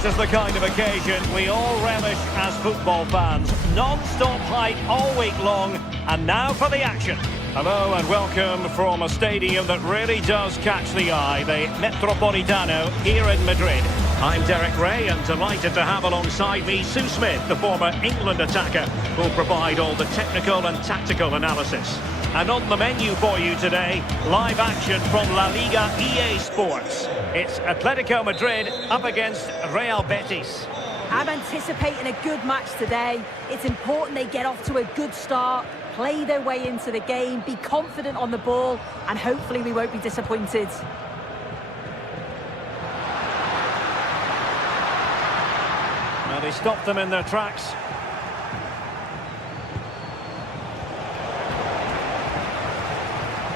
This is the kind of occasion we all relish as football fans. Non-stop hype all week long, and now for the action. Hello and welcome from a stadium that really does catch the eye, the Metropolitano here in Madrid. I'm Derek Ray and delighted to have alongside me Sue Smith, the former England attacker, who'll provide all the technical and tactical analysis. And on the menu for you today, live action from La Liga EA Sports. It's Atletico Madrid up against Real Betis. I'm anticipating a good match today. It's important they get off to a good start, play their way into the game, be confident on the ball, and hopefully we won't be disappointed. Now they stopped them in their tracks.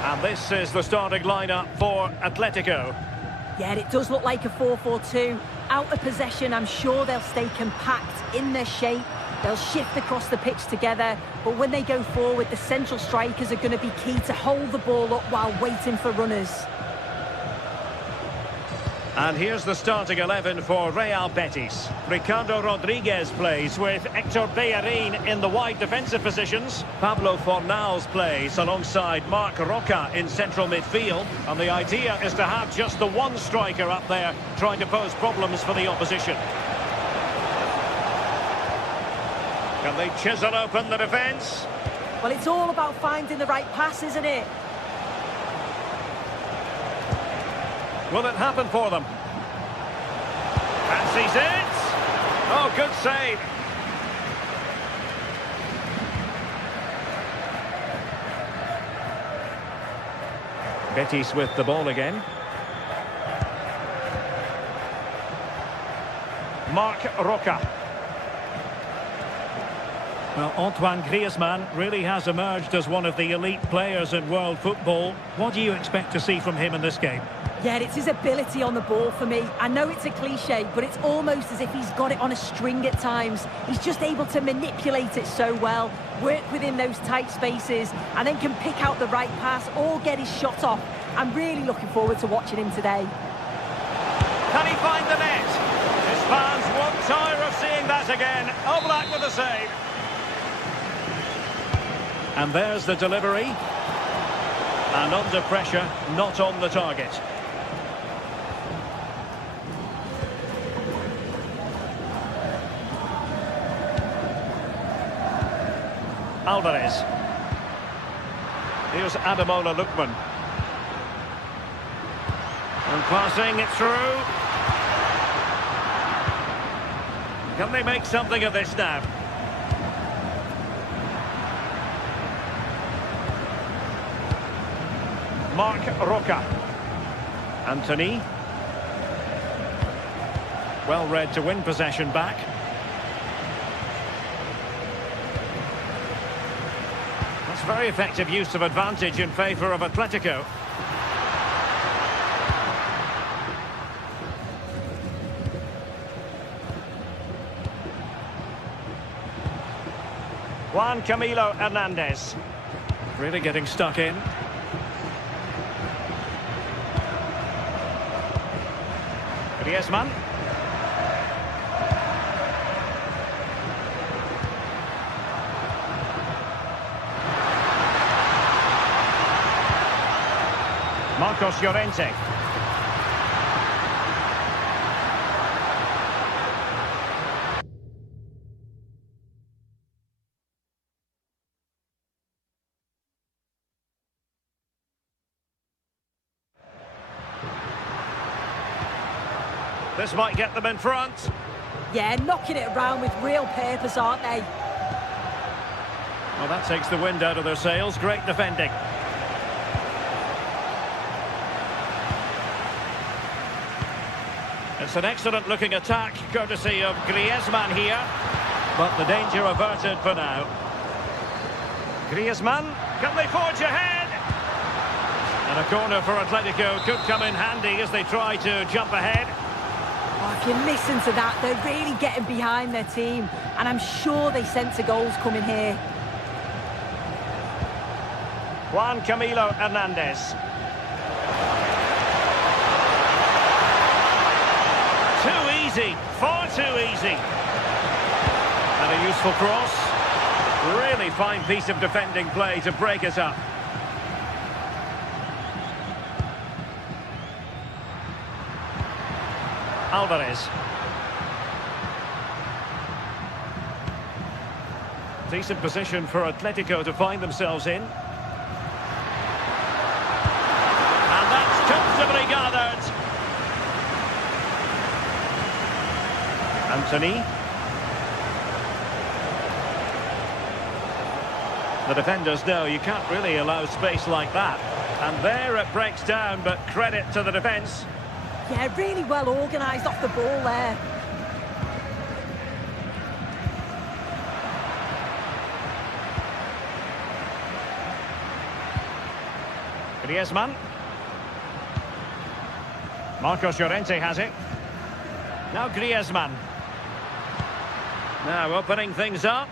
And this is the starting lineup for Atletico. Yeah, it does look like a 4-4-2. Out of possession, I'm sure they'll stay compact in their shape. They'll shift across the pitch together. But when they go forward, the central strikers are going to be key to hold the ball up while waiting for runners. And here's the starting 11 for Real Betis. Ricardo Rodriguez plays with Hector Bellerin in the wide defensive positions. Pablo Fornals plays alongside Marc Roca in central midfield. And the idea is to have just the one striker up there trying to pose problems for the opposition. Can they chisel open the defence? Well, it's all about finding the right pass, isn't it? Will it happen for them? Fancies it! Oh, good save! Betis with the ball again. Marc Roca. Well, Antoine Griezmann really has emerged as one of the elite players in world football. What do you expect to see from him in this game? Yeah, it's his ability on the ball for me. I know it's a cliche, but it's almost as if he's got it on a string at times. He's just able to manipulate it so well, work within those tight spaces, and then can pick out the right pass or get his shot off. I'm really looking forward to watching him today. Can he find the net? His fans won't tire of seeing that again. Oblak with a save. And there's the delivery. And under pressure, not on the target. Alvarez. Here's Ademola Lookman. And passing it through. Can they make something of this now? Marc Roca. Anthony. Well read to win possession back. That's very effective use of advantage in favour of Atletico. Juan Camilo Hernandez. Really getting stuck in. Griezmann. Marcos Llorente. This might get them in front. Yeah, knocking it around with real purpose, aren't they? Well, that takes the wind out of their sails. Great defending. It's an excellent-looking attack, courtesy of Griezmann here. But the danger averted for now. Griezmann, can they forge ahead? And a corner for Atletico could come in handy as they try to jump ahead. Oh, if you listen to that, they're really getting behind their team. And I'm sure they sense a goal's coming here. Juan Camilo Hernandez. easy, far too easy. And a useful cross. Really fine piece of defending play to break it up. Alvarez. Decent position for Atletico to find themselves in. And that's comfortably gathered. Anthony. The defenders know you can't really allow space like that. And there it breaks down, but credit to the defence. Yeah, really well organised off the ball there. Griezmann. Marcos Llorente has it. Now Griezmann. Now opening things up.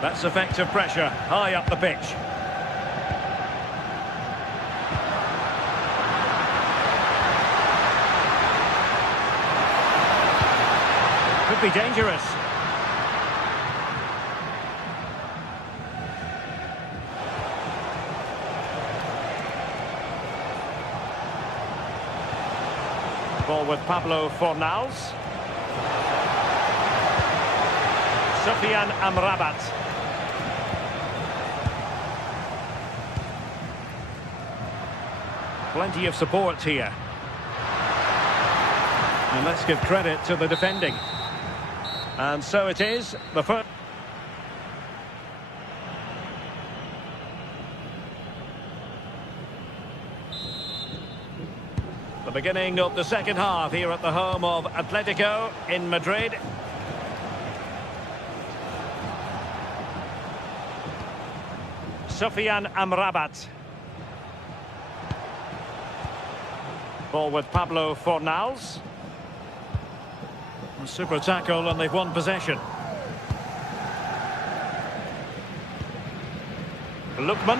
That's effective pressure, high up the pitch. Could be dangerous. Ball with Pablo Fornals. Sufyan Amrabat. Plenty of support here. And let's give credit to the defending. And so it is, the first... The beginning of the second half here at the home of Atletico in Madrid. Sufyan Amrabat. Ball with Pablo Fornals. A super tackle and they've won possession. Lookman.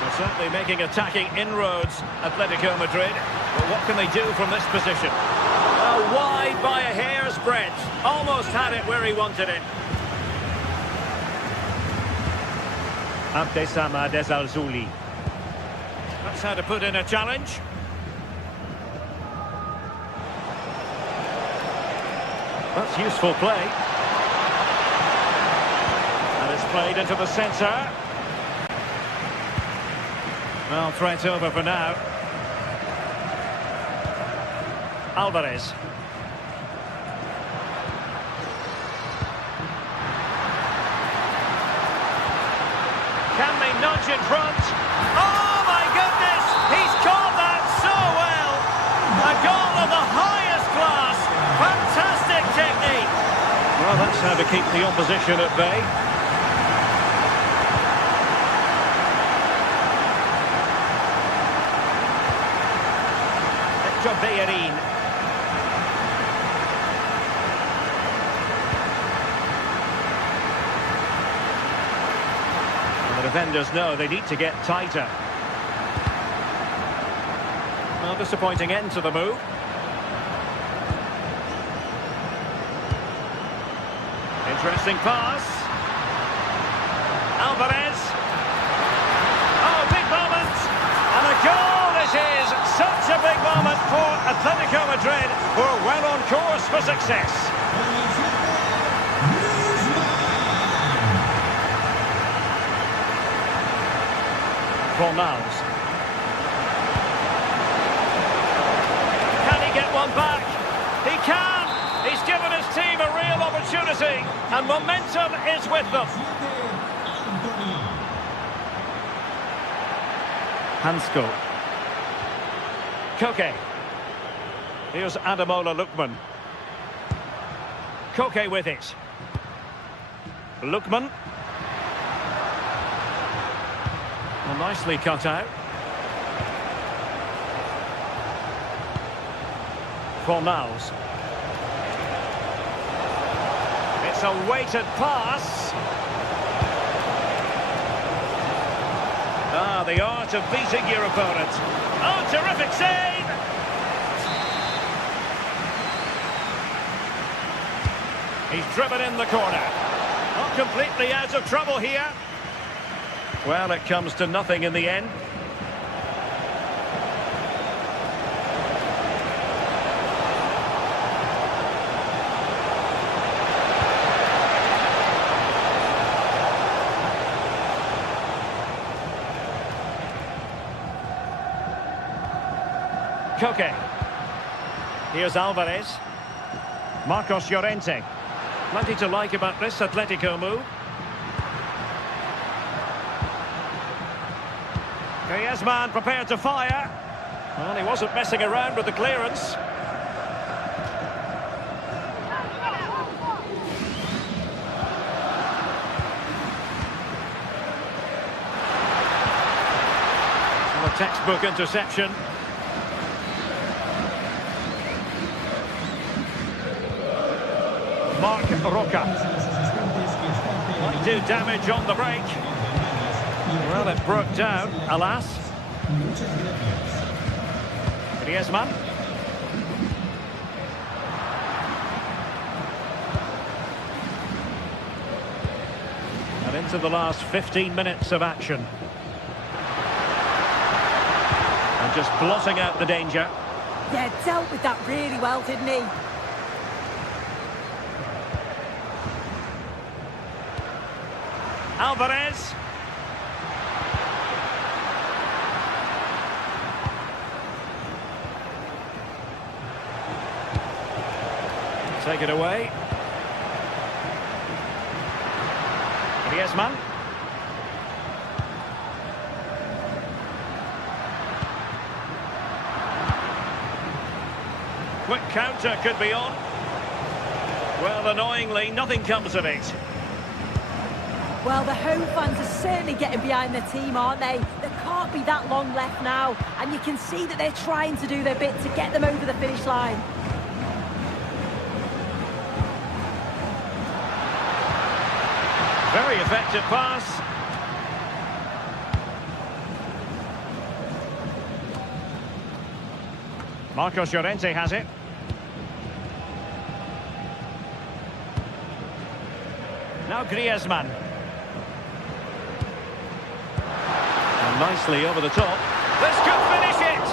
They're certainly making attacking inroads, Atletico Madrid. But what can they do from this position? Well, wide by a hair's breadth. Almost had it where he wanted it. Abdesama Desalzuli. That's how to put in a challenge. That's useful play. And it's played into the centre. Well, threat over for now. Alvarez. Can they nudge in front? Oh my goodness! He's caught that so well! A goal of the highest class! Fantastic technique! Well, that's how to keep the opposition at bay. Hector Bellerin. The defenders know they need to get tighter. Well, disappointing end to the move. Interesting pass. Alvarez. Oh, big moment. And a goal it is. Such a big moment for Atletico Madrid, who are well on course for success. Fornals. Can he get one back? He can! He's given his team a real opportunity, and momentum is with them. Hansko. Koke. Here's Ademola Lookman. Koke with it. Lookman. Well, nicely cut out. Fornals. It's a weighted pass. Ah, the art of beating your opponent. Oh, terrific save! He's driven in the corner. Not completely out of trouble here. Well, it comes to nothing in the end. Koke. Here's Alvarez. Marcos Llorente. Plenty to like about this Atletico move. Griezmann prepared to fire. Well, he wasn't messing around with the clearance. A textbook interception. Mark Roca. Might do damage on the break. Well, it broke down, alas. Griezmann. And into the last 15 minutes of action. And just blotting out the danger. Yeah, dealt with that really well, didn't he? Alvarez. Take it away. Griezmann. Quick counter could be on. Well, annoyingly, nothing comes of it. Well, the home fans are certainly getting behind their team, aren't they? There can't be that long left now, and you can see that they're trying to do their bit to get them over the finish line. Very effective pass. Marcos Llorente has it. Now Griezmann. And nicely over the top. This could finish it!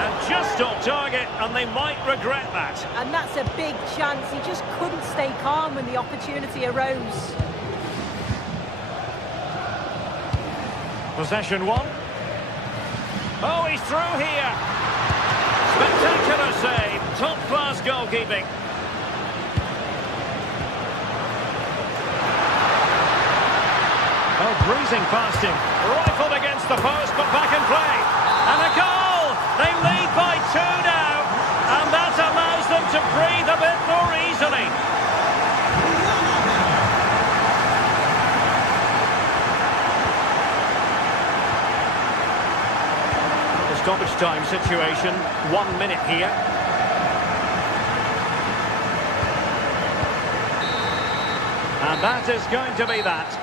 And just on target, and they might regret that. And that's a big chance. He just couldn't stay calm when the opportunity arose. Possession one. Oh, he's through here. Spectacular save. Top-class goalkeeping. Oh, breezing past him. Rifled against the post, but back in play. And a goal! They lead by 2 now. And that allows them to breathe a bit more easily. The stoppage time situation, 1 minute here. And that is going to be that.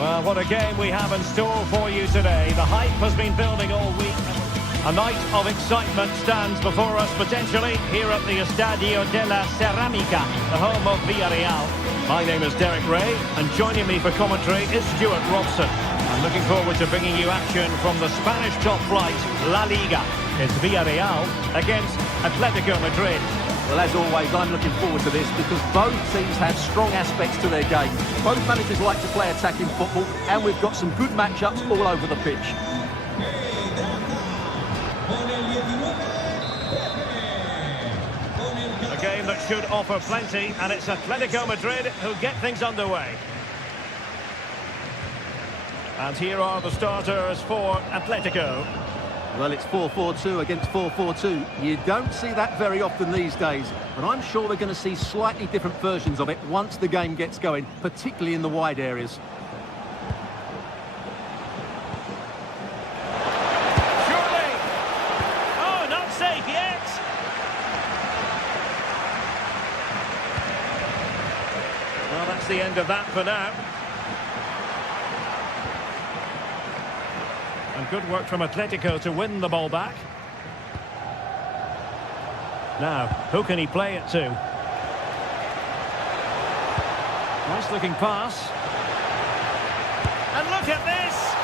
Well, what a game we have in store for you today. The hype has been building all week. A night of excitement stands before us potentially here at the Estadio de la Ceramica, the home of Villarreal. My name is Derek Ray, and joining me for commentary is Stuart Robson. I'm looking forward to bringing you action from the Spanish top flight, La Liga. It's Villarreal against Atletico Madrid. Well, as always, I'm looking forward to this because both teams have strong aspects to their game. Both managers like to play attacking football, and we've got some good matchups all over the pitch. A game that should offer plenty, and it's Atletico Madrid who get things underway. And here are the starters for Atletico. Well, it's 4-4-2 against 4-4-2. You don't see that very often these days, but I'm sure we're going to see slightly different versions of it once the game gets going, particularly in the wide areas. Surely! Oh, not safe yet! Well, that's the end of that for now. And good work from Atletico to win the ball back. Now, who can he play it to? Nice looking pass. And look at this!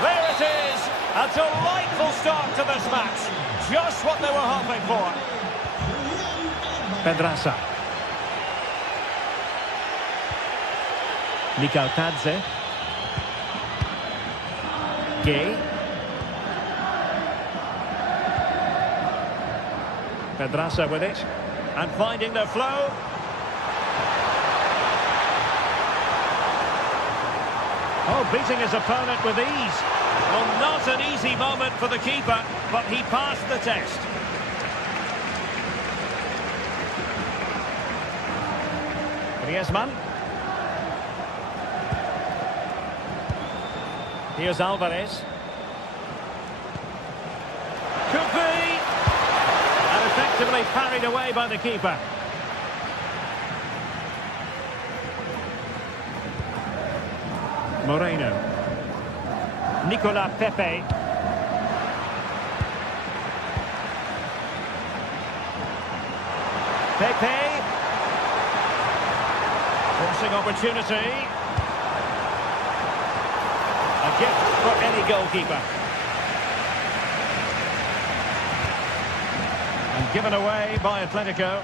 There it is! A delightful start to this match. Just what they were hoping for. Pedraza. Nikaltadze. Gay. Pedraza with it, and finding the flow. Oh, beating his opponent with ease. Well, not an easy moment for the keeper, but he passed the test. Griezmann. Here's Alvarez. Could be. Effectively parried away by the keeper. Moreno. Nicola Pepe. Pepe. Forcing opportunity. A gift for any goalkeeper. And given away by Atletico.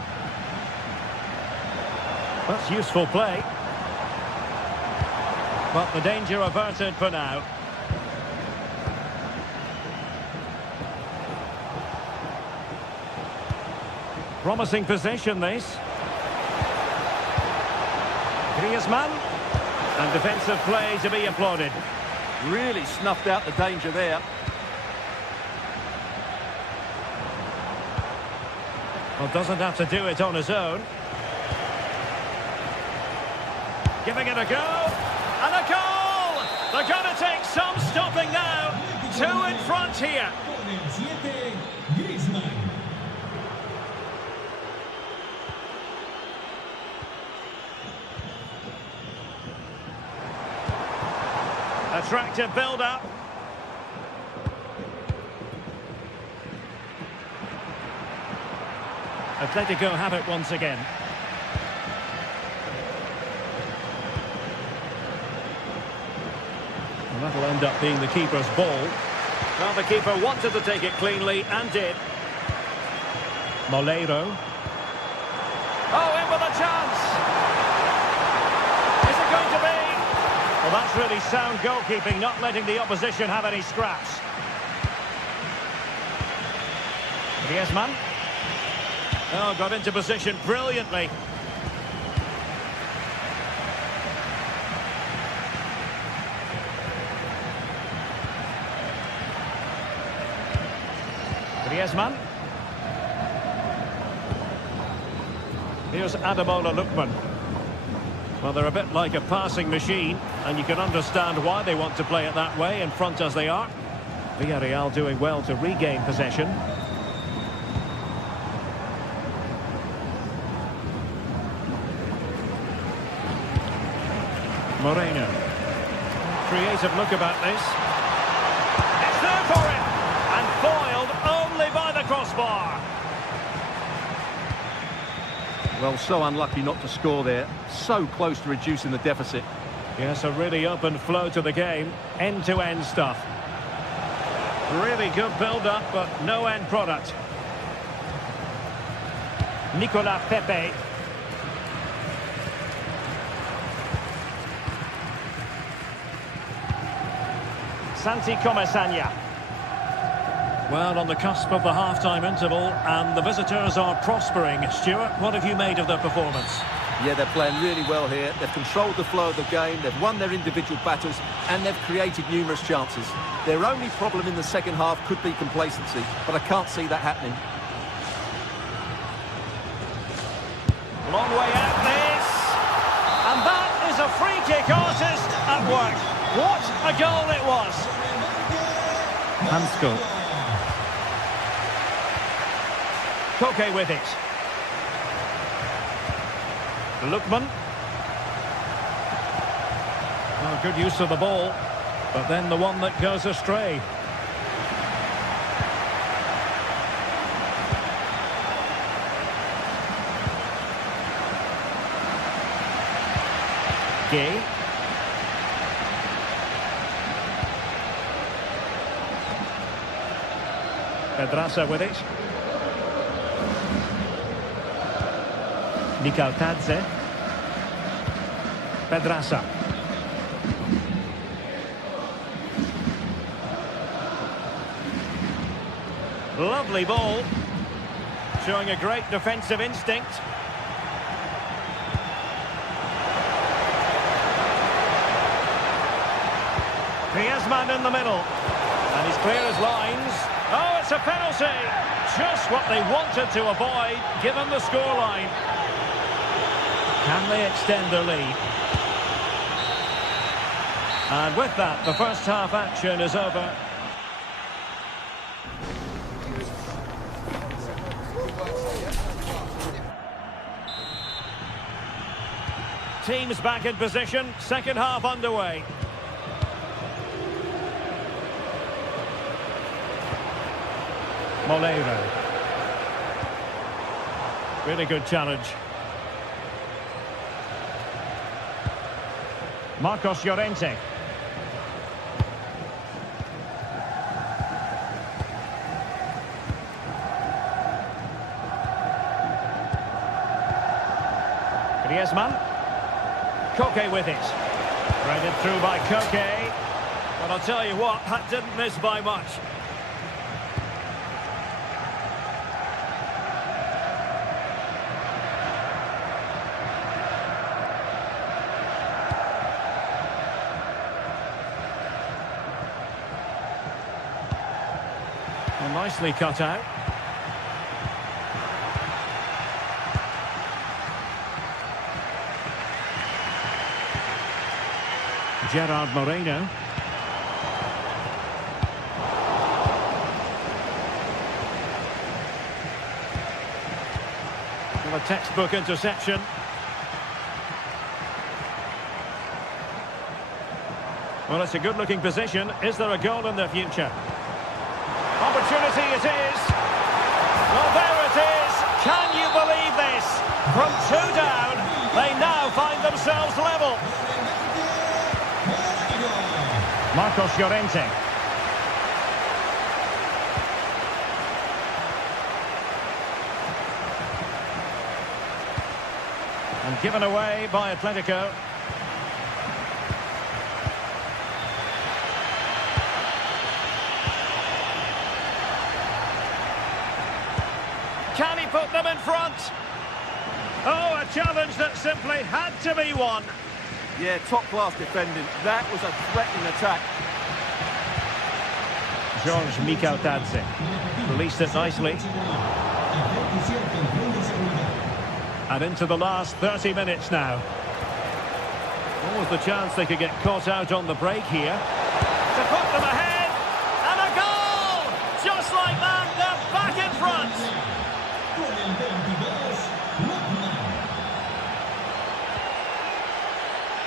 That's useful play. But the danger averted for now. Promising possession, this. Griezmann. And defensive play to be applauded. Really snuffed out the danger there. Well, doesn't have to do it on his own. Giving it a go. And a goal! They're going to take some stopping now. 2 in front here. Attractive build-up. Atletico have it once again. And that'll end up being the keeper's ball. Well, the keeper wanted to take it cleanly and did. Molero. Oh, in with a chance! Is it going to be? Well, that's really sound goalkeeping, not letting the opposition have any scraps. Griezmann. Oh, got into position brilliantly. Griezmann. Here's Ademola Lookman. Well, they're a bit like a passing machine, and you can understand why they want to play it that way, in front as they are. Villarreal doing well to regain possession. Moreno. Creative look about this. It's there for him! And foiled only by the crossbar. Well, so unlucky not to score there. So close to reducing the deficit. Yes, a really open flow to the game. End-to-end stuff. Really good build-up, but no end product. Nicolas Pepe. Santi Comesaña. Well, on the cusp of the half-time interval, and the visitors are prospering. Stuart, what have you made of their performance? Yeah, they're playing really well here. They've controlled the flow of the game, they've won their individual battles, and they've created numerous chances. Their only problem in the second half could be complacency, but I can't see that happening. Long way out this. And that is a free kick artist at work. What a goal it was. Hansko. Koke with it. Lookman. Oh, good use of the ball, but then the one that goes astray. Gay. Pedraza with it. Nikaltadze. Pedraza. Lovely ball. Showing a great defensive instinct. Griezmann in the middle. And he's clear as lines. Oh, it's a penalty. Just what they wanted to avoid, given the scoreline. Can they extend their lead? And with that, the first half action is over. Teams back in position, second half underway. Moleiro. Really good challenge. Marcos Llorente. Griezmann. Koke with it. Threaded through by Koke. But I'll tell you what, that didn't miss by much. Well, nicely cut out. Gerard Moreno. Well, a textbook interception. Well, it's a good-looking position. Is there a goal in the future? Opportunity it is. Well, there it is. Can you believe this? From two down, they now find themselves level. Marcos Llorente. And given away by Atletico. Can he put them in front? Oh, a challenge that simply had to be won. Yeah, top-class defending. That was a threatening attack. George Mikaltadze released it nicely. And into the last 30 minutes now. What was the chance they could get caught out on the break here? To put them ahead! And a goal! Just like that, they're back in front!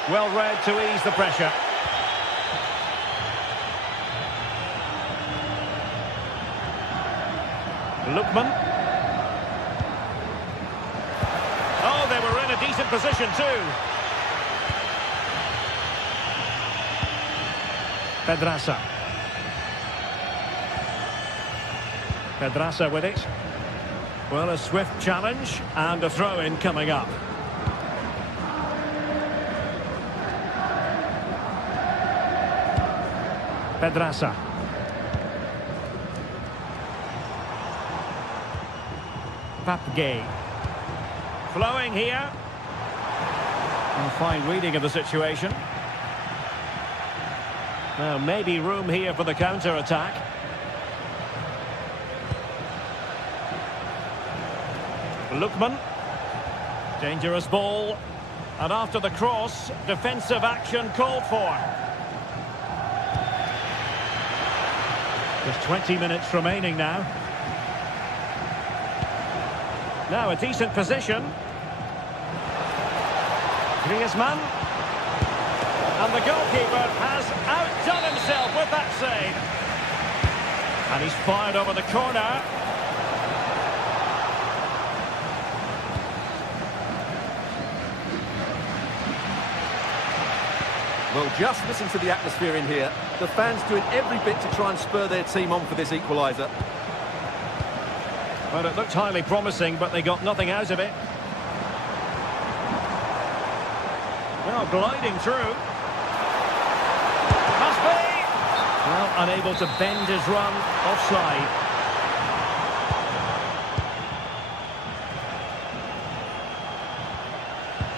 Well read to ease the pressure. Lookman. Oh, they were in a decent position too. Pedraza. Pedraza with it. Well, a swift challenge and a throw-in coming up. Pedraza. Papgay. Flowing here. And fine reading of the situation. Now, maybe room here for the counter-attack. Lookman. Dangerous ball. And after the cross, defensive action called for. Just 20 minutes remaining now. Now a decent position. Griezmann. And the goalkeeper has outdone himself with that save. And he's fired over the corner. Well, just listen to the atmosphere in here. The fans doing every bit to try and spur their team on for this equaliser. Well, it looked highly promising, but they got nothing out of it. Well, gliding through. Must be! Well, unable to bend his run. Offside.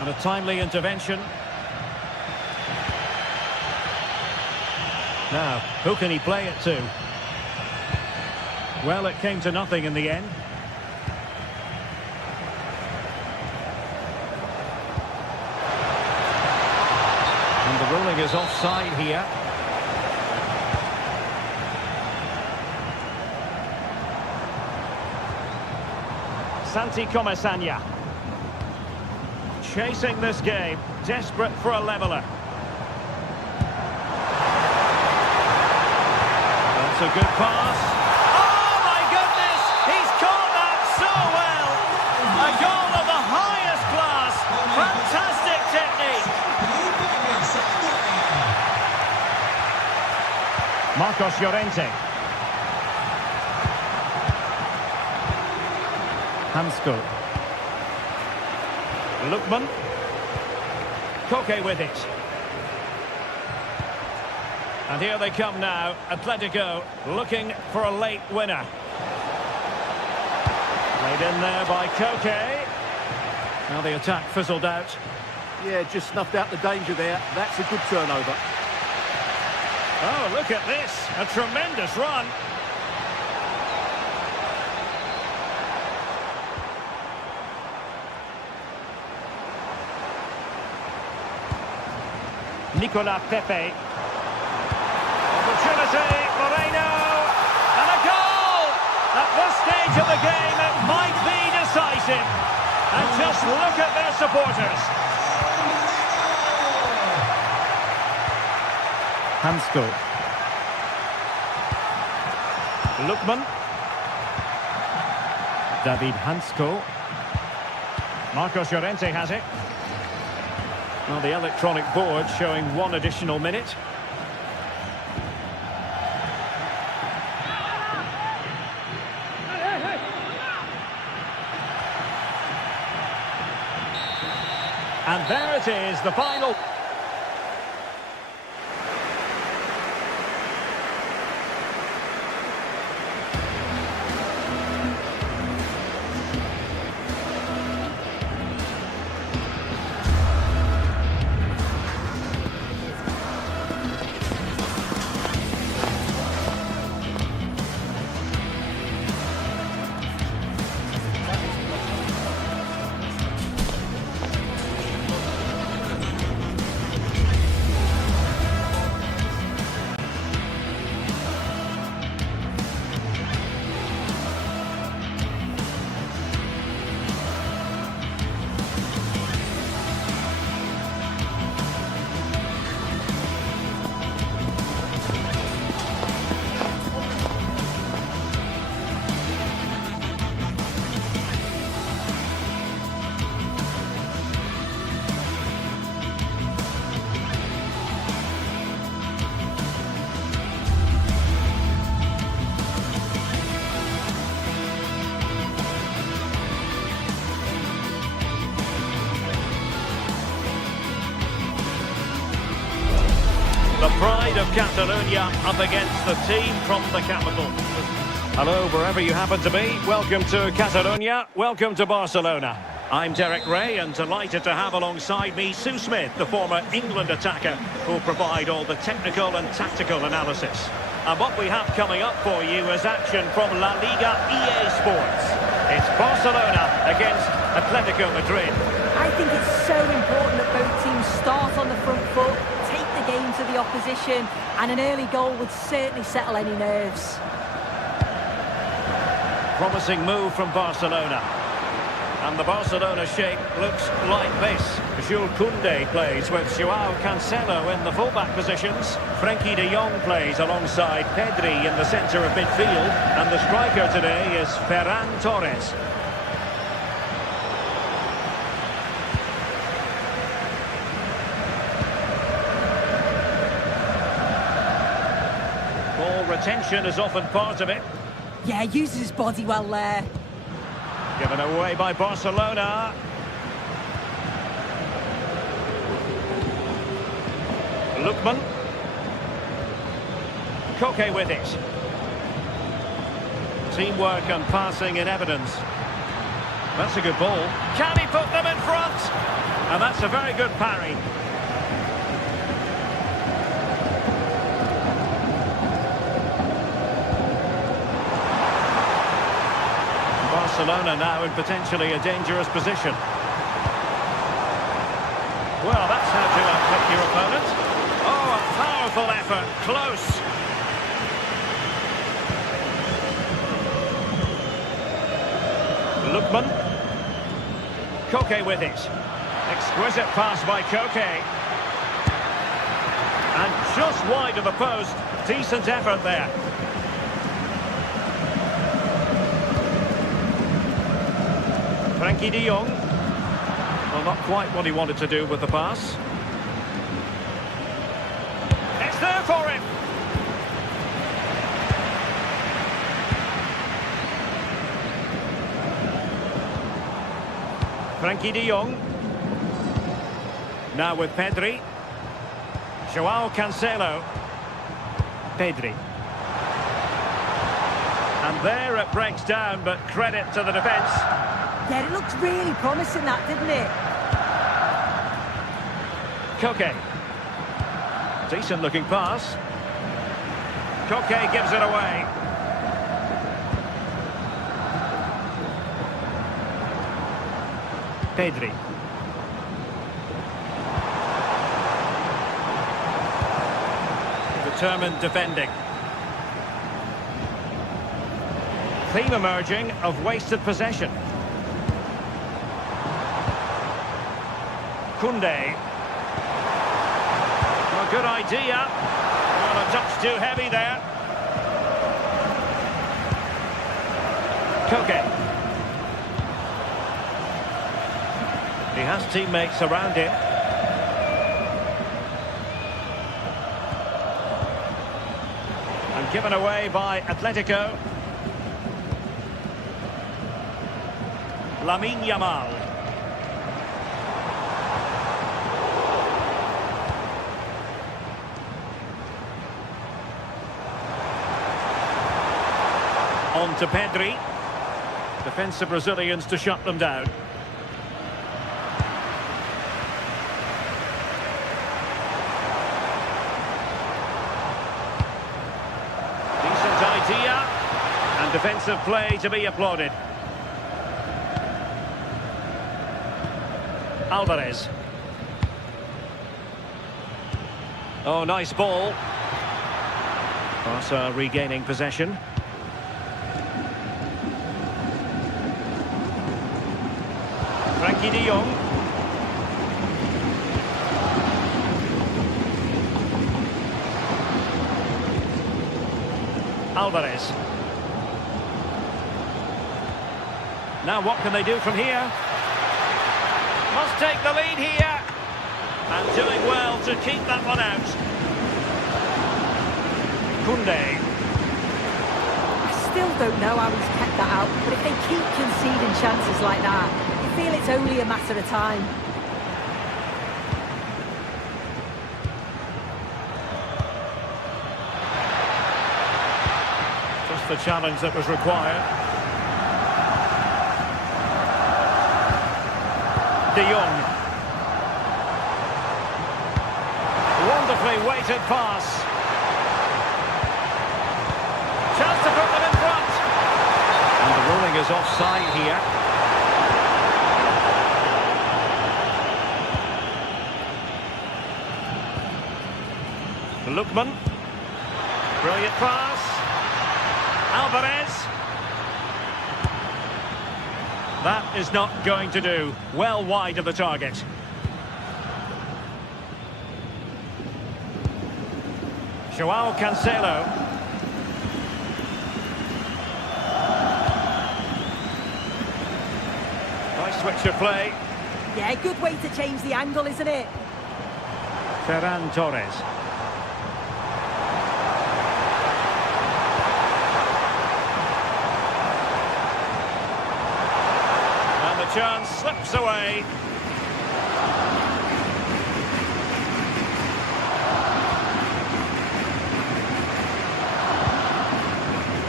And a timely intervention. Now, who can he play it to? Well, it came to nothing in the end. And the ruling is offside here. Santi Comesaña. Chasing this game, desperate for a leveller. That's a good pass. Oh my goodness! He's caught that so well! A goal of the highest class. Fantastic technique. Marcos Llorente. Hansko. Lookman. Koke with it. And here they come now, Atletico looking for a late winner. Played in there by Koke. Now the attack fizzled out. Yeah, just snuffed out the danger there. That's a good turnover. Oh, look at this. A tremendous run. Nicolas Pepe. Opportunity, Moreno, and a goal! At this stage of the game, it might be decisive. And just look at their supporters. Hansko. Lookman. David Hansko. Marcos Llorente has it. Well, the electronic board showing 1 additional minute. And there it is, the final. of Catalonia up against the team from the capital. Hello, wherever you happen to be. Welcome to Catalonia. Welcome to Barcelona. I'm Derek Ray, and delighted to have alongside me Sue Smith, the former England attacker, who'll provide all the technical and tactical analysis. And what we have coming up for you is action from La Liga EA Sports. It's Barcelona against Atletico Madrid. I think it's so important that both teams start on the front foot, take the game to the opposition, and an early goal would certainly settle any nerves. Promising move from Barcelona. And the Barcelona shape looks like this. Jules Koundé plays with Joao Cancelo in the fullback positions. Frenkie de Jong plays alongside Pedri in the centre of midfield. And the striker today is Ferran Torres. Ball retention is often part of it. Yeah, uses his body well there. Given away by Barcelona. Lookman. Koke with it. Teamwork and passing in evidence. That's a good ball. Can he put them in front? And that's a very good parry. Barcelona now in potentially a dangerous position. Well, that's how to outfit your opponent. Oh, a powerful effort, close. Lookman. Koke with it. Exquisite pass by Koke. And just wide of the post. Decent effort there. Frenkie de Jong. Well, not quite what he wanted to do with the pass. It's there for him. Frenkie de Jong. Now with Pedri. Joao Cancelo. Pedri. And there it breaks down, but credit to the defence. Yeah, it looked really promising, that, didn't it? Koke. Decent looking pass. Koke gives it away. Pedri. Determined defending. Theme emerging of wasted possession. Koundé. Well, good idea. Well, a touch too heavy there. Koke. He has teammates around him. And given away by Atletico. Lamine Yamal. On to Pedri. Defensive Brazilians to shut them down. Decent idea. And defensive play to be applauded. Alvarez. Oh, nice ball. Barca regaining possession. Frenkie de Jong. Alvarez. Now what can they do from here? Must take the lead here. And doing well to keep that one out. Koundé. I still don't know how he's kept that out, but if they keep conceding chances like that, I feel it's only a matter of time. just the challenge that was required. De Jong. Wonderfully weighted pass. Chance to put them in front. And the ruling is offside here. Lookman. Brilliant pass. Alvarez. That is not going to do. Well wide of the target. Joao Cancelo. Nice switch of play. Yeah, good way to change the angle, isn't it? Ferran Torres. And the chance slips away.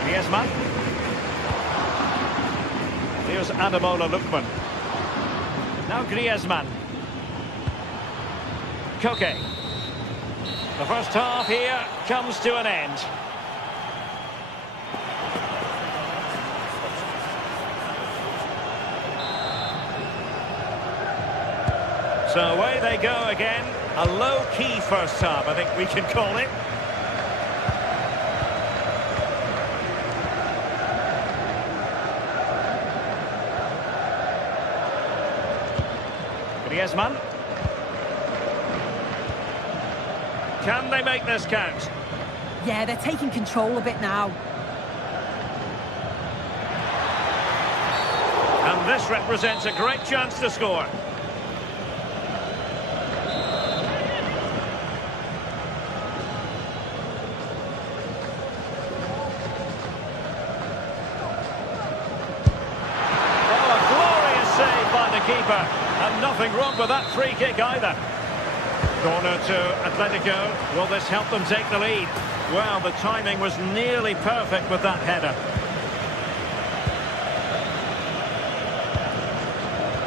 Griezmann. Here's Ademola Lookman. Now Griezmann. Koke. The first half here comes to an end. So away they go again. A low-key first half, I think we can call it. Griezmann. Can they make this count? Yeah, they're taking control of it now. And this represents a great chance to score. Oh, a glorious save by the keeper. And nothing wrong with that free kick either. Corner to Atletico. Will this help them take the lead? Well, the timing was nearly perfect with that header.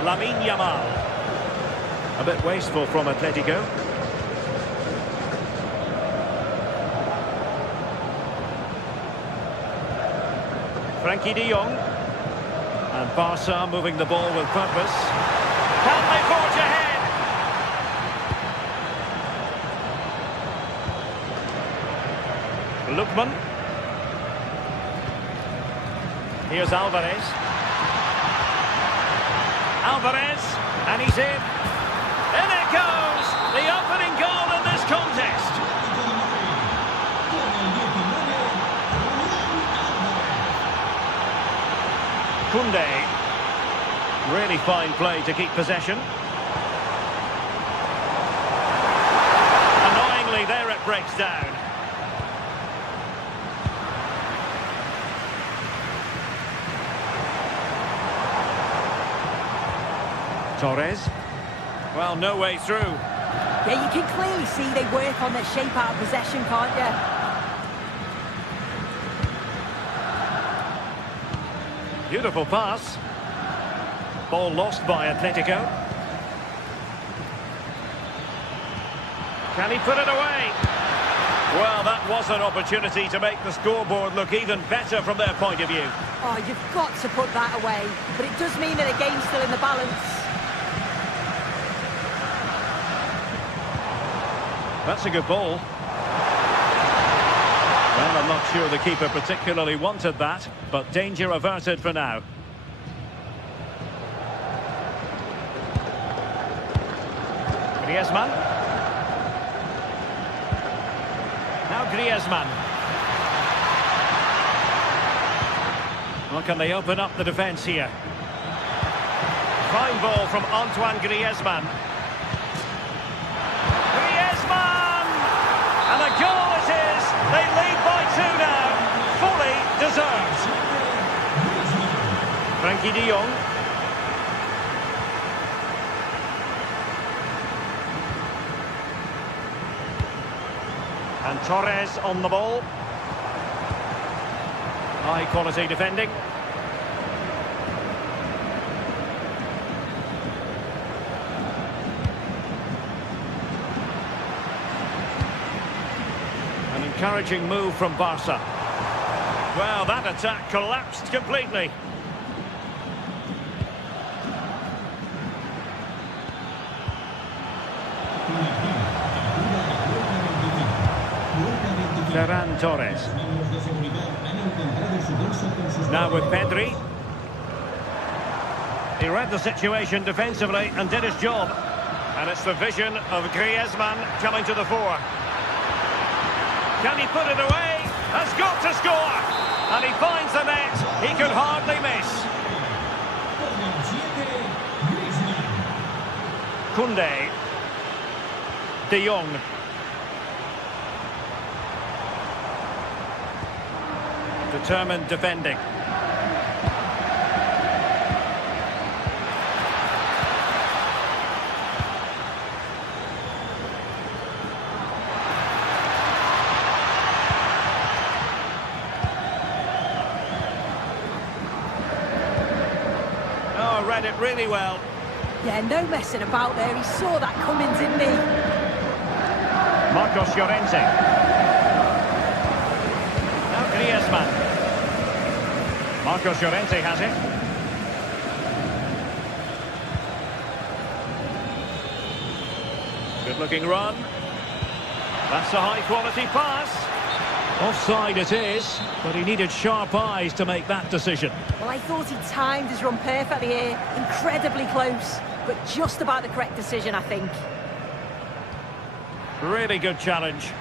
Lamine Yamal. A bit wasteful from Atletico. Frankie de Jong. And Barca moving the ball with purpose. Can they forge ahead? Lookman. Here's Alvarez. Alvarez, and he's in. In it goes! The opening goal in this contest. Koundé. Really fine play to keep possession. Annoyingly, there it breaks down. Torres. Well, no way through. Yeah, you can clearly see they work on their shape out of possession, can't you? Beautiful pass. Ball lost by Atletico. Can he put it away? Well, that was an opportunity to make the scoreboard look even better from their point of view. Oh, you've got to put that away. But it does mean that the game's still in the balance. That's a good ball. Well, I'm not sure the keeper particularly wanted that, but danger averted for now. Griezmann. Now Griezmann. Well, can they open up the defence here? Fine ball from Antoine Griezmann. And a goal it is. They lead by 2 now. Fully deserved. Frankie de Jong. And Torres on the ball. High quality defending. An encouraging move from Barca. Well, that attack collapsed completely. Ferran Torres. Now with Pedri. He read the situation defensively and did his job. And it's the vision of Griezmann coming to the fore. Can he put it away? Has got to score! And he finds the net. He could hardly miss. Koundé. De Jong. Determined defending. Oh, read it really well. Yeah, no messing about there. He saw that coming, didn't he? Marcos Llorente. Now Griezmann. Marcos Llorente has it. Good looking run. That's a high quality pass. Offside it is, but he needed sharp eyes to make that decision. Well, I thought he timed his run perfectly here. Incredibly close, but just about the correct decision, I think. Really good challenge.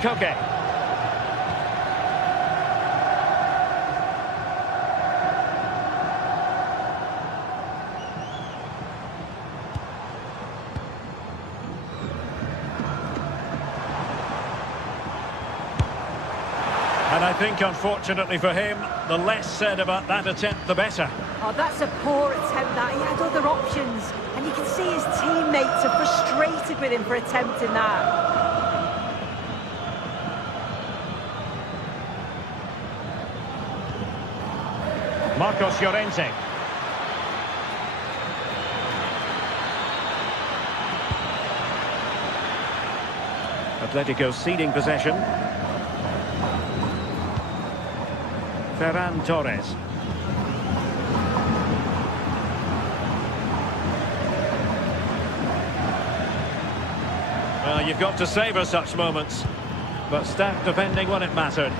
Koke. And I think, unfortunately for him, the less said about that attempt, the better. Oh, that's a poor attempt, that. He had other options. And you can see his teammates are frustrated with him for attempting that. Marcos Llorente. Atletico ceding possession. Ferran Torres. Well, you've got to savour such moments, but stout defending when it mattered.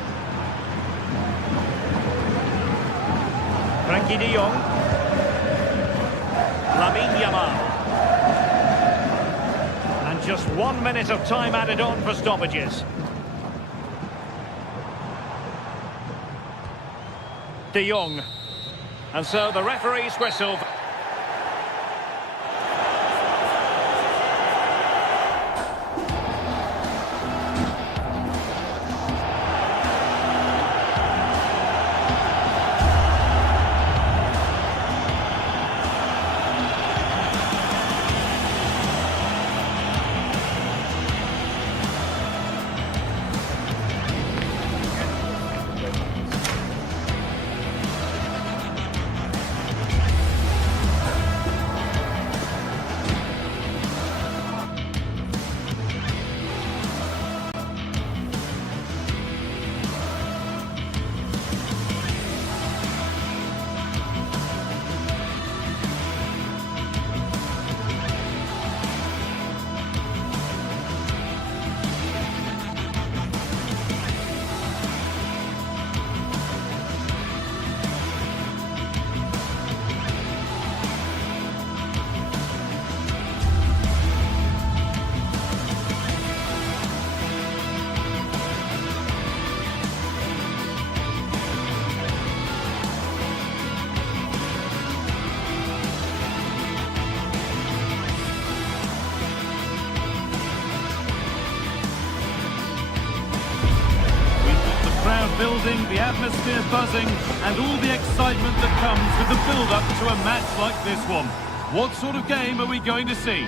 Frankie de Jong. Lamine Yamal. And just 1 minute of time added on for stoppages. De Jong. And so the referee's whistle. Building, the atmosphere buzzing, and all the excitement that comes with the build-up to a match like this one. What sort of game are we going to see?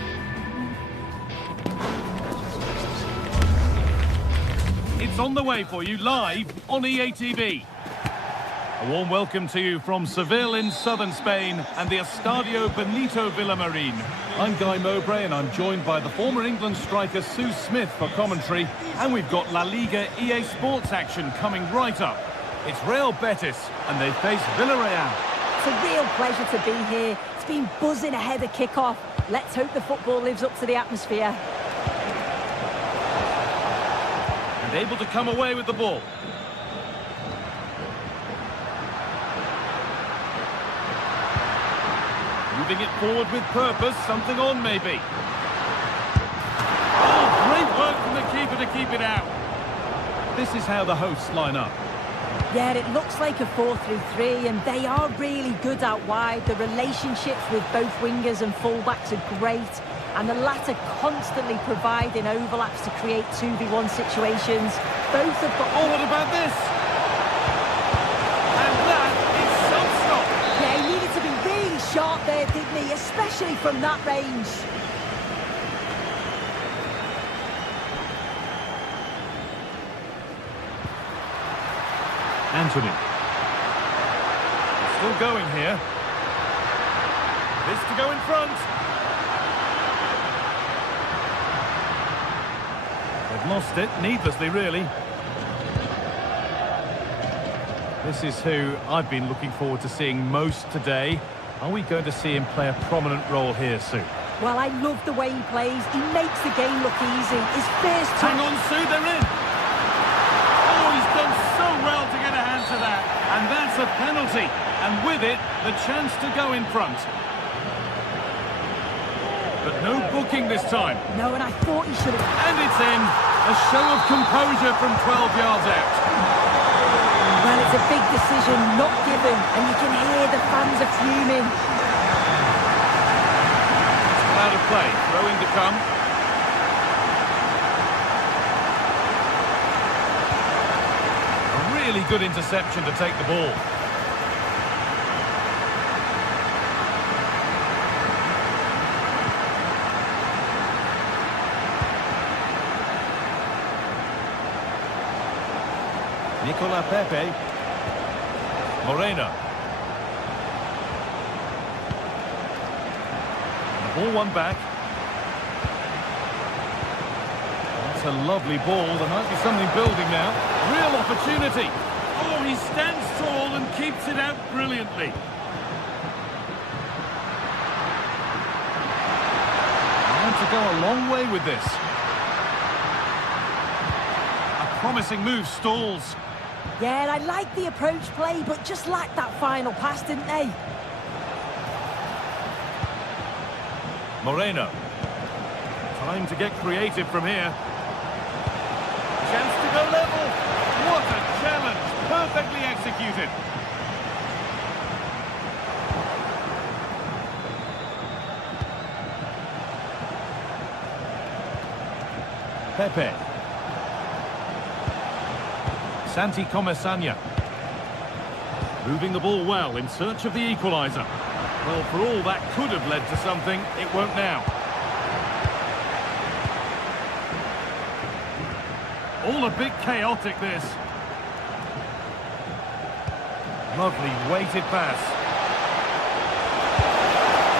It's on the way for you live on EA TV. A warm welcome to you from Seville in southern Spain and the Estadio Benito Villamarín. I'm Guy Mowbray and I'm joined by the former England striker Sue Smith for commentary. And we've got La Liga EA Sports action coming right up. It's Real Betis and they face Villarreal. It's a real pleasure to be here. It's been buzzing ahead of kick-off. Let's hope the football lives up to the atmosphere. And able to come away with the ball. Moving it forward with purpose, something on maybe. Oh, great work from the keeper to keep it out. This is how the hosts line up. Yeah, it looks like a 4-3-3 and they are really good out wide. The relationships with both wingers and fullbacks are great. And the latter constantly providing overlaps to create 2v1 situations. Both have got... Oh, what about this? And that is some stop. Yeah, he needed to be really sharp there, didn't he? Especially from that range. Anthony. Still going here. This to go in front. They've lost it, needlessly really. This is who I've been looking forward to seeing most today. Are we going to see him play a prominent role here, Sue? Well, I love the way he plays. He makes the game look easy. His first touch... Hang on, Sue, they're in. Oh, he's done so well to get a hand to that. And that's a penalty. And with it, the chance to go in front. But no booking this time. No, and I thought he should have... And it's in. A show of composure from 12 yards out. Well, it's a big decision, not given, and you can hear the fans are fuming. It's out of play. Throw in to come. A really good interception to take the ball. Nicola Pepe. Moreno. The ball won back. That's a lovely ball. There might be something building now. Real opportunity. Oh, he stands tall and keeps it out brilliantly. And to go a long way with this. A promising move stalls. Yeah, and I like the approach play, but just lacked that final pass, didn't they? Moreno. Time to get creative from here. Chance to go level. What a challenge. Perfectly executed. Pepe. Santi Comesaña. Moving the ball well in search of the equaliser. Well, for all that could have led to something, it won't now. All a bit chaotic, this. Lovely weighted pass.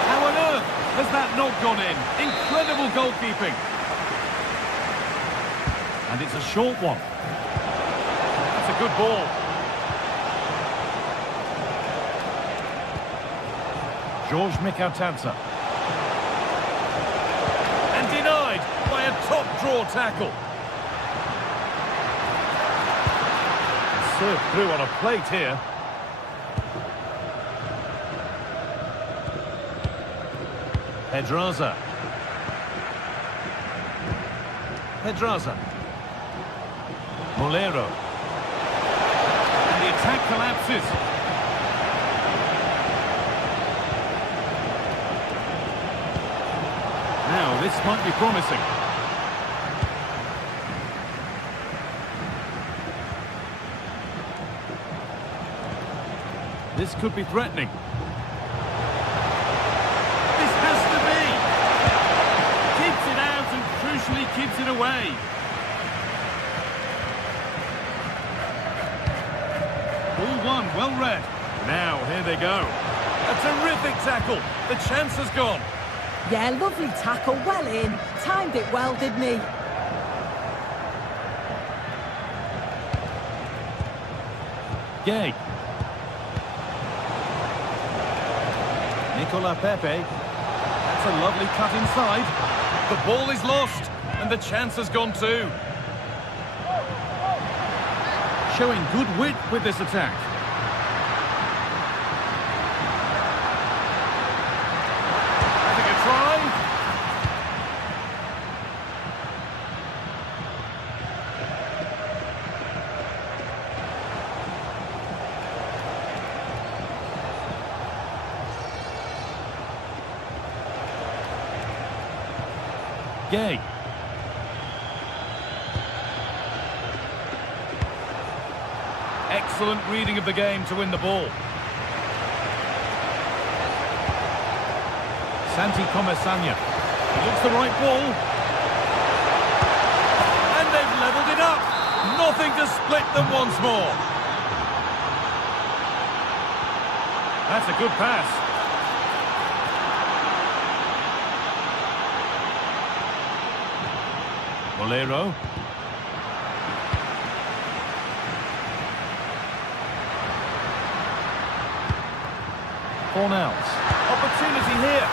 How on earth has that not gone in? Incredible goalkeeping. And it's a short one. That's a good ball. George Mikautanza. And denied by a top draw tackle. Served through on a plate here. Pedraza. Pedraza. Molero. And the attack collapses. Now, this might be promising. This could be threatening. This has to be! Keeps it out and crucially keeps it away. Ball one, well read. Now, here they go. A terrific tackle. The chance has gone. Yeah, lovely tackle, well in. Timed it well, didn't he? Gay. Nicola Pepe. That's a lovely cut inside. The ball is lost, and the chance has gone too. Showing good wit with this attack. Having a try. Gay. Excellent reading of the game to win the ball. Santi Comesaña. He looks the right ball. And they've levelled it up. Nothing to split them once more. That's a good pass. Bolero. Fornals. Opportunity here.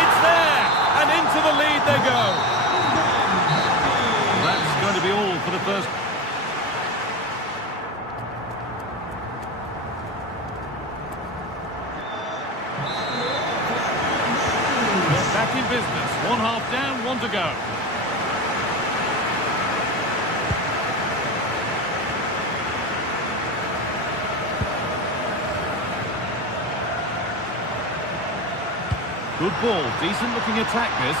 It's there! And into the lead they go. That's going to be all for the first. They're back in business. One half down, one to go. Good ball, decent looking attack this.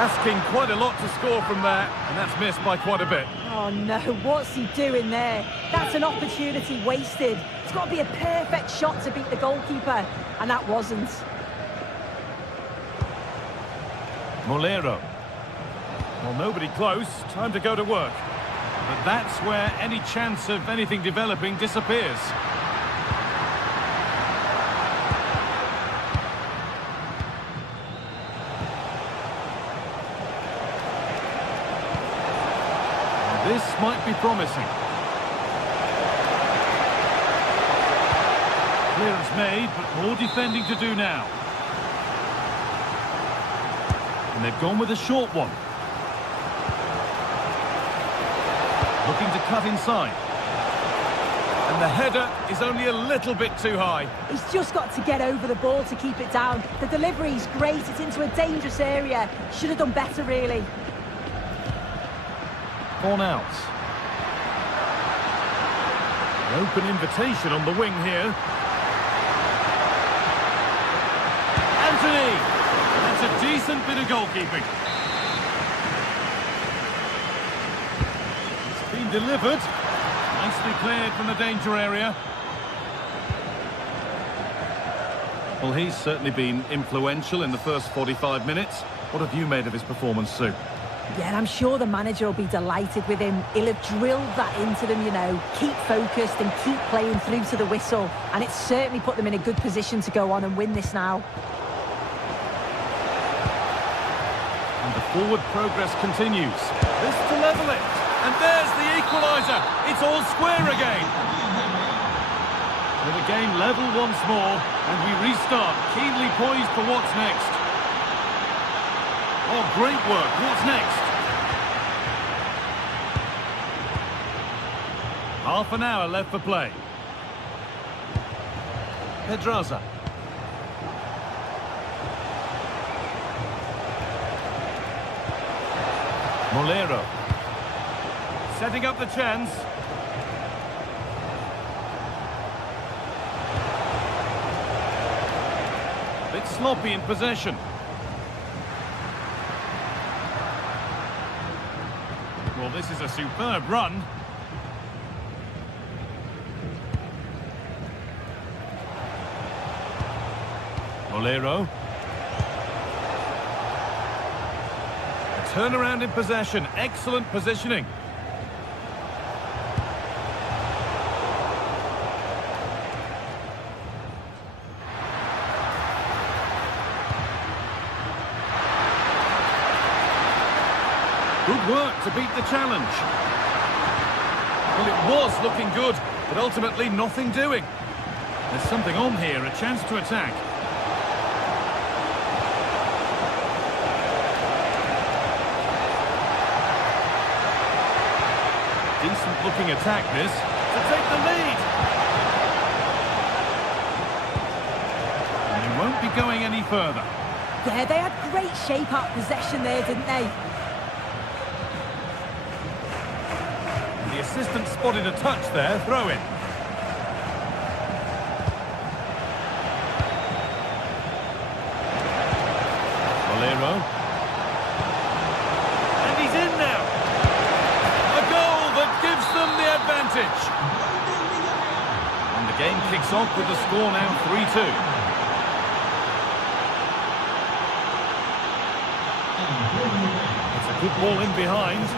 Asking quite a lot to score from there, and that's missed by quite a bit. Oh no, what's he doing there? That's an opportunity wasted. It's got to be a perfect shot to beat the goalkeeper, and that wasn't. Molero. Well, nobody close, time to go to work. But that's where any chance of anything developing disappears. This might be promising. Clearance made, but more defending to do now. And they've gone with a short one. Looking to cut inside. And the header is only a little bit too high. He's just got to get over the ball to keep it down. The delivery's great, it's into a dangerous area. Should have done better, really. Fornals. An open invitation on the wing here. Anthony! That's a decent bit of goalkeeping. It's been delivered. Nicely cleared from the danger area. Well, he's certainly been influential in the first 45 minutes. What have you made of his performance, Sue? Yeah, I'm sure the manager will be delighted with him. He'll have drilled that into them, you know. Keep focused and keep playing through to the whistle. And it's certainly put them in a good position to go on and win this now. And the forward progress continues. This to level it. And there's the equaliser. It's all square again. With the game level once more. And we restart, keenly poised for what's next. Oh, great work. What's next? Half an hour left for play. Pedraza. Molero. Setting up the chance. Bit sloppy in possession. Well, this is a superb run. Molero. A turnaround in possession. Excellent positioning. work to beat the challenge. Well, it was looking good, but ultimately nothing doing. There's something on here, a chance to attack. Decent looking attack this, to take the lead. And he won't be going any further. Yeah, they had great shape-up possession there, didn't they? The assistant spotted a touch there, throw in. Valero. And he's in now. A goal that gives them the advantage. And the game kicks off with the score now 3-2. It's a good ball in behind.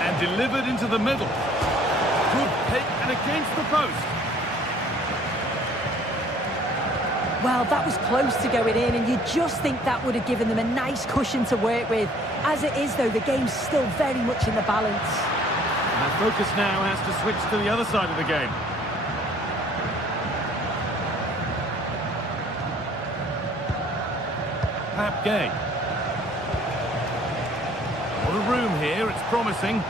And delivered into the middle. Good pick and against the post. Well, that was close to going in, and you just think that would have given them a nice cushion to work with. As it is, though, the game's still very much in the balance. And focus now has to switch to the other side of the game. Pap Gay. What a room here, it's promising.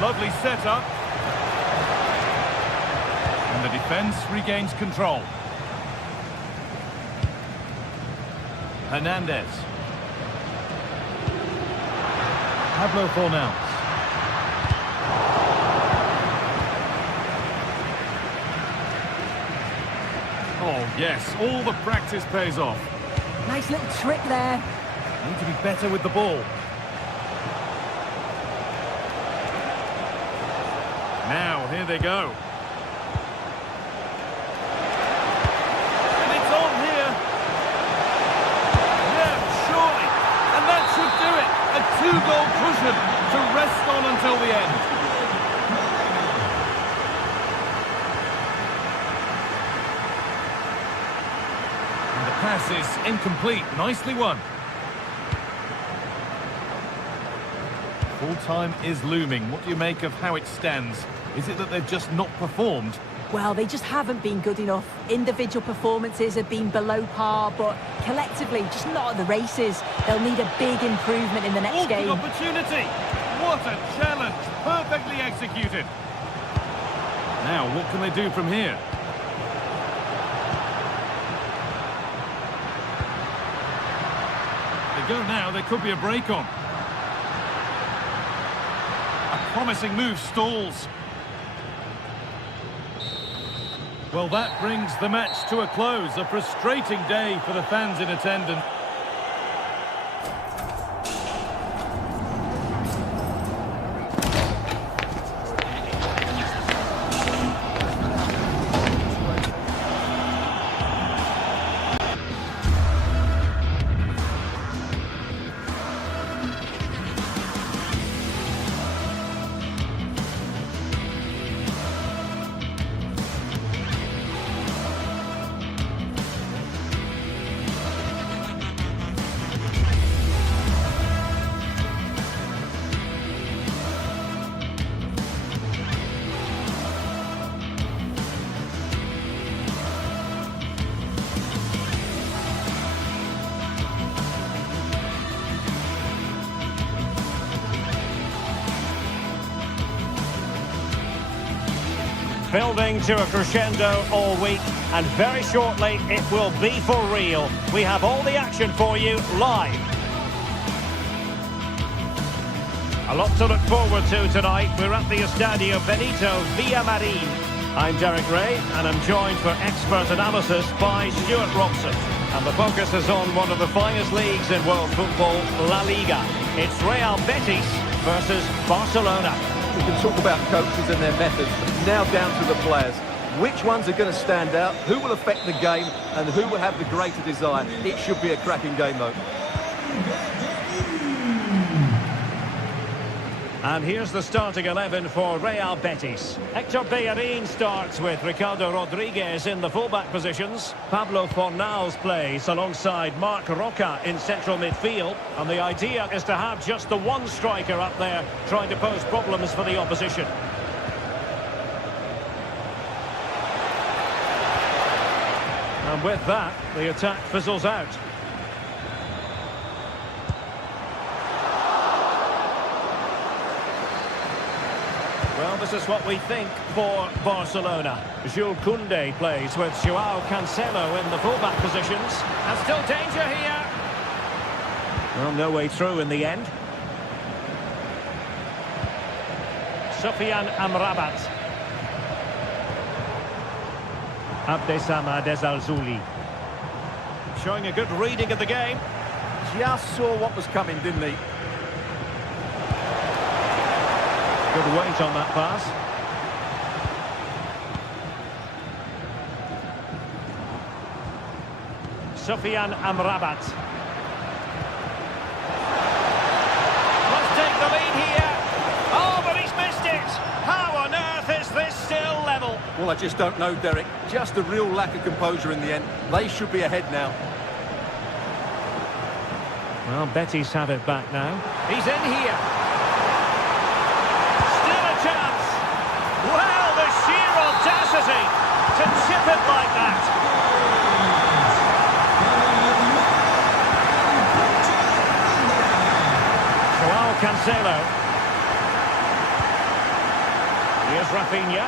Lovely setup. And the defence regains control. Hernandez. Pablo Fornals. Oh, yes, all the practice pays off. Nice little trick there. Need to be better with the ball. Now, here they go. And it's on here. Yeah, surely. And that should do it. A two-goal cushion to rest on until the end. Pass is incomplete. Nicely won. Full time is looming. What do you make of how it stands? Is it that they've just not performed? Well, they just haven't been good enough. Individual performances have been below par, but collectively, just not at the races. They'll need a big improvement in the next game. Good opportunity. What a challenge. Perfectly executed. Now, what can they do from here? Go now, there could be a break on. A promising move stalls. Well, that brings the match to a close. A frustrating day for the fans in attendance. Building to a crescendo all week, and very shortly it will be for real. We have all the action for you live. A lot to look forward to tonight. We're at the Estadio Benito Villamarin. I'm Derek Ray, and I'm joined for expert analysis by Stuart Robson. And the focus is on one of the finest leagues in world football, La Liga. It's Real Betis versus Barcelona. We can talk about coaches and their methods, but now down to the players. Which ones are going to stand out, who will affect the game, and who will have the greater desire? It should be a cracking game, though. And here's the starting 11 for Real Betis. Hector Bellerin starts with Ricardo Rodriguez in the fullback positions. Pablo Fornals plays alongside Marc Roca in central midfield. And the idea is to have just the one striker up there trying to pose problems for the opposition. And with that, the attack fizzles out. Well, this is what we think for Barcelona. Jules Koundé plays with Joao Cancelo in the fullback positions. And still danger here. Well, no way through in the end. Sofiane Amrabat. Abdessamad Ezzalzouli. Showing a good reading of the game. Just saw what was coming, didn't he? Good weight on that pass. Sofiane Amrabat. Must take the lead here. Oh, but he's missed it. How on earth is this still level? Well, I just don't know, Derek. Just a real lack of composure in the end. They should be ahead now. Well, Betis have it back now. He's in here. Well, the sheer audacity to chip it like that. Joao Cancelo. Here's Rafinha.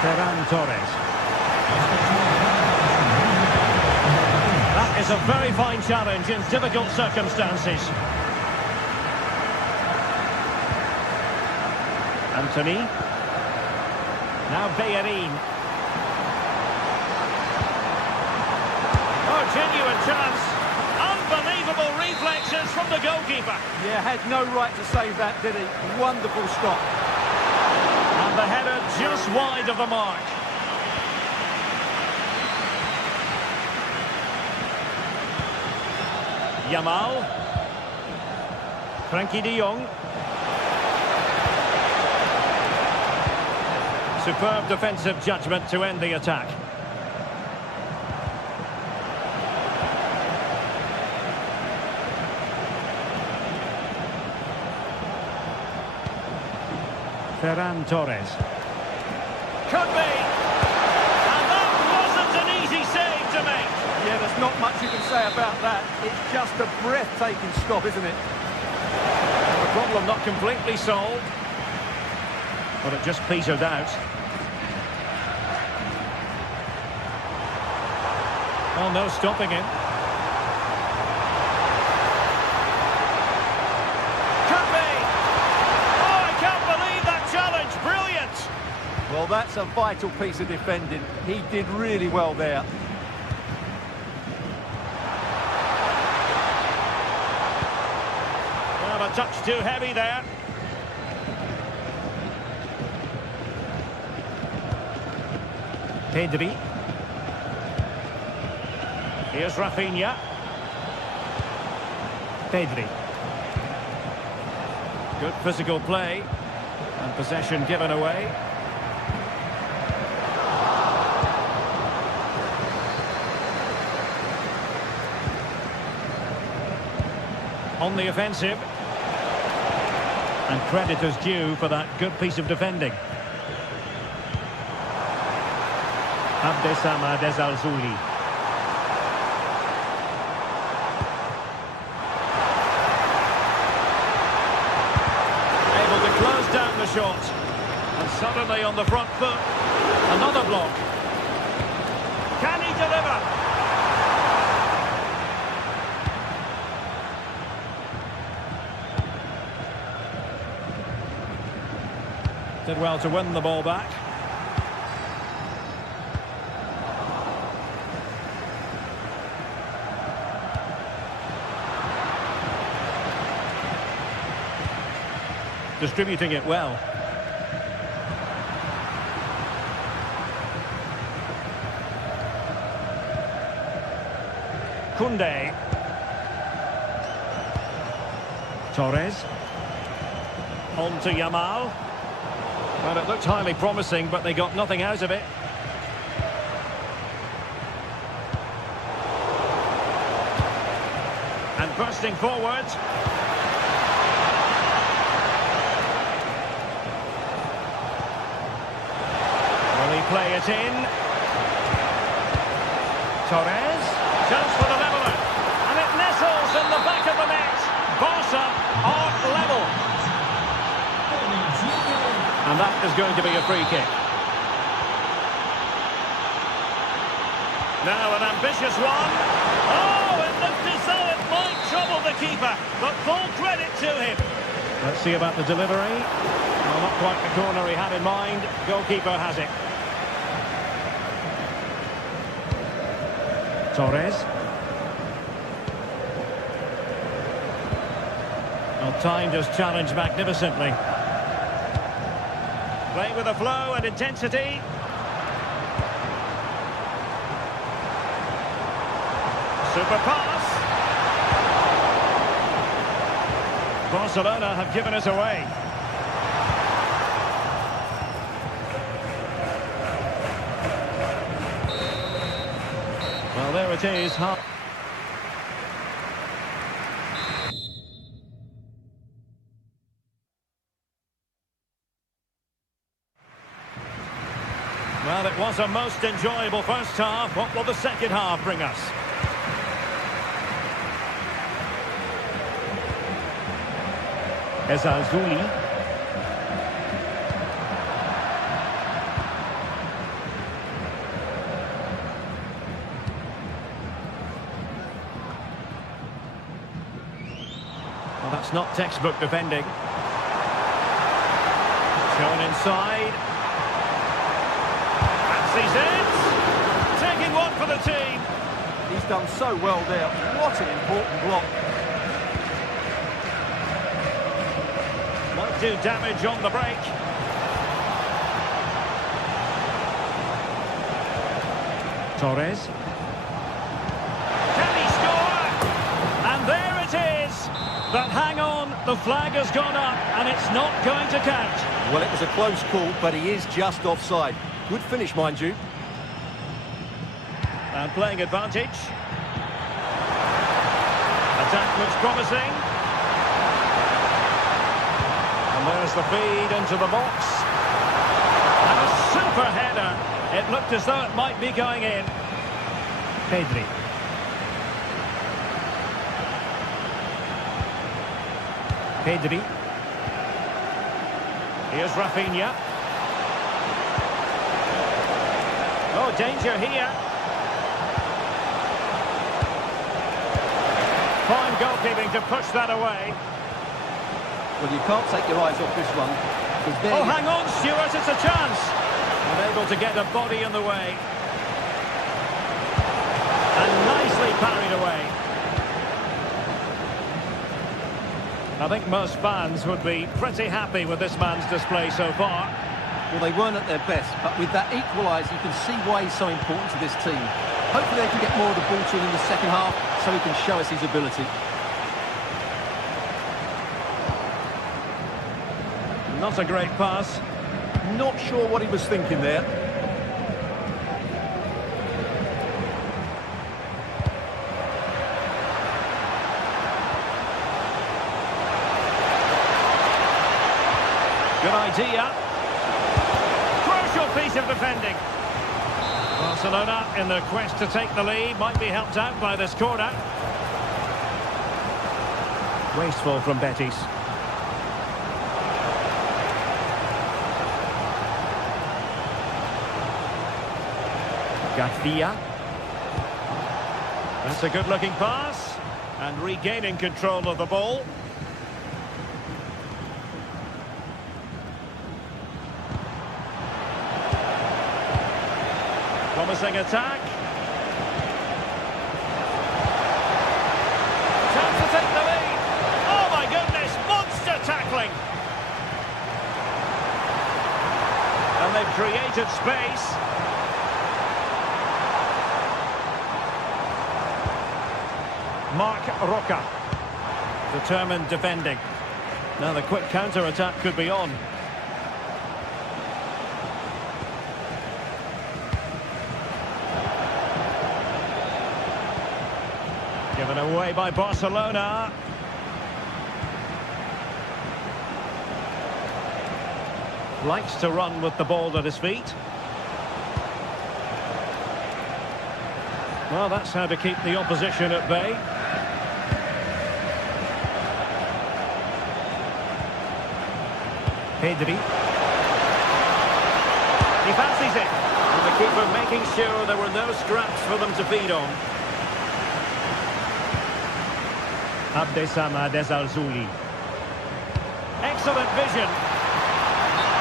Ferran Torres. That is a very fine challenge in difficult circumstances. Anthony. Now Bellerin. Oh, genuine chance. Unbelievable reflexes from the goalkeeper. Yeah, had no right to save that, did he? Wonderful stop. And the header just wide of the mark. Yamal. Frankie de Jong. Superb defensive judgment to end the attack. Ferran Torres. Could be! And that wasn't an easy save to make. Yeah, there's not much you can say about that. It's just a breathtaking stop, isn't it? The problem not completely solved, but it just petered out. Oh, no stopping him. Could be! Oh, I can't believe that challenge. Brilliant! Well, that's a vital piece of defending. He did really well there. Well, a touch too heavy there. Pedri. Here's Rafinha. Pedri. Good physical play. And possession given away. On the offensive. And credit is due for that good piece of defending. Abdessamad Ezzalzouli. Down the shot, and suddenly on the front foot, another block. Can he deliver? Did well to win the ball back. Distributing it well. Koundé. Torres. On to Yamal. Well, it looked highly promising, but they got nothing out of it. And bursting forward. Will he play it in? Torres. Chance for the leveller. And it nestles in the back of the net. Barca are level. And that is going to be a free kick. Now an ambitious one. Oh, it looked as though it might trouble the keeper, but full credit to him. Let's see about the delivery. Well, not quite the corner he had in mind. Goalkeeper has it. Torres. Well, timed his challenge magnificently. Playing with a flow and intensity. Super pass. Barcelona have given it away. Well, there it is. Well, it was a most enjoyable first half. What will the second half bring us? Ezazuli. Well, that's not textbook defending. Shown inside. Fancies it. Taking one for the team. He's done so well there. What an important block. Won't do damage on the break. Torres. Can he score? And there it is. But hang on, the flag has gone up and it's not going to count. Well, it was a close call, but he is just offside. Good finish, mind you. And playing advantage. Attack looks promising. And there's the feed into the box. And a super header. It looked as though it might be going in. Pedri. Pedri. Here's Rafinha. Oh, danger here. Fine goalkeeping to push that away. Well, you can't take your eyes off this one. Oh, hang on, Stuart, it's a chance. Unable to get a body in the way. And nicely parried away. I think most fans would be pretty happy with this man's display so far. Well, they weren't at their best, but with that equaliser, you can see why he's so important to this team. Hopefully they can get more of the ball to him in the second half so he can show us his ability. Not a great pass. Not sure what he was thinking there. Good idea. Crucial piece of defending. Barcelona, in their quest to take the lead, might be helped out by this corner. Wasteful from Betis. Garcia. That's a good-looking pass. And regaining control of the ball. Promising attack. Chance to take the lead. Oh my goodness, monster tackling. And they've created space. Marc Roca. Determined defending. Now the quick counter-attack could be on. Given away by Barcelona. Likes to run with the ball at his feet. Well, that's how to keep the opposition at bay. Pedri. He fancies it. And the keeper making sure there were no scraps for them to feed on. Abdessamad Ezalzouli. Excellent vision.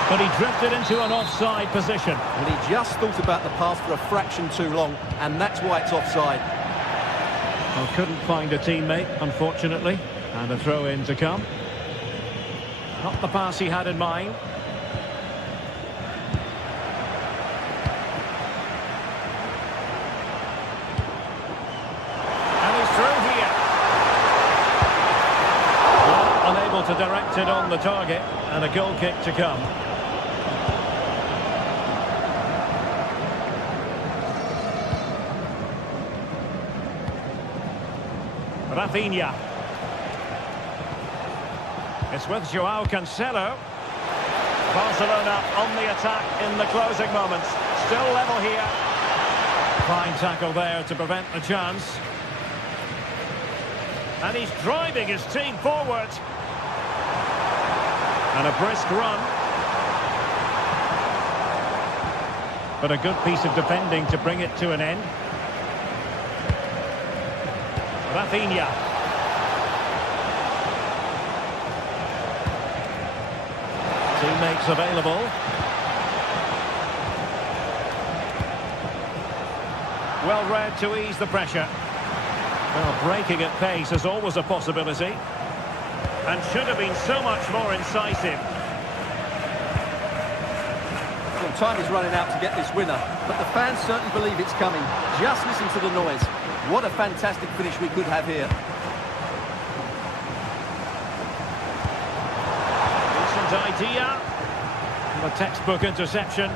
But he drifted into an offside position. And he just thought about the pass for a fraction too long, and that's why it's offside. Well, couldn't find a teammate, unfortunately. And a throw-in to come. Not the pass he had in mind. And he's through here. Well, unable to direct it on the target. And a goal kick to come. Rafinha. It's with Joao Cancelo. Barcelona on the attack in the closing moments. Still level here. Fine tackle there to prevent the chance. And he's driving his team forward. And a brisk run. But a good piece of defending to bring it to an end. Rafinha. Teammates available. Well read to ease the pressure. Well, breaking at pace is always a possibility. And should have been so much more incisive. Well, time is running out to get this winner, but the fans certainly believe it's coming. Just listen to the noise. What a fantastic finish we could have here. Decent idea. The textbook interception.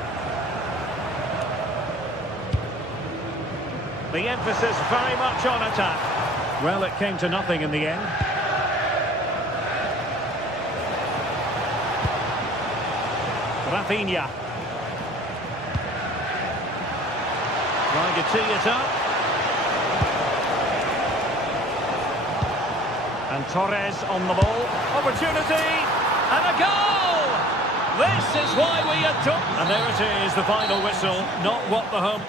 The emphasis very much on attack. Well, it came to nothing in the end. Rafinha. Trying to tee it up. And Torres on the ball. Opportunity. And a goal! This is why we adore. And there it is, the final whistle. Not what the home...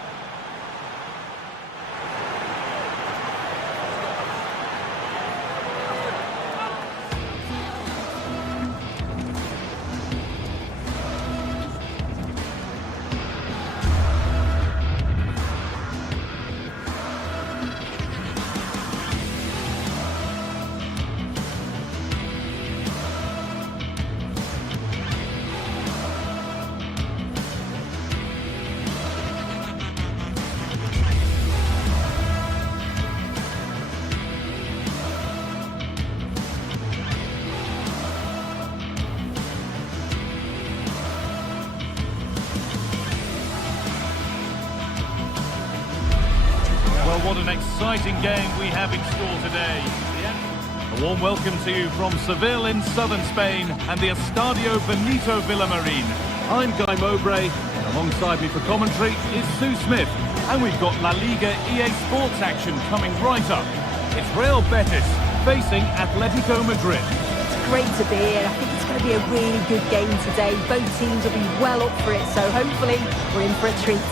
Well, what an exciting game we have in store today. A warm welcome to you from Seville in southern Spain and the Estadio Benito Villamarin. I'm Guy Mowbray, and alongside me for commentary is Sue Smith. And we've got La Liga EA Sports action coming right up. It's Real Betis facing Atletico Madrid. It's great to be here. I think it's going to be a really good game today. Both teams will be well up for it, so hopefully we're in for a treat.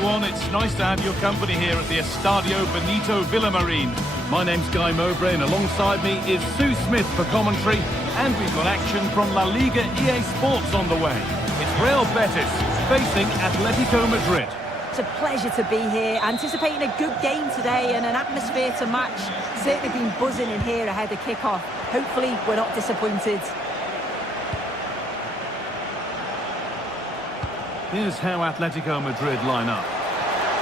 everyone. It's nice to have your company here at the Estadio Benito Villamarin. My name's Guy Mowbray, and alongside me is Sue Smith for commentary. And we've got action from La Liga GTSports on the way. It's Real Betis facing Atletico Madrid. It's a pleasure to be here, anticipating a good game today and an atmosphere to match. Certainly been buzzing in here ahead of kick-off. Hopefully we're not disappointed. Here's how Atletico Madrid line up.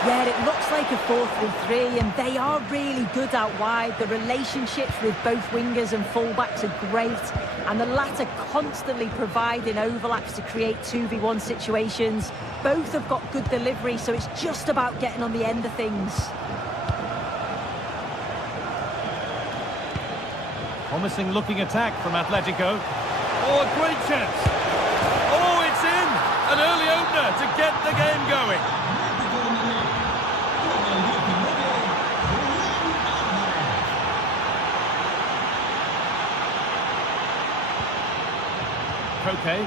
Yeah, it looks like a 4-3-3, and they are really good out wide. The relationships with both wingers and fullbacks are great, and the latter constantly providing overlaps to create 2v1 situations. Both have got good delivery, so it's just about getting on the end of things. Promising looking attack from Atletico. Oh, a great chance. Oh, it's in! An early opener to get the game going. Okay.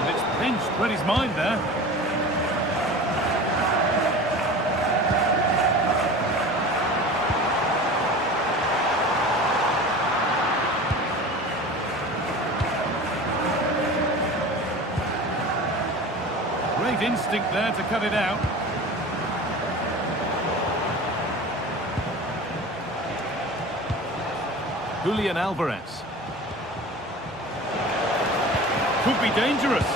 And it's pinched, read his mind there. Great instinct there to cut it out. Julian Alvarez. Could be dangerous.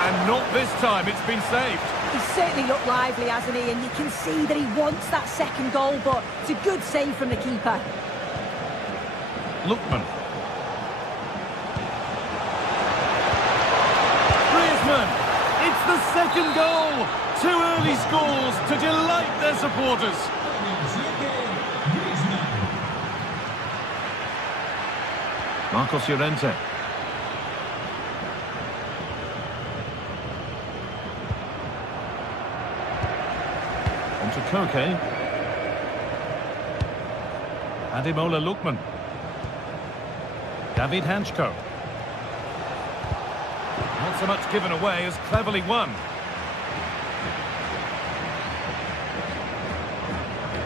And not this time, it's been saved. He's certainly looked lively, hasn't he? And you can see that he wants that second goal, but it's a good save from the keeper. Lookman. Griezmann. It's the second goal! 2 early scores to delight their supporters. Marcos Llorente. On to Koke. Ademola Lookman. David Hanchko. Not so much given away as cleverly won.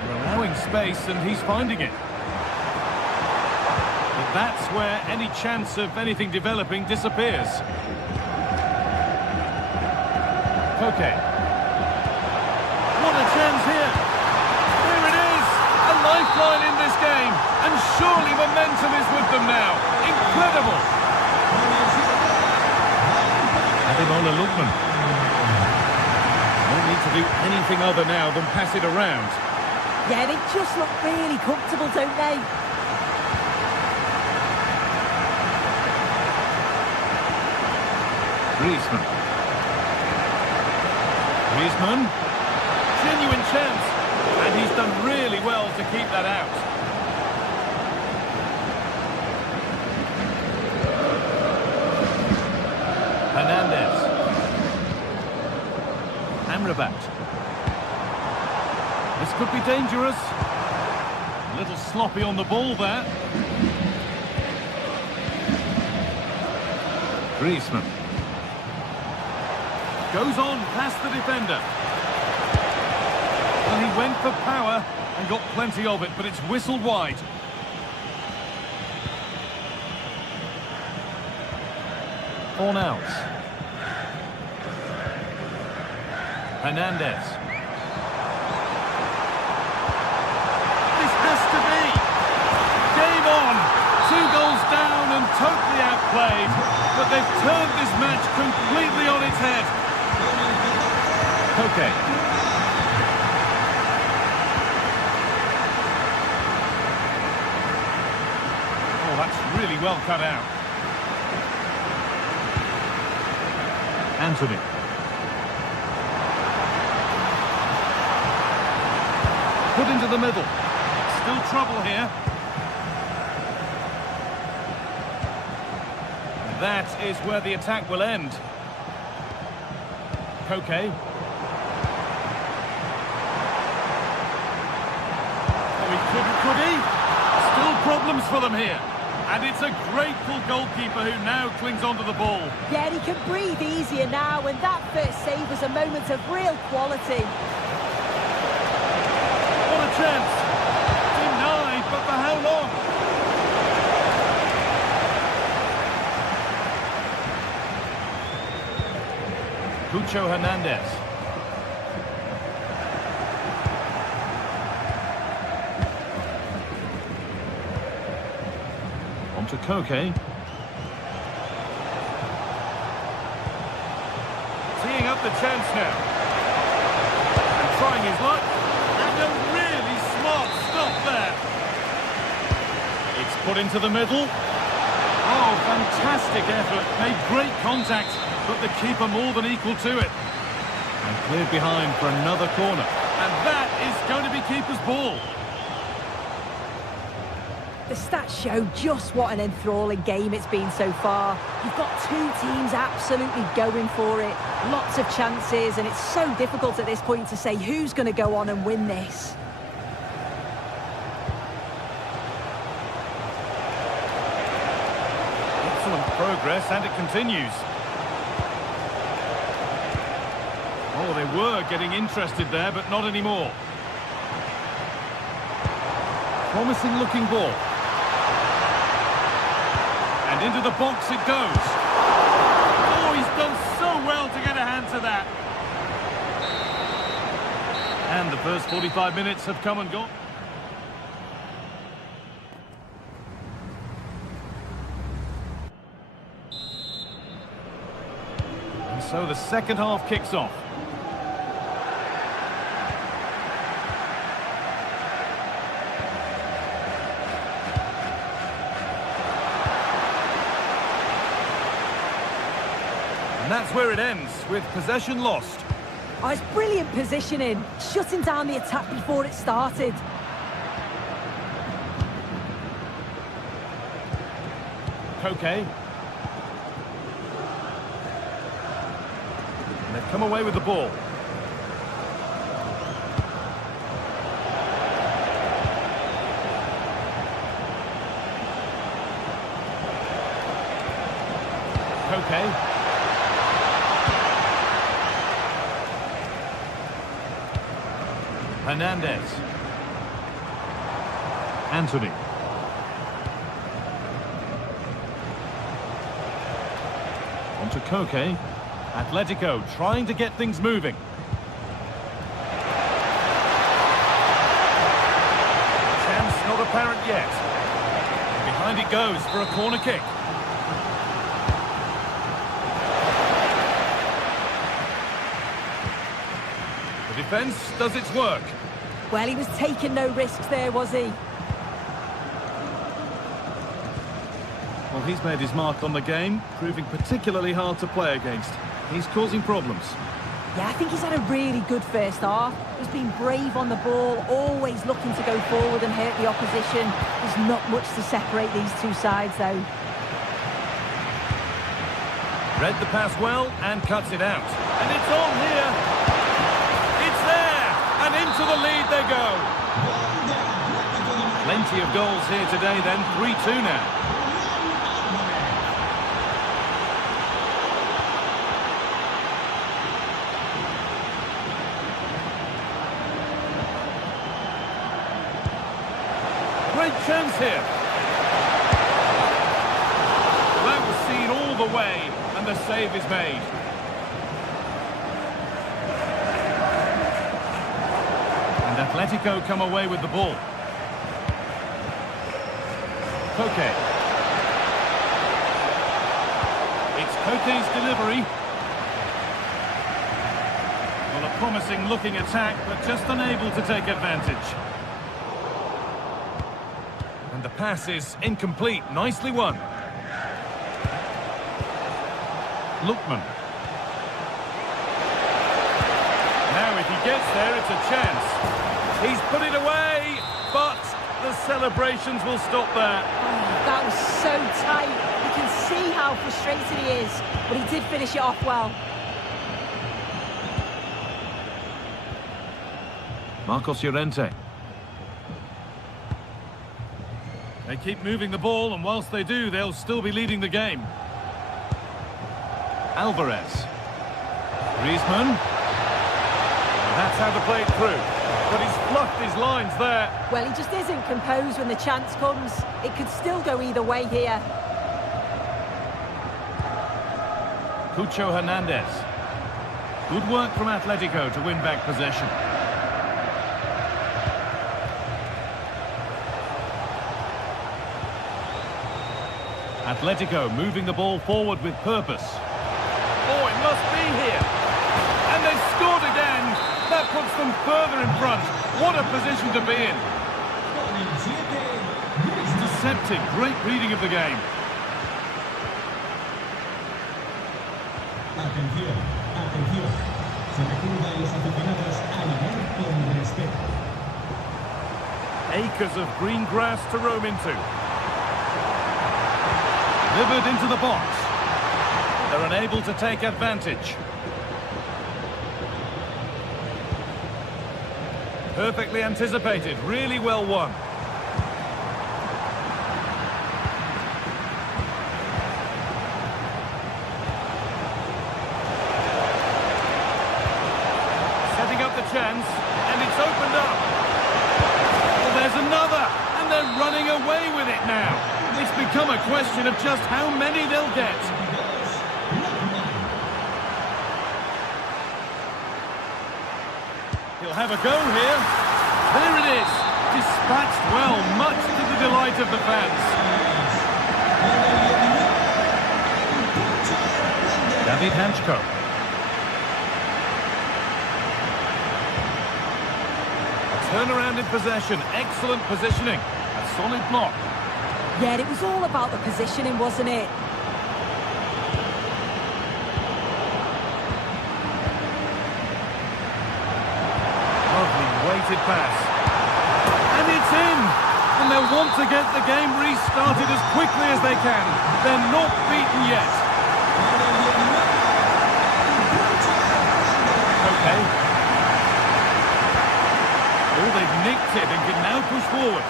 They're allowing space and he's finding it. But that's where any chance of anything developing disappears. Okay. What a chance here. Here it is. A lifeline in this game. And surely momentum is with them now. Incredible. Ademola Lookman. Don't need to do anything other now than pass it around. Yeah, they just look really comfortable, don't they? Griezmann. Griezmann. Genuine chance. And he's done really well to keep that out. Hernandez. Amrabat. This could be dangerous. A little sloppy on the ball there. Griezmann. Goes on past the defender. Well, he went for power and got plenty of it, but it's whistled wide. Fornals. Hernandez. This has to be. Game on. 2 goals down and totally outplayed. But they've turned this match completely on its head. Okay. Oh, that's really well cut out. Anthony. Put into the middle. Still trouble here. That is where the attack will end. Koke. Oh, he couldn't Could he? Still problems for them here. And it's a grateful goalkeeper who now clings onto the ball. Yeah, he can breathe easier now, and that first save was a moment of real quality. What a chance! Denied, but for how long? Cucho Hernandez. On to Koke. Teeing up the chance now. And trying his luck. And a really smart stop there. It's put into the middle. Oh, fantastic effort. Made great contact, but the keeper more than equal to it. And cleared behind for another corner. And that is going to be keeper's ball. The stats show just what an enthralling game it's been so far. You've got two teams absolutely going for it. Lots of chances, and it's so difficult at this point to say who's going to go on and win this. Excellent progress, and it continues. Oh, they were getting interested there, but not anymore. Promising looking ball. And into the box it goes. Oh, he's done so well to get a hand to that. And the first 45 minutes have come and gone. And so the second half kicks off. And that's where it ends, with possession lost. Oh, it's brilliant positioning, shutting down the attack before it started. Koke. And they've come away with the ball. Koke. Hernandez. Anthony. On to Koke. Atletico trying to get things moving. Chance not apparent yet. Behind it goes for a corner kick. The defence does its work. Well, he was taking no risks there, was he? Well, he's made his mark on the game, proving particularly hard to play against. He's causing problems. Yeah, I think he's had a really good first half. He's been brave on the ball, always looking to go forward and hurt the opposition. There's not much to separate these two sides, though. Read the pass well and cuts it out. And it's on here. It's there. And into the lead they go. Plenty of goals here today then. 3-2 now. Great chance here. That was seen all the way, and the save is made. And Atletico come away with the ball. Koke. It's Koke's delivery. Well, a promising looking attack, but just unable to take advantage. And the pass is incomplete. Nicely won. Lookman. Now if he gets there, it's a chance. He's put it away, but the celebrations will stop there. Oh, that was so tight. You can see how frustrated he is, but he did finish it off well. Marcos Llorente. They keep moving the ball, and whilst they do, they'll still be leading the game. Alvarez. Griezmann. That's how to play it through. But he's fluffed his lines there. Well, he just isn't composed when the chance comes. It could still go either way here. Cucho Hernandez. Good work from Atletico to win back possession. Atletico moving the ball forward with purpose. Oh, it must be here. And they scored again. That puts them further in front. What a position to be in. Deceptive, great reading of the game. Atención, atención. Se recuerda a los aficionados a ganar con respeto. Acres of green grass to roam into. Delivered into the box. They're unable to take advantage. Perfectly anticipated, really well won. Setting up the chance, and it's opened up. Well, there's another, and they're running away with it now. It's become a question of just how many they'll get. He'll have a go here. There it is. Dispatched well, much to the delight of the fans. David Hanchko. Turnaround in possession. Excellent positioning. A solid block. Yeah, it was all about the positioning, wasn't it? Lovely weighted pass. And it's in! And they'll want to get the game restarted as quickly as they can. They're not beaten yet. Okay. Oh, they've nicked it and can now push forward.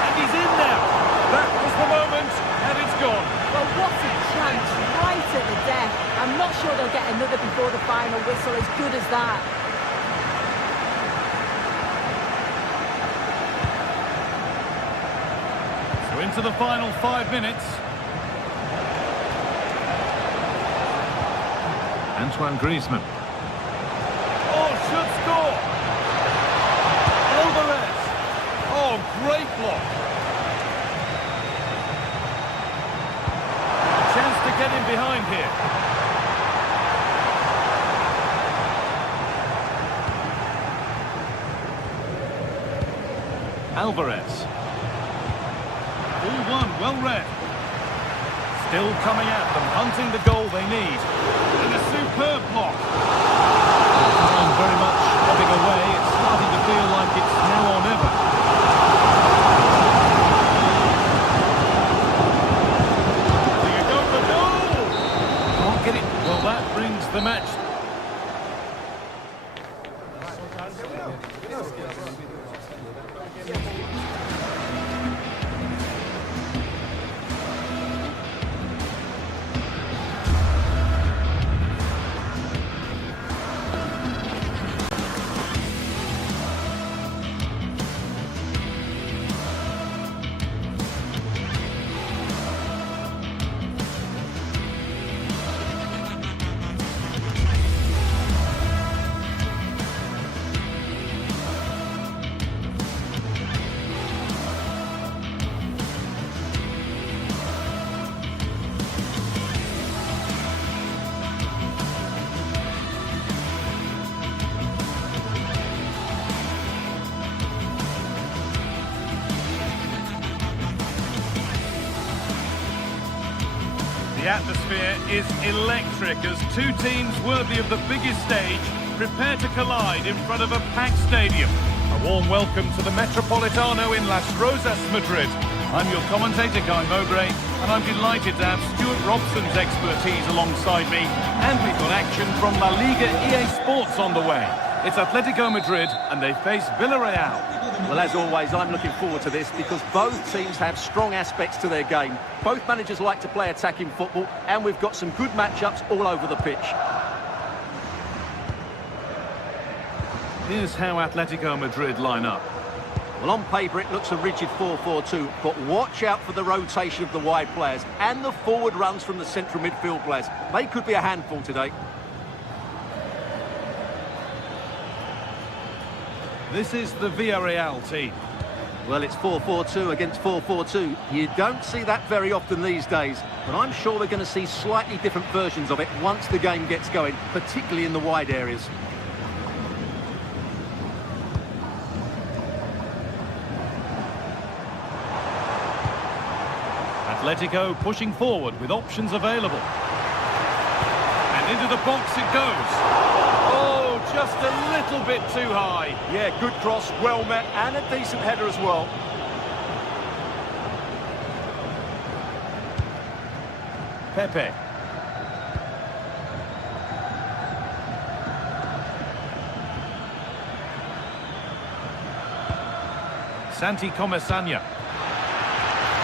And he's in now. That was the moment, and it's gone. Well, what a chance, right at the death. I'm not sure they'll get another before the final whistle as good as that. So into the final 5 minutes. Antoine Griezmann. Oh, should score! Alvarez! Oh, great block! A chance to get in behind here. Alvarez. All one, well read. Still coming at them, hunting the goal they need. And a superb block. Time very much ebbing away. It's starting to feel like it's now or never. Having a go for goal! Can't get it. Well, that brings the match. The atmosphere is electric as two teams worthy of the biggest stage prepare to collide in front of a packed stadium. A warm welcome to the Metropolitano in Las Rozas, Madrid. I'm your commentator, Guy Mowbray, and I'm delighted to have Stuart Robson's expertise alongside me. And we've got action from La Liga EA Sports on the way. It's Atletico Madrid and they face Villarreal. Well, as always, I'm looking forward to this because both teams have strong aspects to their game. Both managers like to play attacking football, and we've got some good matchups all over the pitch. Here's how Atletico Madrid line up. Well, on paper, it looks a rigid 4-4-2, but watch out for the rotation of the wide players and the forward runs from the central midfield players. They could be a handful today. This is the Villarreal team. Well, it's 4-4-2 against 4-4-2. You don't see that very often these days, but I'm sure we're going to see slightly different versions of it once the game gets going, particularly in the wide areas. Atletico pushing forward with options available. And into the box it goes. Oh, just a little bit too high. Yeah, good cross, well met, and a decent header as well. Pepe. Santi Comesaña.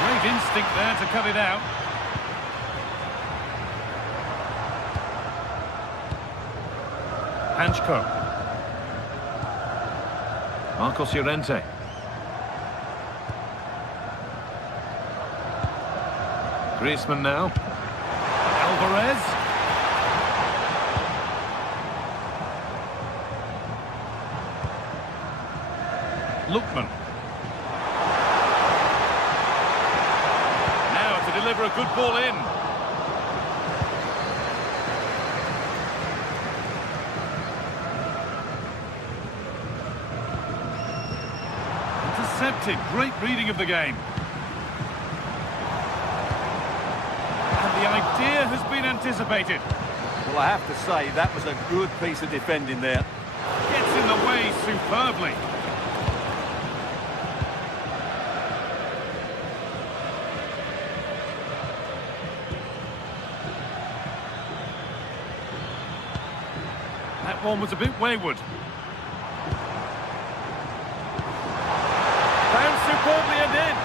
Great instinct there to cut it out. Hanchko. Marcos Llorente. Griezmann now. Alvarez. Lookman. Now to deliver a good ball in. Intercepted. Great reading of the game. And the idea has been anticipated. Well, I have to say, that was a good piece of defending there. Gets in the way superbly. That one was a bit wayward. Found superbly and in.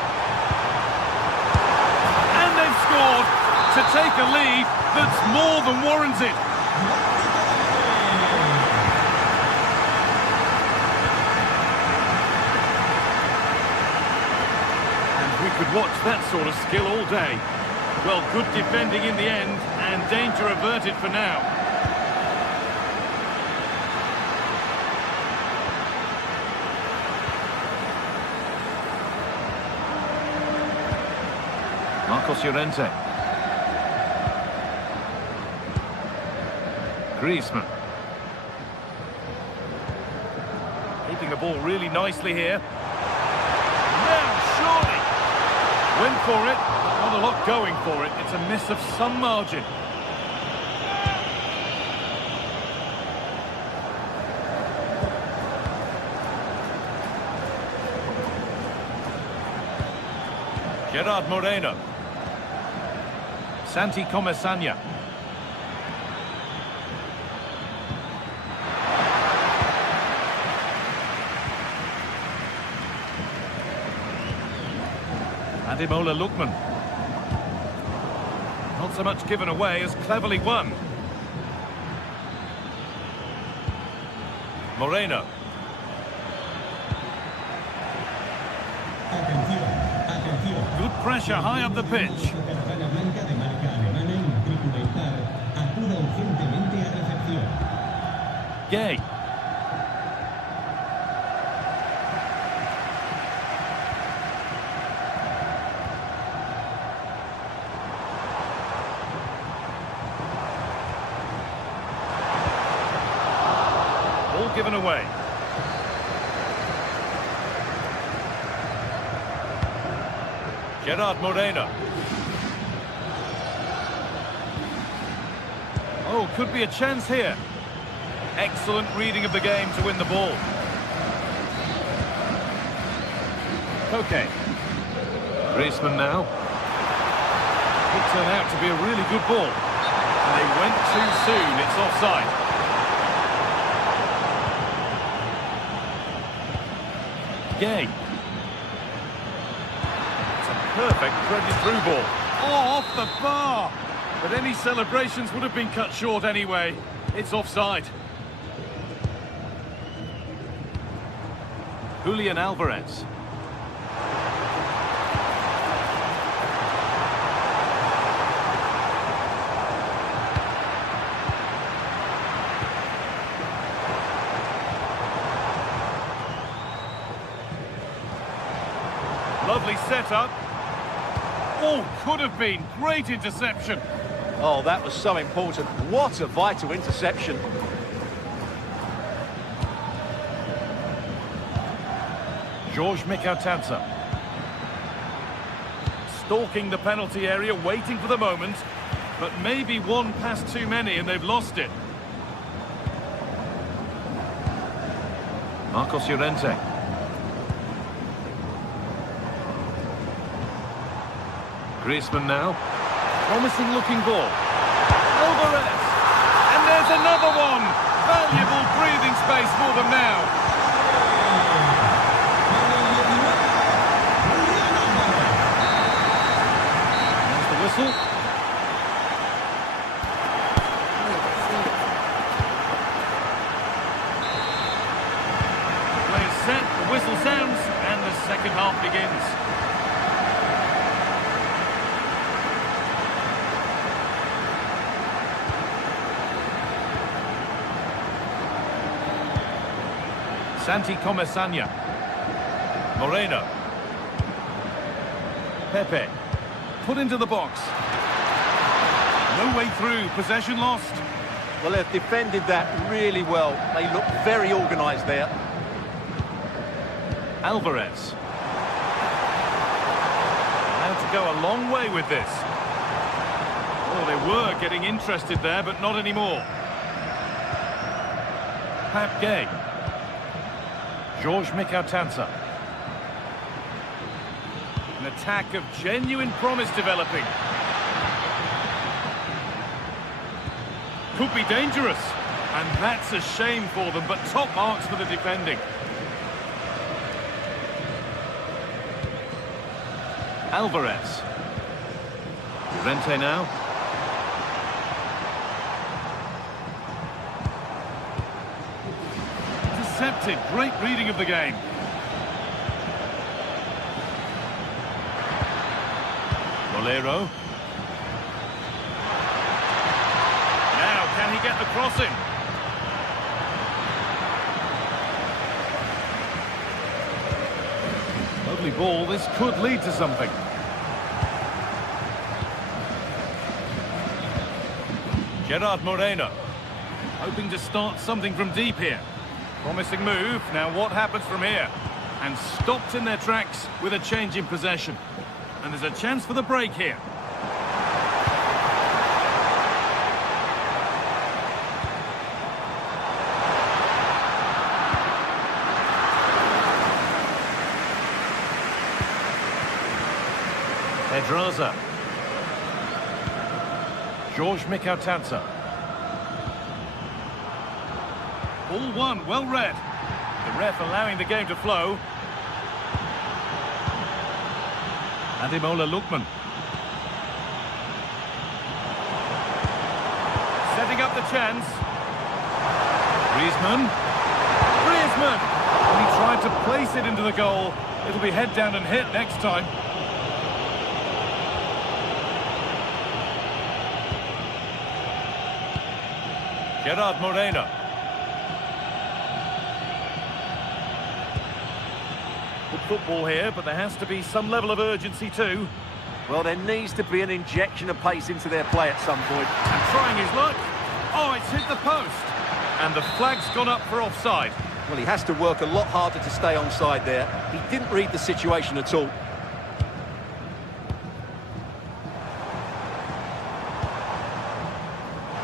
And they've scored to take a lead that's more than warranted. And we could watch that sort of skill all day. Well, good defending in the end and danger averted for now. Marcos Llorente. Griezmann. Keeping the ball really nicely here. Now, surely. Went for it, but not a lot going for it. It's a miss of some margin. Gerard Moreno. Santi Comesaña. Ademola Lookman. Not so much given away as cleverly won. Moreno. Good pressure high up the pitch. Gay. Ball given away. Gerard Moreno. Oh, could be a chance here. Excellent reading of the game to win the ball. Okay. Griezmann now. Could turn out to be a really good ball. And they went too soon. It's offside. Gay. It's a perfect threaded through ball. Oh, off the bar! But any celebrations would have been cut short anyway. It's offside. Julian Alvarez. Lovely setup. Oh, could have been. Great interception. Oh, that was so important. What a vital interception. George Mikautanza. Stalking the penalty area, waiting for the moment. But maybe one pass too many and they've lost it. Marcos Llorente. Griezmann now. Promising looking ball. Alvarez. And there's another one. Valuable breathing space for them now. There's the whistle. Players set, the whistle sounds, and the second half begins. Santi Comesaña. Moreno. Pepe. Put into the box. No way through. Possession lost. Well, they've defended that really well. They look very organised there. Alvarez. Now to go a long way with this. Oh, they were getting interested there, but not anymore. Pap Gay. George Mikautanza. An attack of genuine promise developing. Could be dangerous. And that's a shame for them, but top marks for the defending. Alvarez. Llorente now. Intercepted. Great reading of the game. Bolero. Now, can he get the crossing? Lovely ball. This could lead to something. Gerard Moreno. Hoping to start something from deep here. Promising move. Now what happens from here? And stopped in their tracks with a change in possession. And there's a chance for the break here. Pedraza. George Mikautanza. All one, well read. The ref allowing the game to flow. Ademola Lookman. Setting up the chance. Griezmann. Griezmann! He tried to place it into the goal. It'll be head down and hit next time. Gerard Moreno. Good football here, but there has to be some level of urgency too. Well, there needs to be an injection of pace into their play at some point. And trying his luck. Oh, it's hit the post. And the flag's gone up for offside. Well, he has to work a lot harder to stay onside there. He didn't read the situation at all.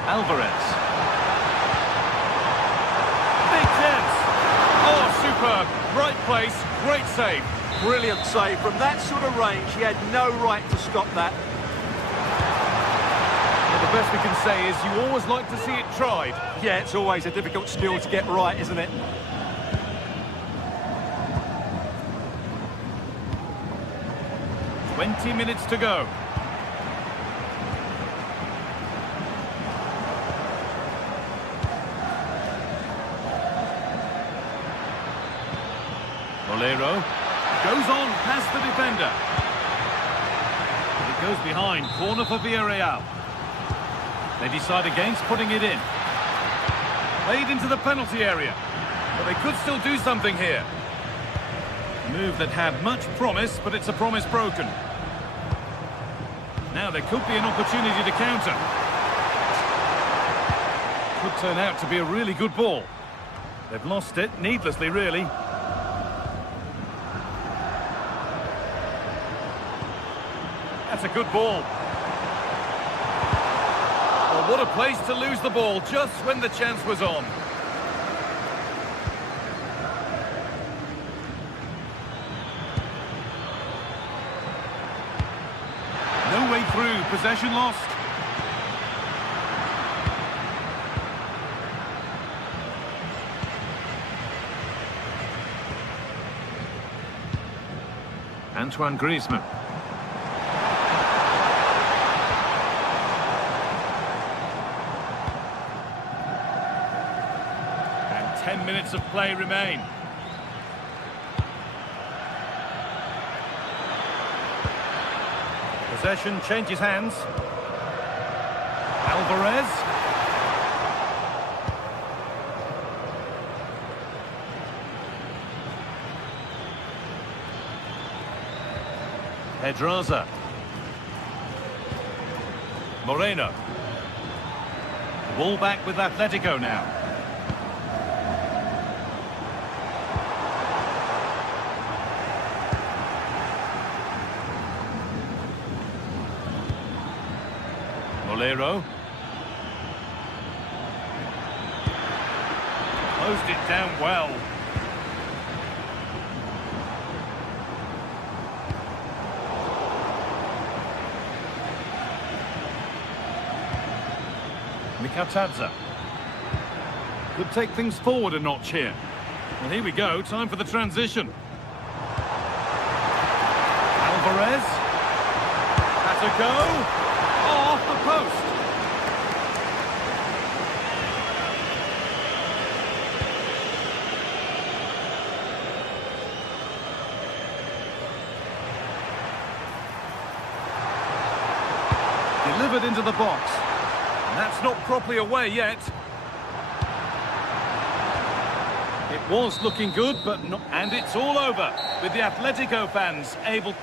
Alvarez. Big chance. Oh, superb. Right place, great save. Brilliant save. From that sort of range, he had no right to stop that. Well, the best we can say is you always like to see it tried. Yeah, it's always a difficult skill to get right, isn't it? 20 minutes to go. Molero goes on past the defender. It goes behind, corner for Villarreal. They decide against putting it in. Played into the penalty area, but they could still do something here. A move that had much promise, but it's a promise broken. Now there could be an opportunity to counter. Could turn out to be a really good ball. They've lost it, needlessly really. That's a good ball. Well, what a place to lose the ball just when the chance was on. No way through, possession lost. Antoine Griezmann. And 10 minutes of play remain. Possession changes hands. Alvarez. Pedraza. Moreno. Ball back with Atletico now. Molero. Closed it down well. Mikatadze. Could take things forward a notch here. Well, here we go. Time for the transition. Alvarez. That's a go. Oh, off the post. Delivered into the box. That's not properly away yet. It was looking good, but not... And it's all over, with the Atletico fans able...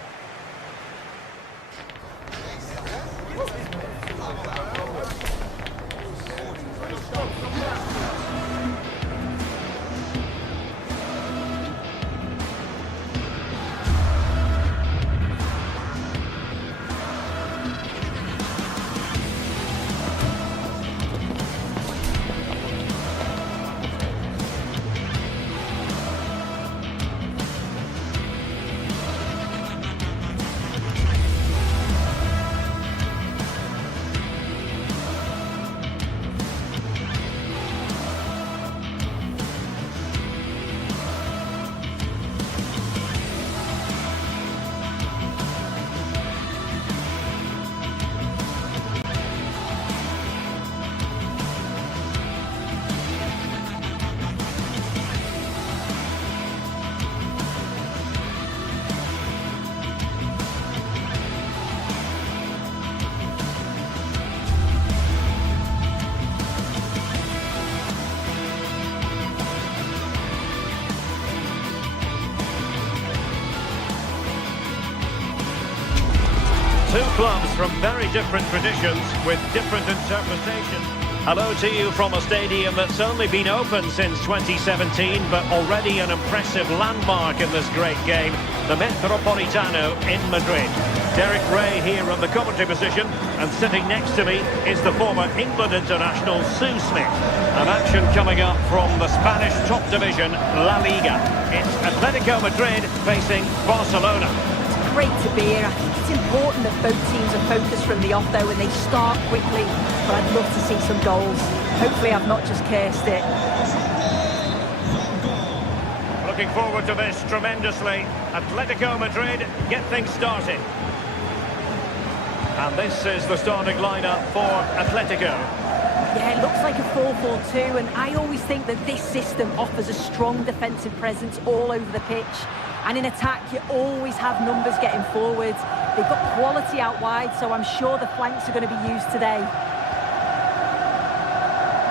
Two clubs from very different traditions with different interpretations. Hello to you from a stadium that's only been open since 2017, but already an impressive landmark in this great game, the Metropolitano in Madrid. Derek Ray here on the commentary position, and sitting next to me is the former England international Sue Smith. And action coming up from the Spanish top division, La Liga. It's Atletico Madrid facing Barcelona. Great to be here. I think it's important that both teams are focused from the off though and they start quickly, but I'd love to see some goals. Hopefully I've not just cursed it. Looking forward to this tremendously. Atletico Madrid get things started. And this is the starting lineup for Atletico. Yeah, it looks like a 4-4-2, and I always think that this system offers a strong defensive presence all over the pitch. And in attack, you always have numbers getting forward. They've got quality out wide, so I'm sure the flanks are going to be used today.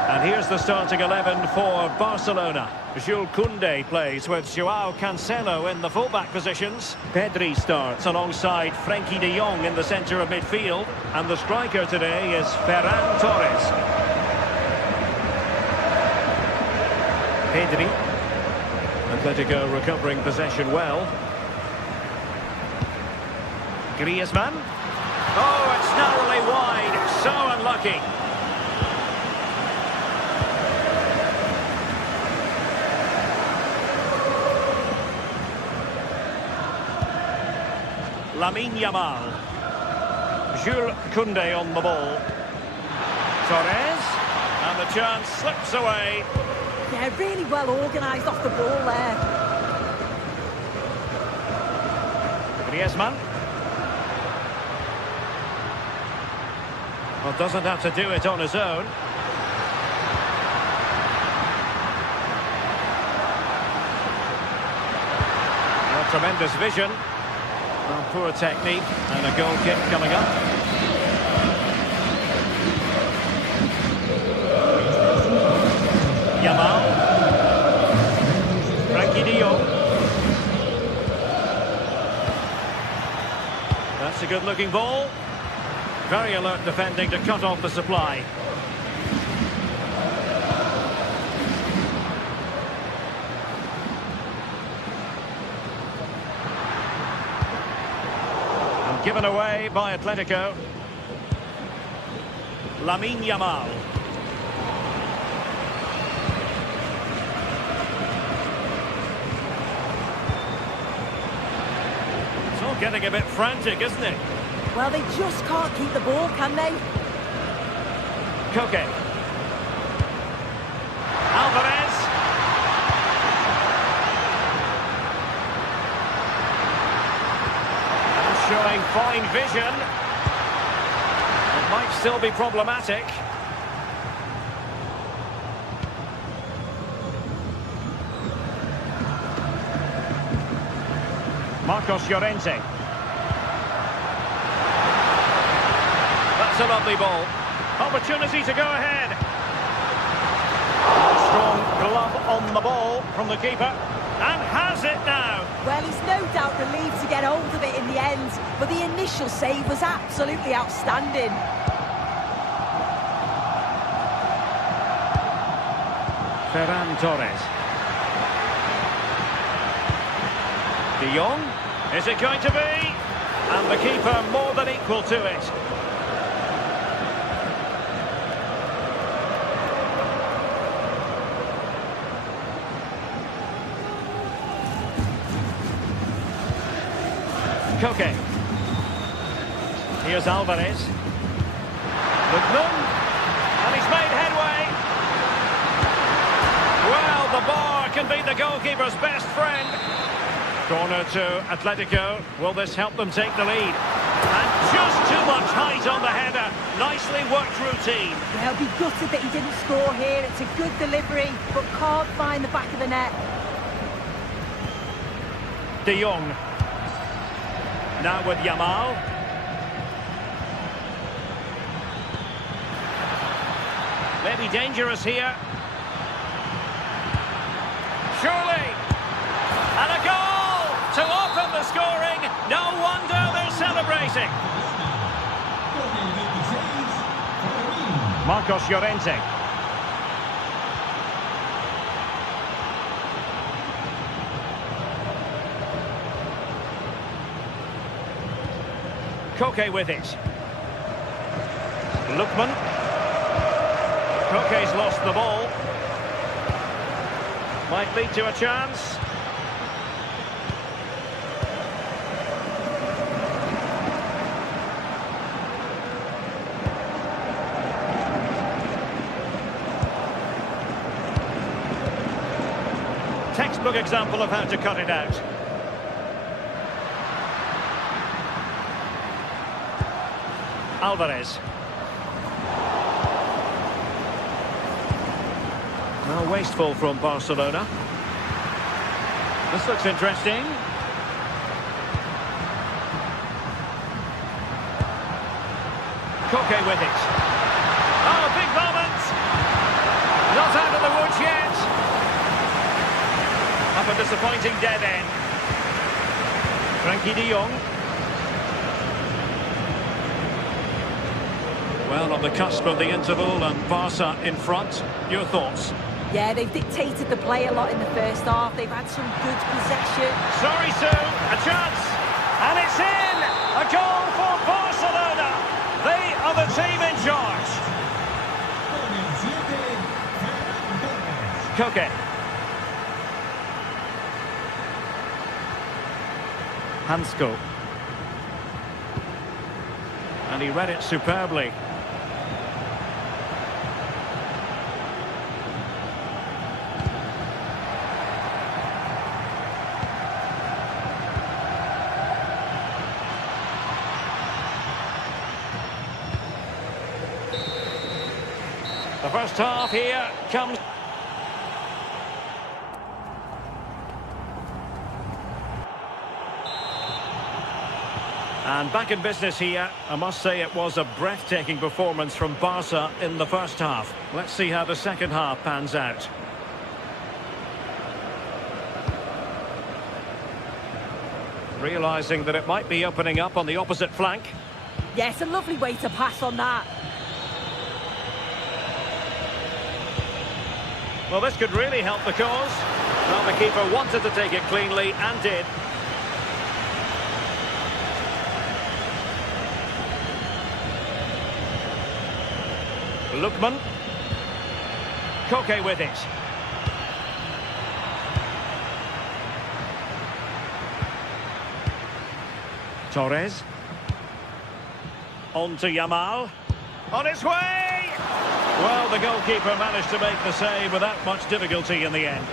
And here's the starting 11 for Barcelona. Jules Koundé plays with Joao Cancelo in the fullback positions. Pedri starts alongside Frenkie de Jong in the centre of midfield. And the striker today is Ferran Torres. Pedri. Atletico recovering possession well. Griezmann. Oh, it's narrowly wide. So unlucky. Lamine Yamal. Jules Koundé on the ball. Torres. And the chance slips away. Yeah, really well organised off the ball there. Griezmann. Well, doesn't have to do it on his own. Well, tremendous vision. Well, poor technique, and a goal kick coming up. Yamal. Frenkie de Jong. That's a good-looking ball. Very alert defending to cut off the supply. Given away by Atletico. Lamine Yamal. It's all getting a bit frantic, isn't it? Well, they just can't keep the ball, can they? Koke. Alvarez. Showing fine vision. It might still be problematic. Marcos Llorente. That's a lovely ball. Opportunity to go ahead. Strong glove on the ball from the keeper. And has it now. Well, he's no doubt relieved to get hold of it in the end, but the initial save was absolutely outstanding. Ferran Torres. De Jong. Is it going to be? And the keeper more than equal to it. Koke. Here's Alvarez. Lookman. And he's made headway. Well, the bar can be the goalkeeper's best friend. Corner to Atletico. Will this help them take the lead? And just too much height on the header. Nicely worked routine. They'll be gutted that he didn't score here. It's a good delivery, but can't find the back of the net. De Jong. Now with Yamal. Maybe dangerous here. Surely. And a goal to open the scoring. No wonder they're celebrating. Marcos Llorente. Koke with it. Lookman. Koke's lost the ball. Might lead to a chance. Textbook example of how to cut it out. Alvarez. Well, wasteful from Barcelona. This looks interesting. Koke with it. Oh, big moment! Not out of the woods yet. Up a disappointing dead end. Frankie de Jong. Well, on the cusp of the interval and Barca in front. Your thoughts? Yeah, they've dictated the play a lot in the first half. They've had some good possession. Sorry, Sue. A chance. And it's in. A goal for Barcelona. They are the team in charge. Con el 7, Ferran Torres. Koke. Hansko. And he read it superbly. The first half here comes. And back in business here. I must say it was a breathtaking performance from Barca in the first half. Let's see how the second half pans out. Realising that it might be opening up on the opposite flank. Yes, a lovely way to pass on that. Well, this could really help the cause. Well, the keeper wanted to take it cleanly and did. Lookman. Koke with it. Torres. On to Yamal. On its way! Well, the goalkeeper managed to make the save without much difficulty in the end.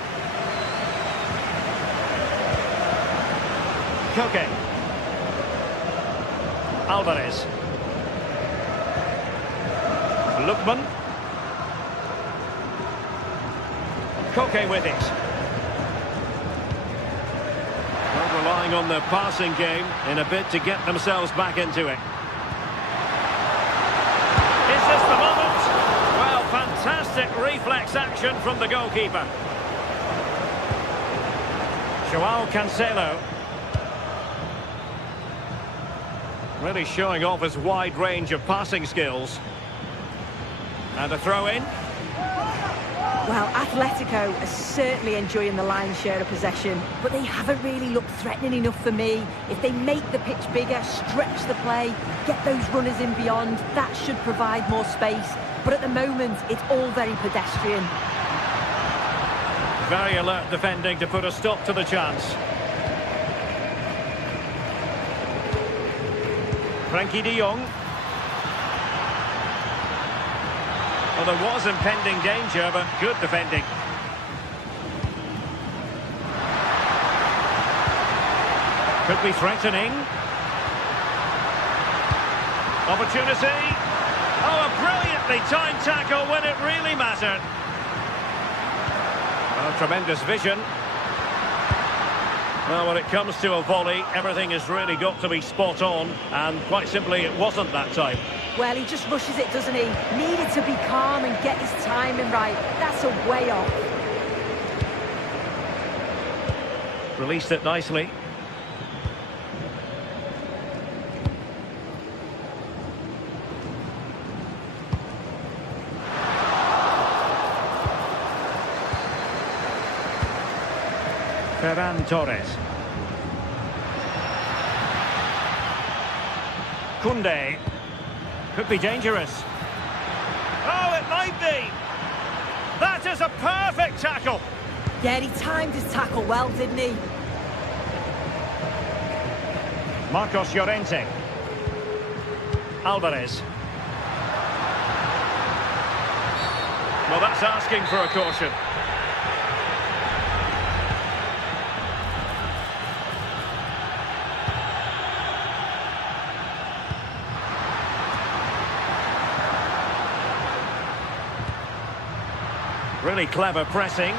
Koke. Alvarez. Lookman. Koke with it. Well, relying on the passing game in a bid to get themselves back into it. Is this the moment? Well, fantastic reflex action from the goalkeeper. Joao Cancelo. Really showing off his wide range of passing skills. And a throw in. Well, Atletico are certainly enjoying the lion's share of possession, but they haven't really looked threatening enough for me. If they make the pitch bigger, stretch the play, get those runners in beyond, that should provide more space. But at the moment, it's all very pedestrian. Very alert defending to put a stop to the chance. Frankie de Jong. Well, there was impending danger, but good defending. Could be threatening. Opportunity. Oh, a brilliantly timed tackle when it really mattered. Well, tremendous vision. Well, when it comes to a volley, everything has really got to be spot on, and quite simply, it wasn't that time. Well, he just rushes it, doesn't he? Needed to be calm and get his timing right. That's a way off. Released it nicely. Ferran Torres. Koundé. Could be dangerous. Oh, it might be. That is a perfect tackle. Yeah, he timed his tackle well, didn't he? Marcos Llorente. Alvarez. Well, that's asking for a caution. Really clever pressing.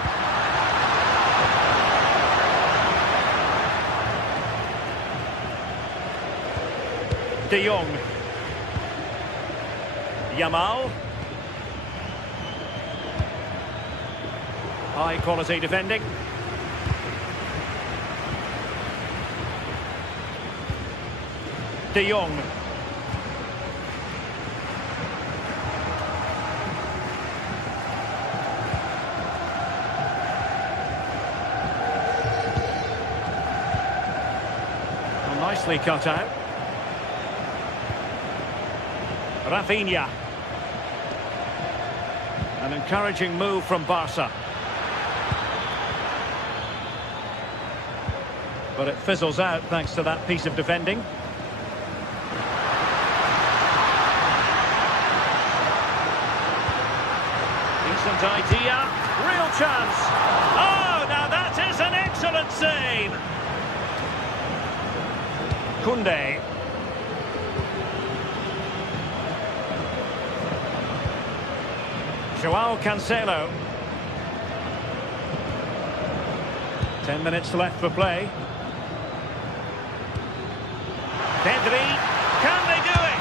De Jong. Yamal. High quality defending. De Jong. Well, nicely cut out. Rafinha. An encouraging move from Barca. But it fizzles out thanks to that piece of defending. Decent idea. Real chance. Oh, now that is an excellent save. Koundé. Joao Cancelo. 10 minutes left for play. Pedri, can they do it?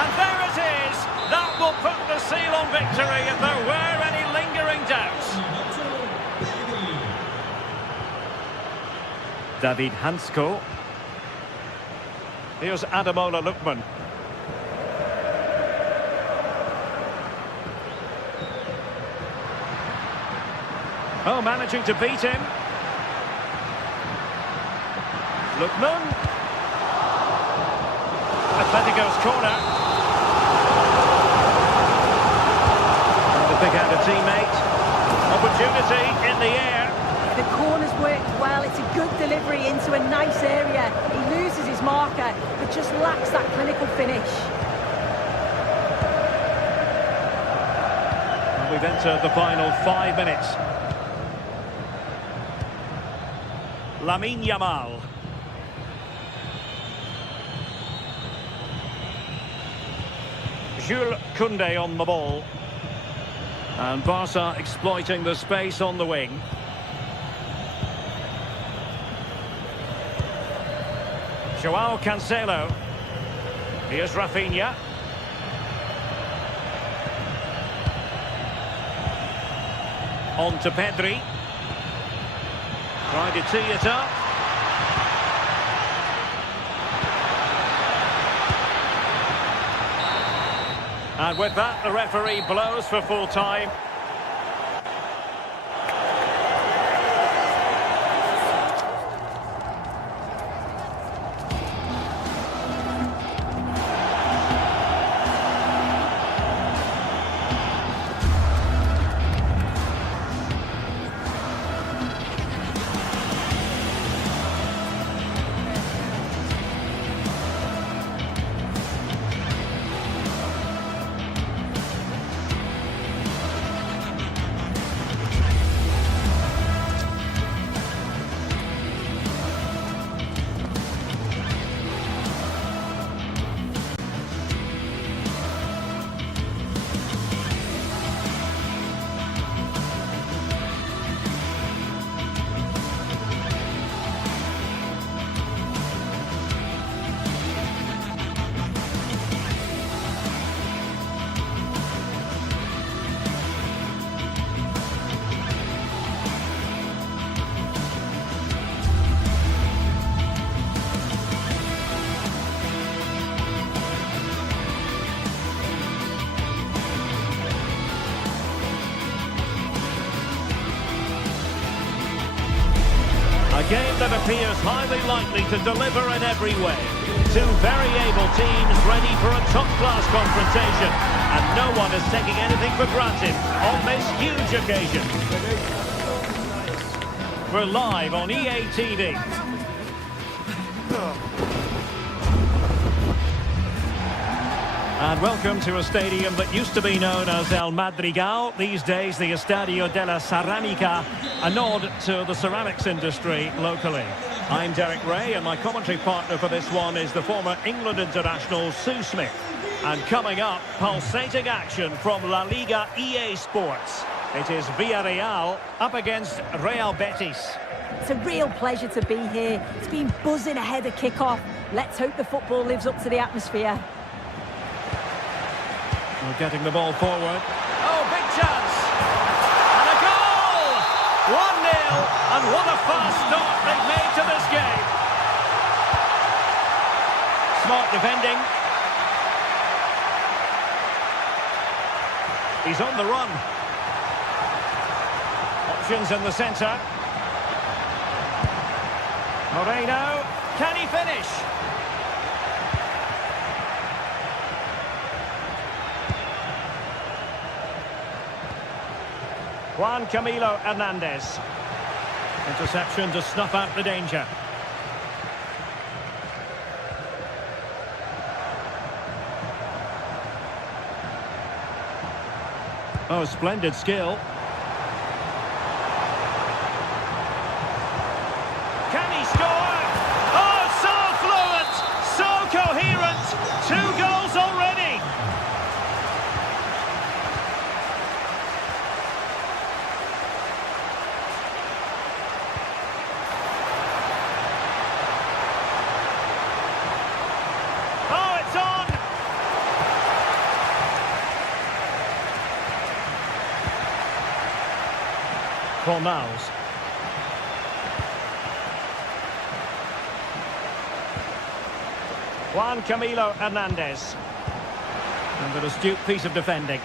And there it is. That will put the seal on victory if there were any lingering doubts. David Hansko. Here's Ademola Lookman. Oh, managing to beat him. Lookman. Atletico's corner. And a big-handed teammate. Opportunity in the air. The corner's worked well. It's a good delivery into a nice area. He loses his marker, but just lacks that clinical finish. And we've entered the final 5 minutes. Lamine Yamal. Jules Koundé on the ball. And Barca exploiting the space on the wing. Joao Cancelo. Here's Rafinha. On to Pedri. Trying to tee it up. And with that, the referee blows for full time. A game that appears highly likely to deliver in every way. Two very able teams ready for a top-class confrontation. And no one is taking anything for granted on this huge occasion. We're live on EA TV. And welcome to a stadium that used to be known as El Madrigal, these days the Estadio de la Ceramica, a nod to the ceramics industry locally. I'm Derek Ray, and my commentary partner for this one is the former England international Sue Smith. And coming up, pulsating action from La Liga EA Sports. It is Villarreal up against Real Betis. It's a real pleasure to be here. It's been buzzing ahead of kick-off. Let's hope the football lives up to the atmosphere. We're getting the ball forward. Oh, big chance! And a goal! 1-0, and what a fast start they've made to this game. Smart defending. He's on the run. Options in the centre. Moreno, can he finish? Juan Camilo Hernandez. Interception to snuff out the danger. Oh, splendid skill. Can he score? Oh, so fluent, so coherent. 2 goals already. Oh, it's on. Fornals. Juan Camilo Hernandez. And an astute piece of defending.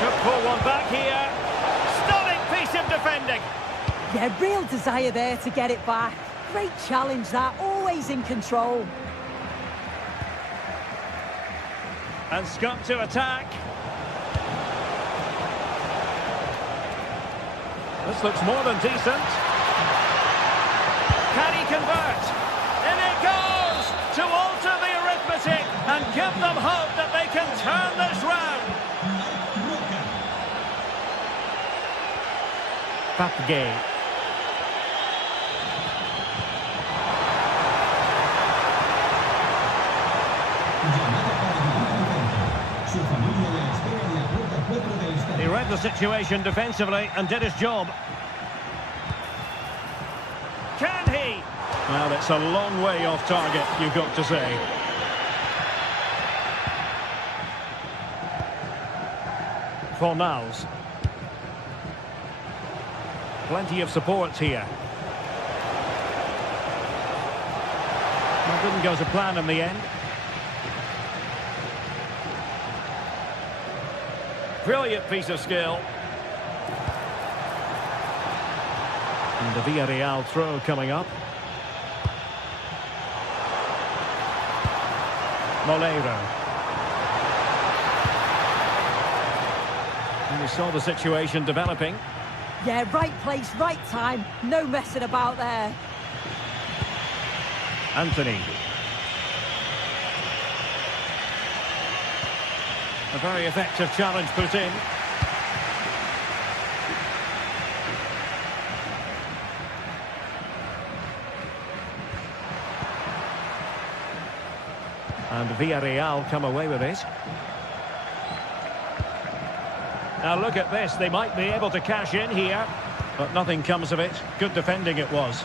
Could pull one back here. Stunning piece of defending. Yeah, real desire there to get it back. Great challenge that, always in control. And Scott to attack. This looks more than decent. Can he convert? In it goes to alter the arithmetic and give them hope that they can turn this round. Papgay. He read the situation defensively and did his job. Can he? Well, it's a long way off target, you've got to say. Fornals. Plenty of support here. It didn't go to plan in the end. Brilliant piece of skill. And the Villarreal throw coming up. Molero. And we saw the situation developing. Yeah, right place, right time. No messing about there. Anthony. A very effective challenge put in. And Villarreal come away with it. Now look at this, they might be able to cash in here, but nothing comes of it. Good defending it was.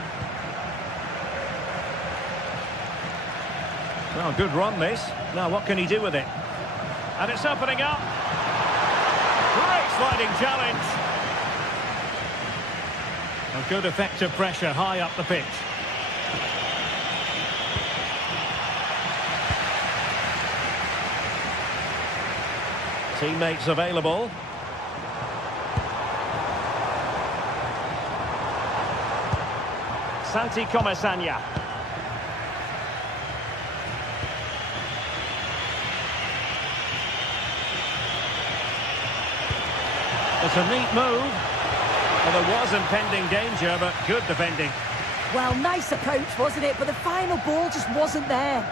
Well, good run this. Now what can he do with it? And it's opening up. Great sliding challenge. A good effective pressure high up the pitch. Teammates available. Santi Comesaña. It's a neat move. Well, there was impending danger, but good defending. Well, nice approach, wasn't it? But the final ball just wasn't there.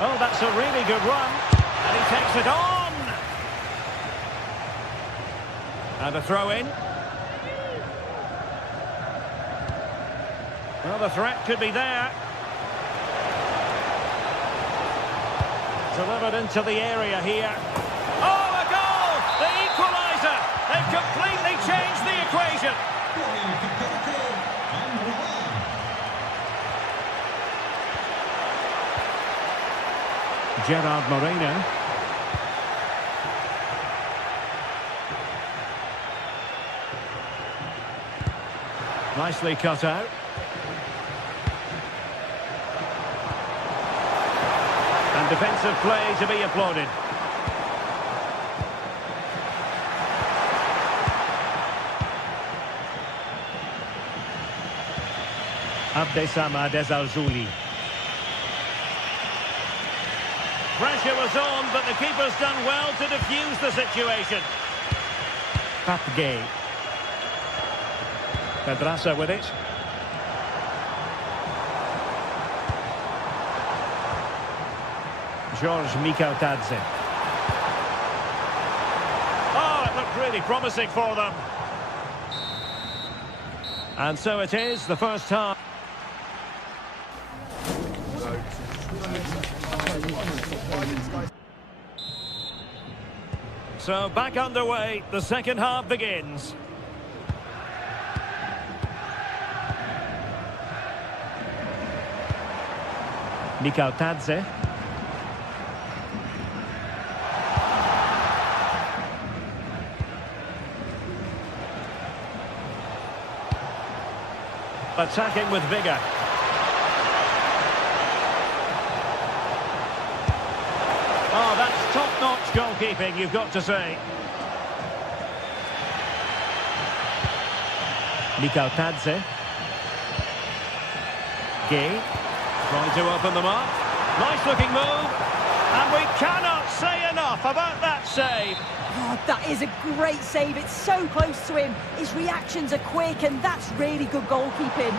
Oh, that's a really good run. And he takes it on. And a throw in. Well, the threat could be there. Delivered into the area here. Oh, a goal! The equaliser! They've completely changed the equation. Gerard Moreno. Nicely cut out. And defensive play to be applauded. Abdessamad Ezalzouli. Pressure was on, but the keeper's done well to defuse the situation. Papgay. Pedraza with it. George Mikautadze. Oh, it looked really promising for them. And so it is, the first half. So back underway, the second half begins. Mikautadze. Attacking with vigour. Oh, that's top-notch goalkeeping, you've got to say. Mikautadze. Gay. Trying to open them up. Nice-looking move. And we cannot say enough about that save. Oh, that is a great save. It's so close to him. His reactions are quick, and that's really good goalkeeping.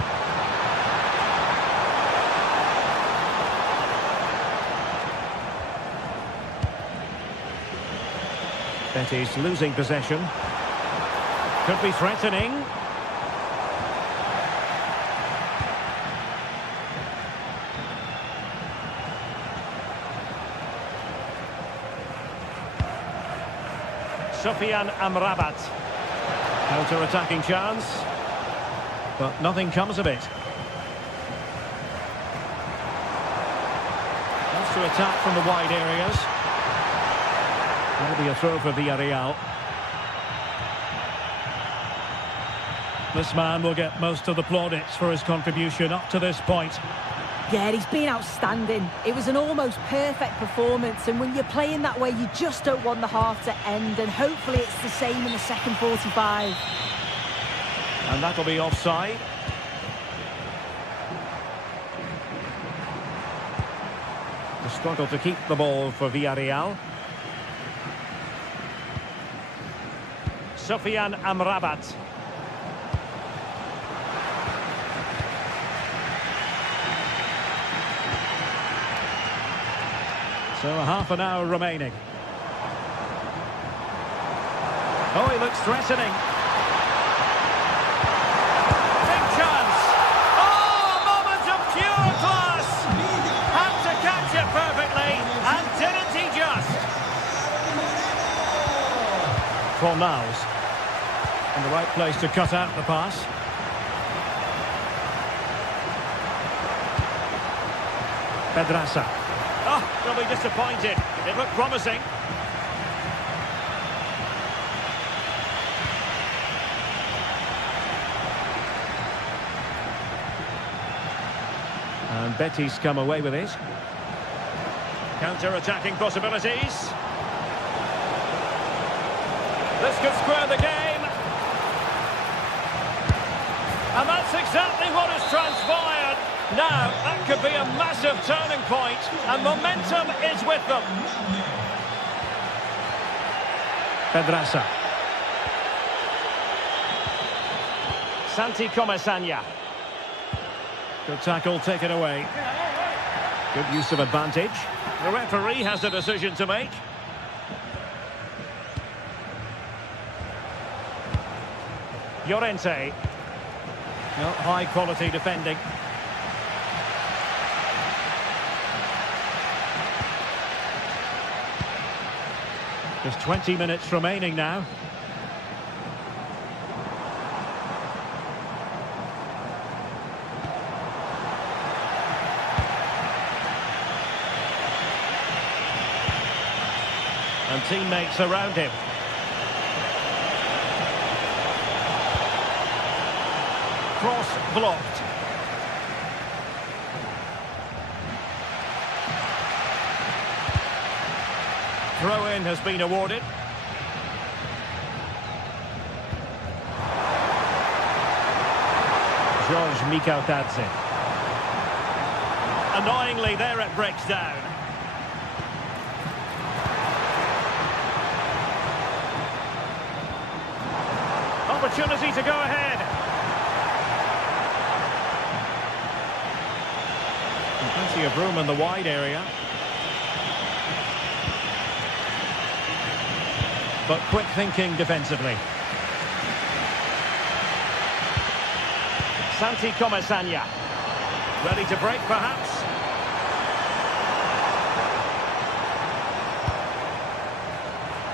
Betis losing possession. Could be threatening. Sofian Amrabat. Counter-attacking chance. But nothing comes of it. Wants to attack from the wide areas. That'll be a throw for Villarreal. This man will get most of the plaudits for his contribution up to this point. Yeah, he's been outstanding. It was an almost perfect performance, and when you're playing that way, you just don't want the half to end, and hopefully it's the same in the second 45. And that'll be offside. The struggle to keep the ball for Villarreal. Sofian Amrabat. So half an hour remaining. Oh, he looks threatening. Big chance. Oh, a moment of pure class. Had to catch it perfectly, and didn't he just? Fornals. In the right place to cut out the pass. Pedraza. Oh, they'll be disappointed. It looked promising. And Betis come away with it. Counter-attacking possibilities. This could square the game. And that's exactly what has transpired. Now, that could be a massive turning point, and momentum is with them. Pedraza. Santi Comesaña. Good tackle taken away. Good use of advantage. The referee has a decision to make. Llorente. No, high quality defending. Just 20 minutes remaining now. And teammates around him. Cross blocked. Throw-in has been awarded. George Mikautadze. Annoyingly, there it breaks down. Opportunity to go ahead. And plenty of room in the wide area. But quick thinking defensively. Santi Comasagna. Ready to break, perhaps?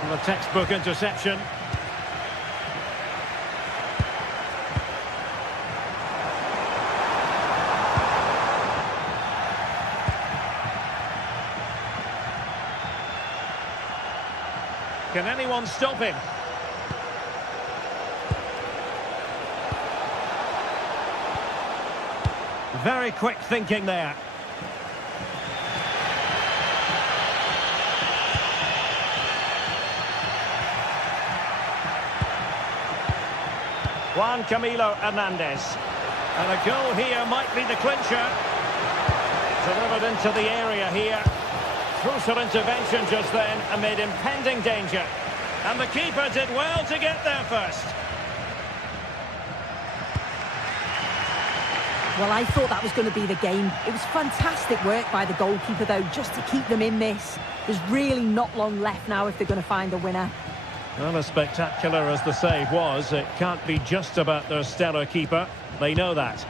And a textbook interception. Can anyone stop him? Very quick thinking there. Juan Camilo Hernandez. And a goal here might be the clincher. Delivered into the area here. Crucial intervention just then amid impending danger. And the keeper did well to get there first. Well, I thought that was going to be the game. It was fantastic work by the goalkeeper, though, just to keep them in this. There's really not long left now if they're going to find a winner. Well, as spectacular as the save was, it can't be just about their stellar keeper. They know that.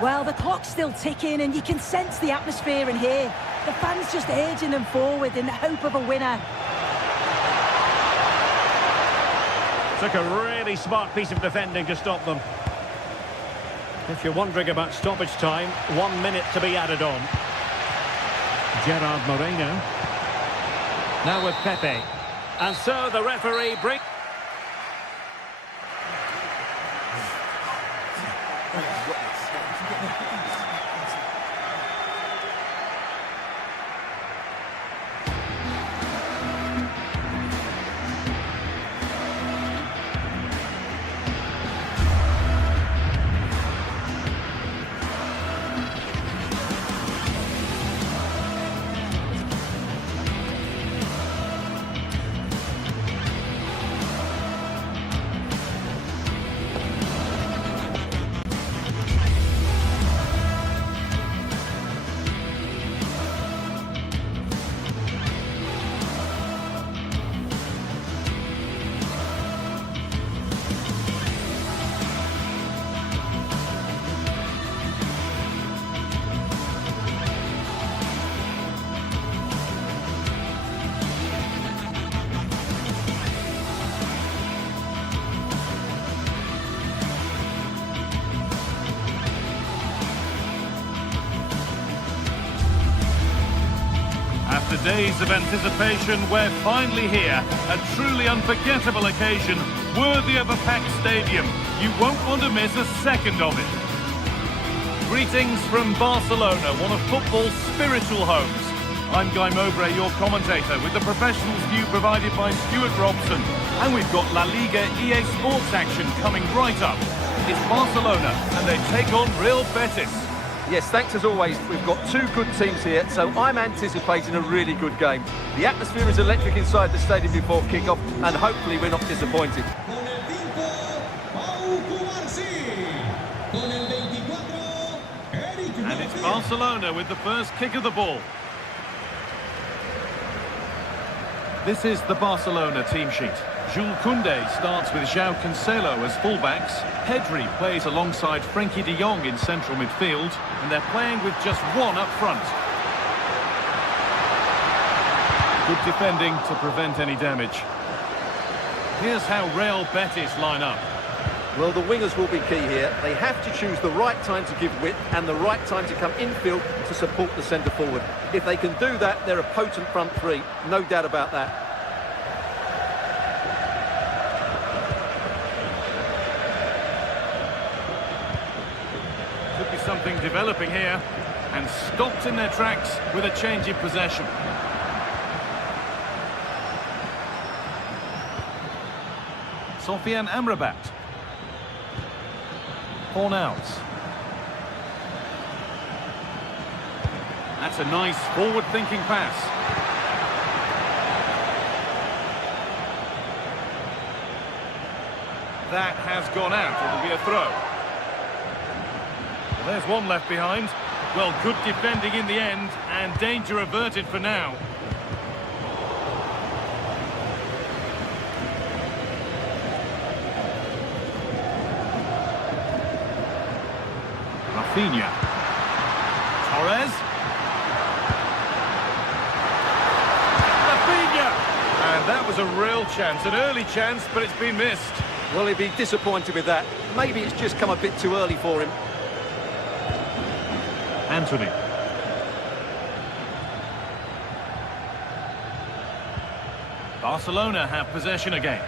Well, the clock's still ticking and you can sense the atmosphere in here. The fans just urging them forward in the hope of a winner. Took a really smart piece of defending to stop them. If you're wondering about stoppage time, 1 minute to be added on. Gerard Moreno. Now with Pepe. And so the referee brings... After days of anticipation, we're finally here. A truly unforgettable occasion, worthy of a packed stadium. You won't want to miss a second of it. Greetings from Barcelona, one of football's spiritual homes. I'm Guy Mowbray, your commentator, with the professionals' view provided by Stuart Robson. And we've got La Liga EA Sports action coming right up. It's Barcelona, and they take on Real Betis. Yes, thanks as always. We've got two good teams here, so I'm anticipating a really good game. The atmosphere is electric inside the stadium before kick-off, and hopefully we're not disappointed. And it's Barcelona with the first kick of the ball. This is the Barcelona team sheet. Jules Koundé starts with João Cancelo as fullbacks. Pedri plays alongside Frenkie de Jong in central midfield. And they're playing with just one up front. Good defending to prevent any damage. Here's how Real Betis line up. Well, the wingers will be key here. They have to choose the right time to give width and the right time to come infield to support the centre forward. If they can do that, they're a potent front three. No doubt about that. Could be something developing here. And stopped in their tracks with a change in possession. Sofian Amrabat. Fornals. That's a nice forward-thinking pass. That has gone out. It'll be a throw. Well, there's one left behind. Well, good defending in the end, and danger averted for now. Rafinha. Torres. Rafinha! And that was a real chance, an early chance, but it's been missed. Well, he'd be disappointed with that. Maybe it's just come a bit too early for him. Anthony. Barcelona have possession again.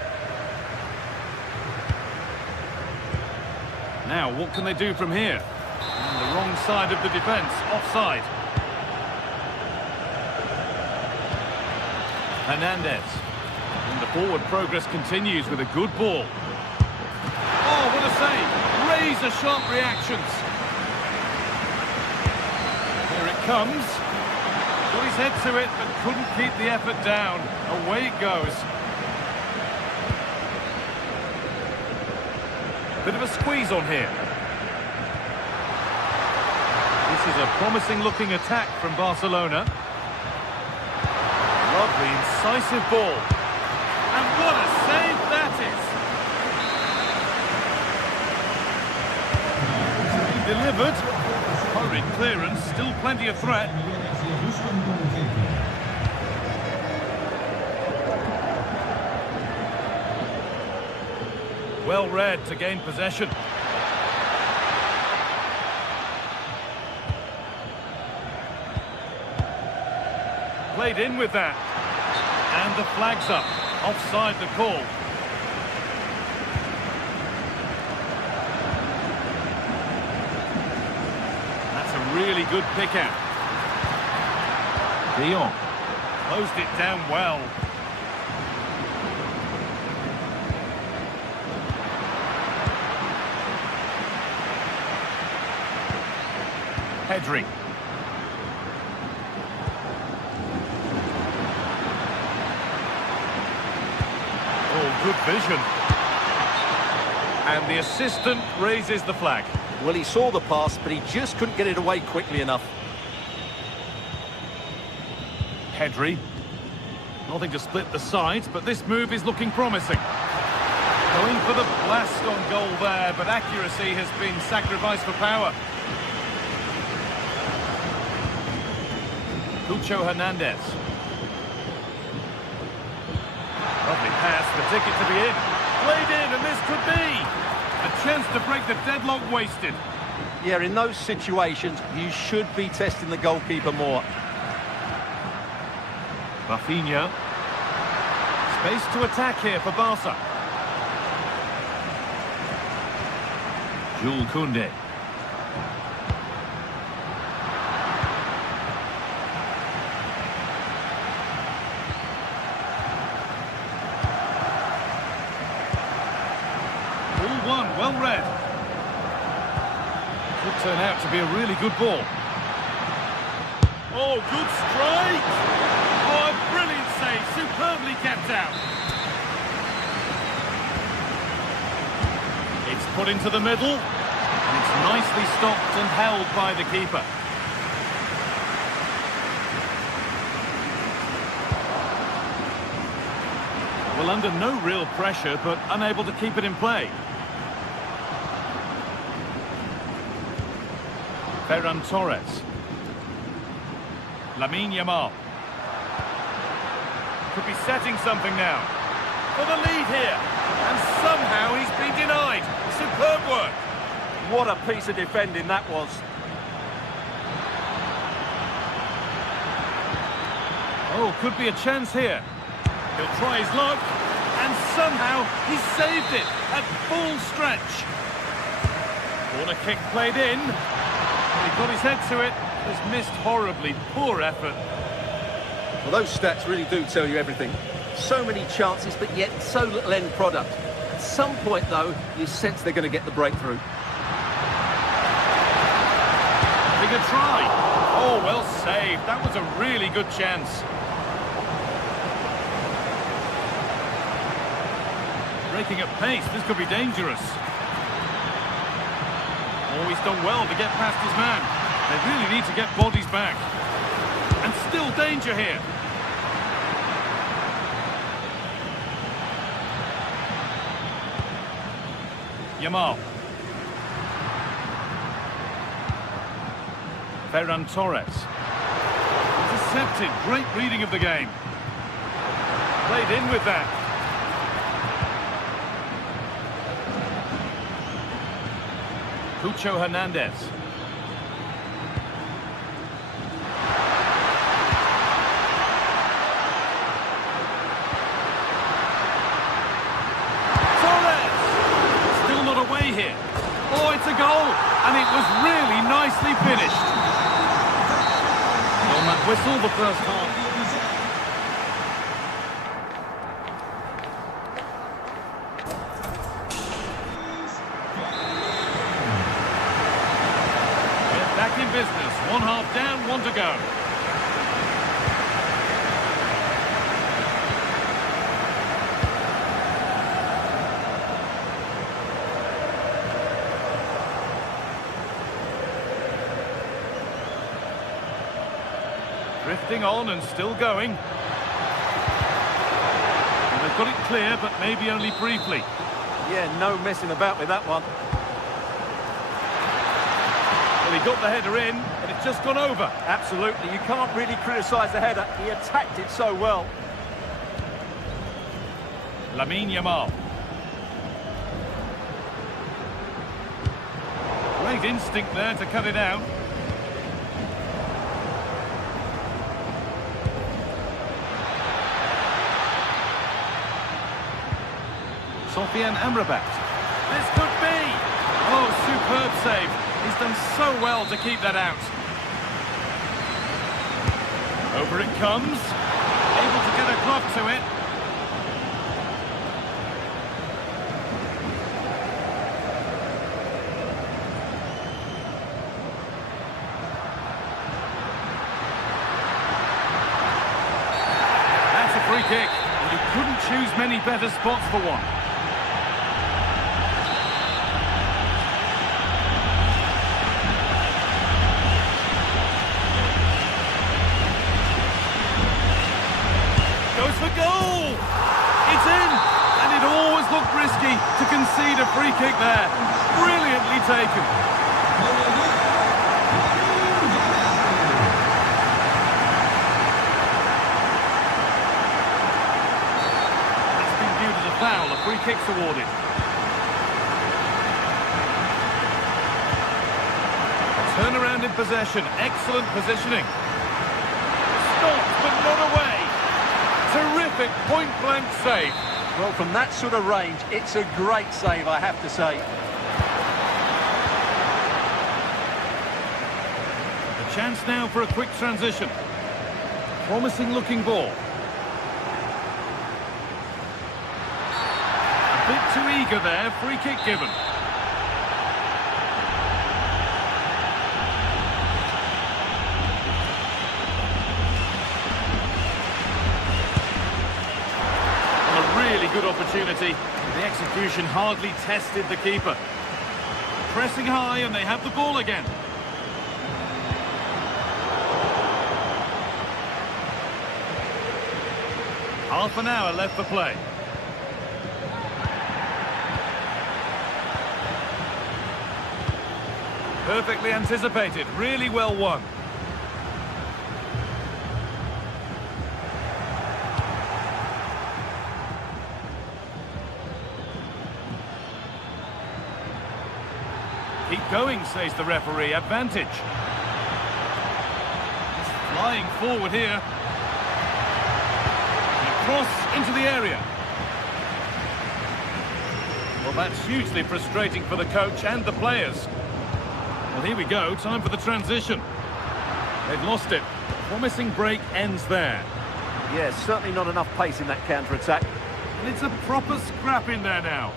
Now, what can they do from here? On the wrong side of the defence, offside. Hernandez. And the forward progress continues with a good ball. Oh, what a save! Razor-sharp reactions. Here it comes. Got his head to it, but couldn't keep the effort down. Away it goes. Bit of a squeeze on here. This is a promising-looking attack from Barcelona. Lovely, incisive ball. And what a save that is! Delivered. Hurried clearance, still plenty of threat. Well read to gain possession. Played in with that. And the flag's up. Offside the call. That's a really good pick out. De Jong closed it down well. Pedri. Oh, good vision. And the assistant raises the flag. Well, he saw the pass, but he just couldn't get it away quickly enough. Pedri. Nothing to split the sides, but this move is looking promising. Going for the blast on goal there, but accuracy has been sacrificed for power. Cucho Hernandez. Lovely pass, the ticket to be in. Played in, and this could be a chance to break the deadlock wasted. Yeah, in those situations, you should be testing the goalkeeper more. Rafinha. Space to attack here for Barca. Jules Koundé. Well read. Could turn out to be a really good ball. Oh, good strike! Oh, a brilliant save, superbly kept out. It's put into the middle, and it's nicely stopped and held by the keeper. Well, under no real pressure, but unable to keep it in play. Ferran Torres. Lamine Yamal. could be setting something now. For the lead here. And somehow he's been denied. Superb work. What a piece of defending that was. Oh, could be a chance here. He'll try his luck. And somehow he's saved it at full stretch. Corner kick played in. He got his head to it. Has missed horribly. Poor effort. Well, those stats really do tell you everything. So many chances, but yet so little end product. At some point, though, you sense they're going to get the breakthrough. Bigger try. Oh, well saved. That was a really good chance. Breaking at pace. This could be dangerous. Oh, he's done well to get past his man. They really need to get bodies back. And still danger here. Yamal. Ferran Torres. Intercepted. Great reading of the game. Played in with that. Cucho Hernandez. Here. Oh, it's a goal, and it was really nicely finished. On that whistle, the first half. Get back in business. 1 half down, 1 to go. Drifting on and still going. And they've got it clear, but maybe only briefly. Yeah, no messing about with that one. Well, he got the header in, but it's just gone over. Absolutely, you can't really criticise the header. He attacked it so well. Lamine Yamal. Great instinct there to cut it out. Sofiane Amrabat. This could be! Oh, superb save. He's done so well to keep that out. Over it comes. Able to get a glove to it. That's a free kick. But he couldn't choose many better spots for one. Goes for goal! It's in! And it always looked risky to concede a free kick there. Brilliantly taken. That's been due to the foul. A free kick's awarded. Turn around in possession. Excellent positioning. Stopped, but not away. Terrific point-blank save. Well, from that sort of range, it's a great save, I have to say. A chance now for a quick transition. Promising looking ball. A bit too eager there. Free kick given. Good opportunity. The execution hardly tested the keeper. Pressing high and they have the ball again. Half an hour left for play. Perfectly anticipated. Really well won. Keep going, says the referee. Advantage. He's flying forward here. And a cross into the area. Well, that's hugely frustrating for the coach and the players. Well, here we go. Time for the transition. They've lost it. Promising break ends there. Yeah, certainly not enough pace in that counter-attack. And it's a proper scrap in there now.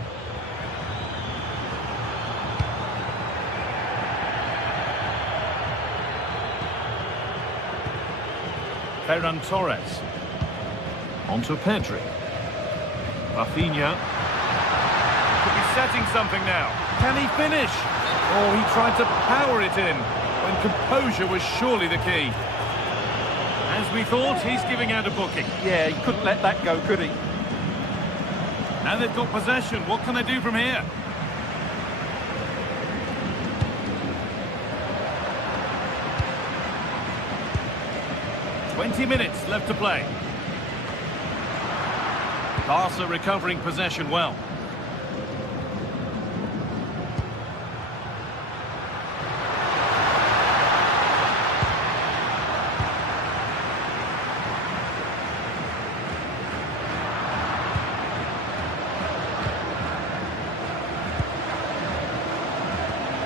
Ferran Torres. Onto Pedri. Rafinha. Could be setting something now. Can he finish? Oh, he tried to power it in when composure was surely the key. As we thought, he's giving out a booking. Yeah, he couldn't let that go, could he? Now they've got possession. What can they do from here? "20 minutes left to play. Barca recovering possession well.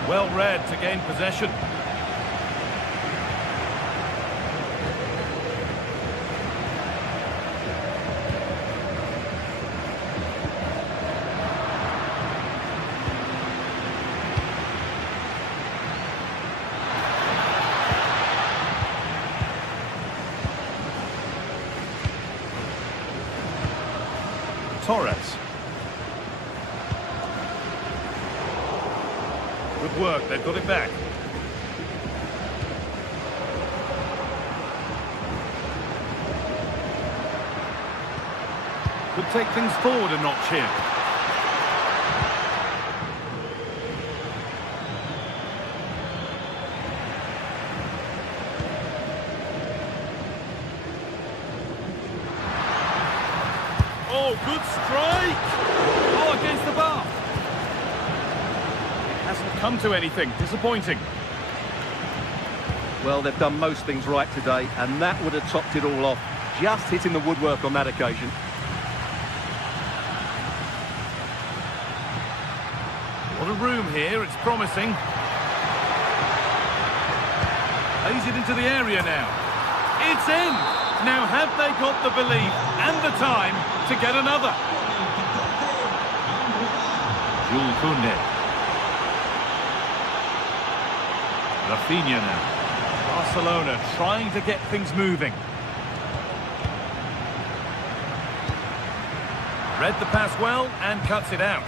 Well read to gain possession. Torres. Good work, they've got it back. Could take things forward a notch here. Oh, good strike! Oh, against the bar. Hasn't come to anything. Disappointing. Well, they've done most things right today, and that would have topped it all off. Just hitting the woodwork on that occasion. What a room here. It's promising. Plays it into the area now. It's in! Now, have they got the belief and the time to get another? Jules Koundé. Rafinha now. Barcelona trying to get things moving. Read the pass well and cuts it out.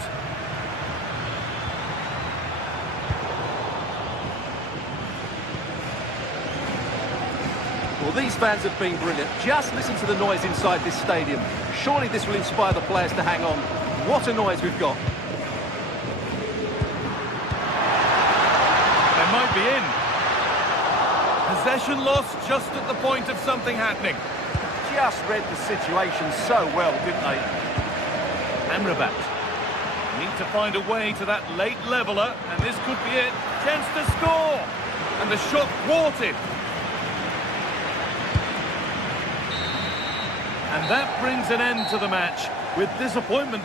Well, these fans have been brilliant. Just listen to the noise inside this stadium. Surely this will inspire the players to hang on. What a noise we've got. They might be in. Possession lost just at the point of something happening. Just read the situation so well, didn't they? Amrabat. Need to find a way to that late leveller, and this could be it. Chance to score! And the shot thwarted. And that brings an end to the match with disappointment.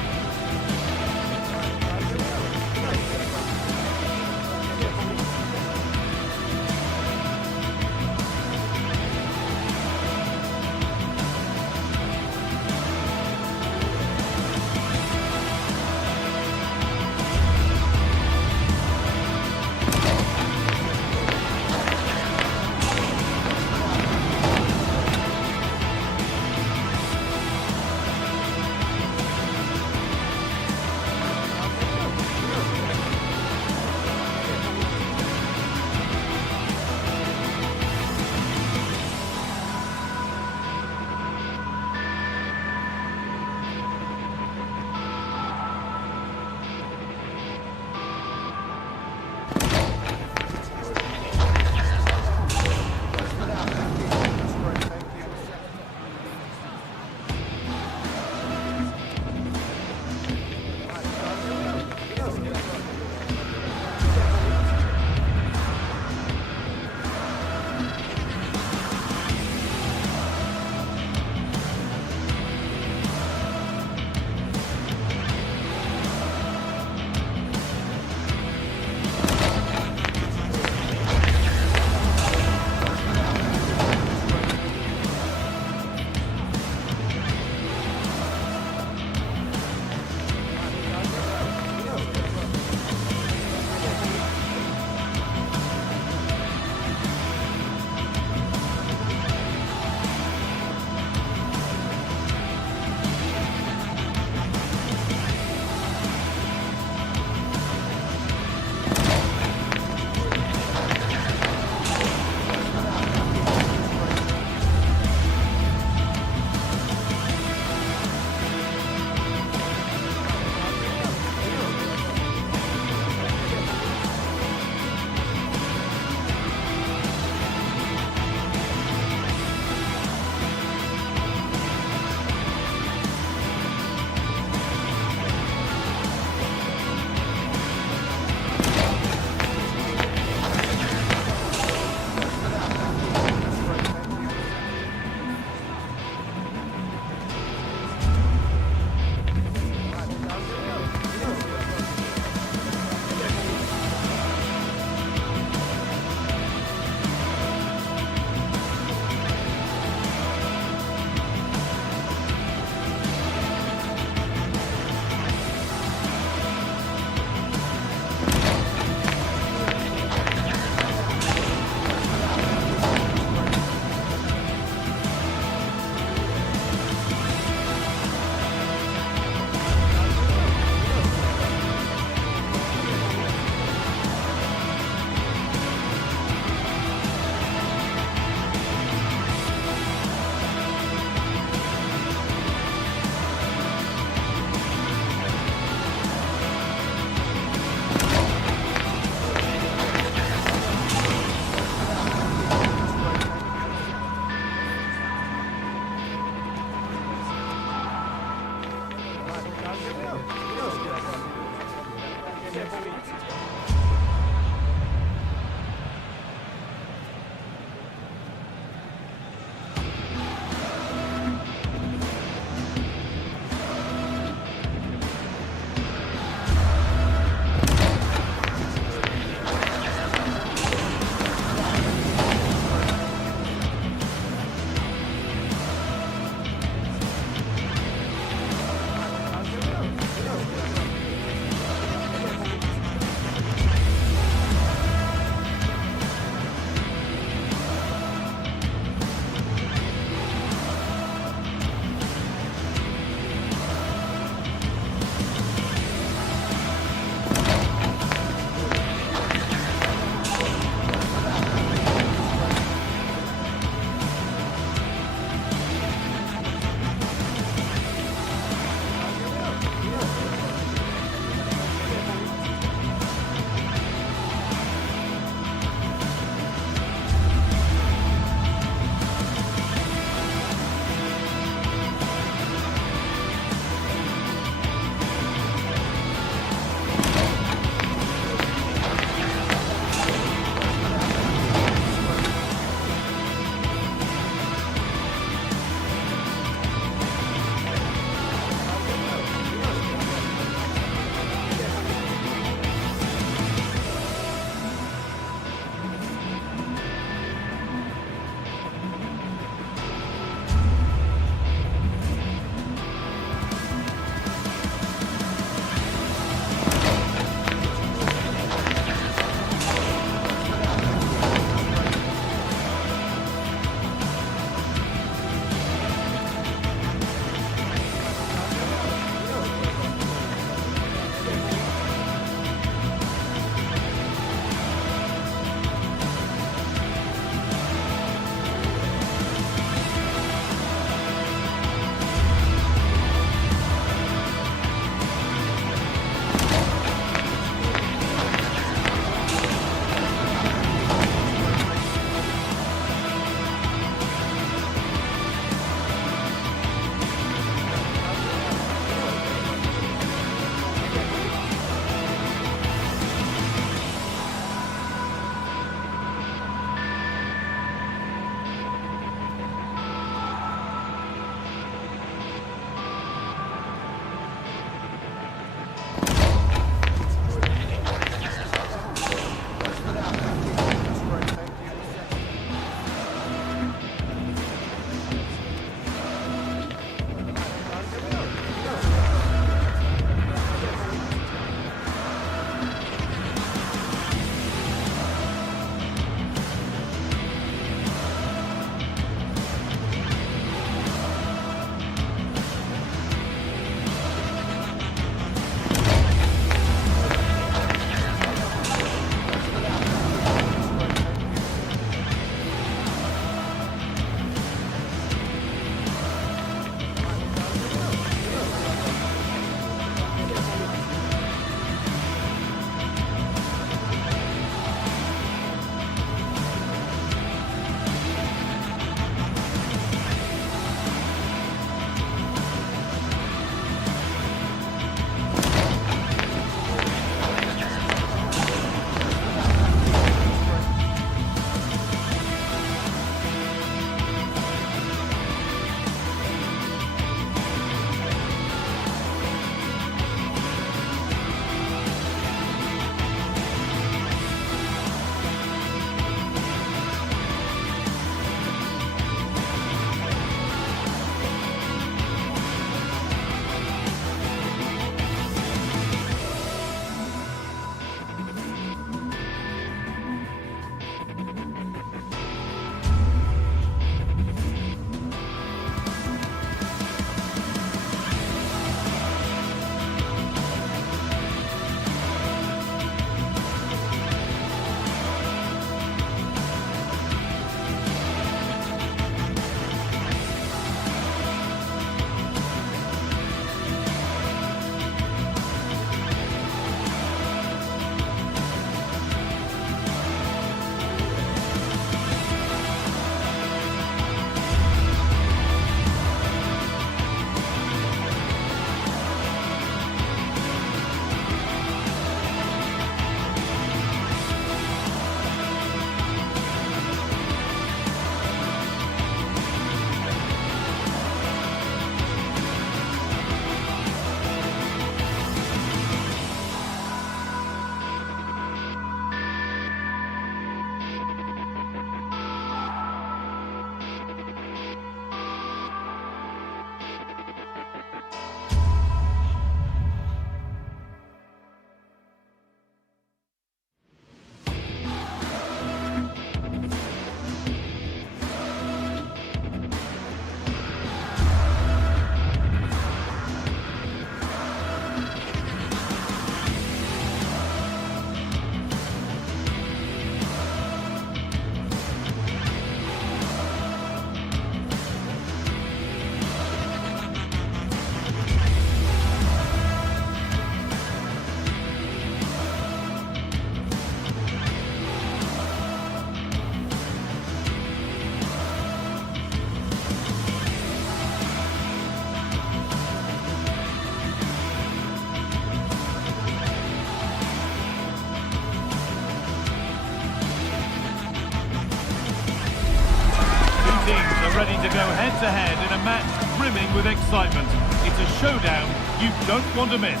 ahead in a match brimming with excitement. It's a showdown you don't want to miss.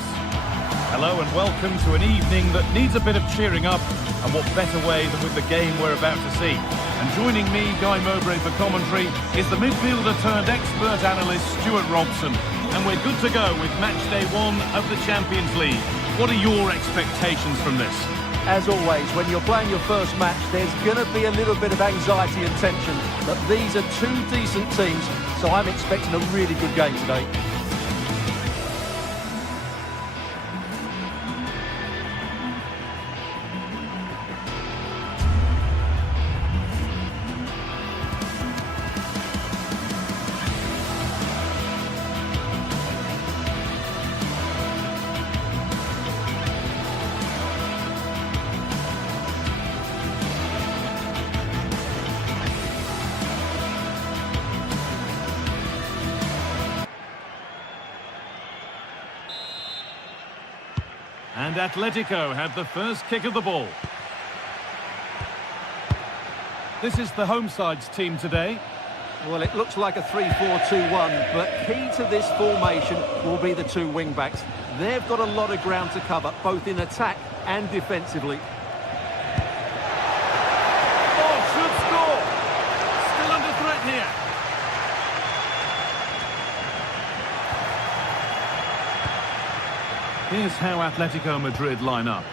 Hello and welcome to an evening that needs a bit of cheering up, and what better way than with the game we're about to see. And joining me, Guy Mowbray, for commentary is the midfielder turned expert analyst Stuart Robson. And we're good to go with match day 1 of the Champions League. What are your expectations from this? As always, when you're playing your first match, there's going to be a little bit of anxiety and tension. But these are two decent teams, so I'm expecting a really good game today. And Atletico had the first kick of the ball. This is the home side's team today. Well, it looks like a 3-4-2-1, but key to this formation will be the two wing-backs. They've got a lot of ground to cover, both in attack and defensively. Oh, should score! Still under threat here. Here's how Atletico Madrid line up.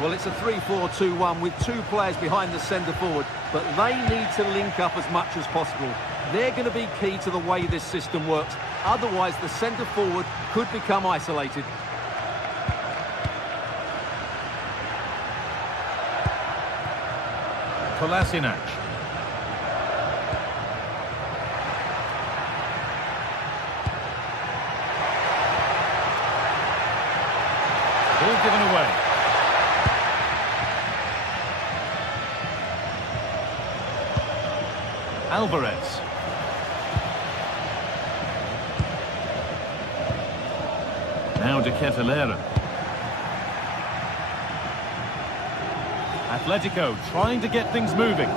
Well, it's a 3-4-2-1 with two players behind the centre forward, but they need to link up as much as possible. They're going to be key to the way this system works. Otherwise, the centre forward could become isolated. Kolasinac. Ball given away. Alvarez. Now De Ketelaere. Atletico trying to get things moving.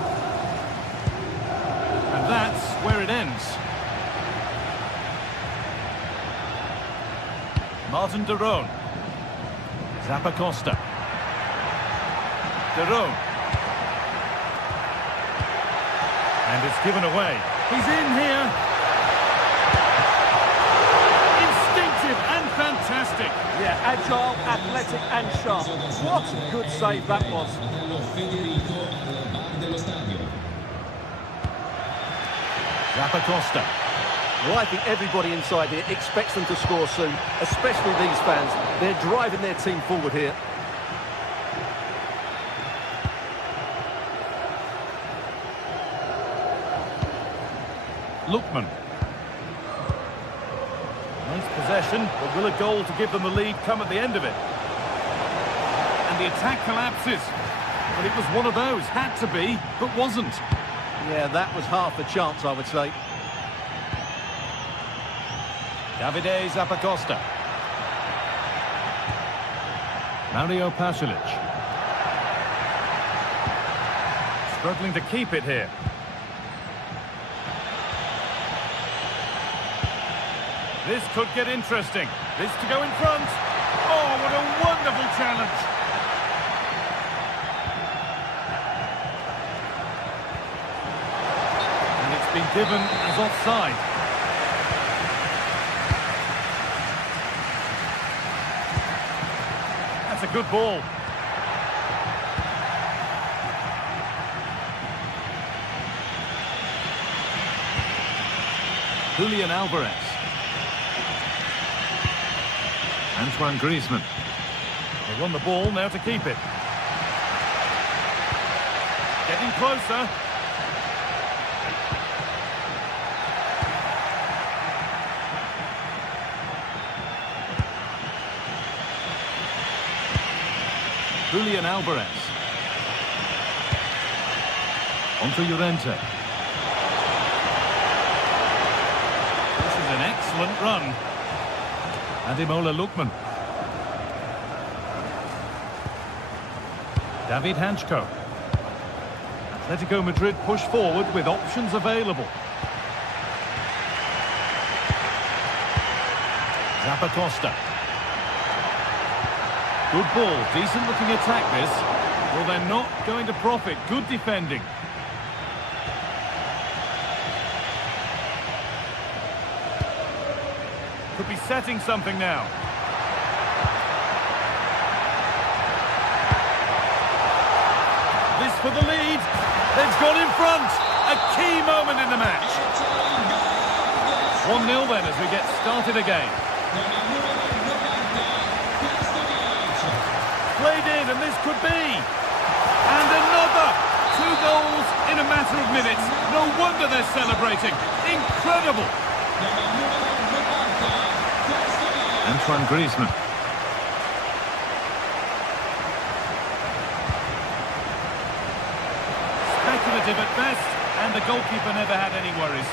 And that's where it ends. Martin de Roon. Zappacosta. De Roon. And it's given away. He's in here. Instinctive and fantastic. Yeah, agile, athletic and sharp. What a good save that was. Zappacosta. Well, I think everybody inside here expects them to score soon, especially these fans. They're driving their team forward here. Lookman. Nice possession, but will a goal to give them the lead come at the end of it? And the attack collapses. But it was one of those, had to be, but wasn't. Yeah, that was half a chance, I would say. Davide Zappacosta. Mario Pasalic. Struggling to keep it here. This could get interesting. This to go in front. Oh, what a wonderful challenge. And it's been given as offside. That's a good ball. Julian Alvarez. Antoine Griezmann. They won the ball, now to keep it. Getting closer. Julian Alvarez. Onto Llorente. This is an excellent run. Ademola Lookman. David Hanchko. Atletico Madrid push forward with options available. Zappacosta. Good ball, decent looking attack this. Well, they're not going to profit. Good defending. Could be setting something now. This for the lead. They've gone in front. A key moment in the match. 1-0 then as we get started again. Played in, and this could be. And another. 2 goals in a matter of minutes. No wonder they're celebrating. Incredible. Antoine Griezmann. Speculative at best, and the goalkeeper never had any worries.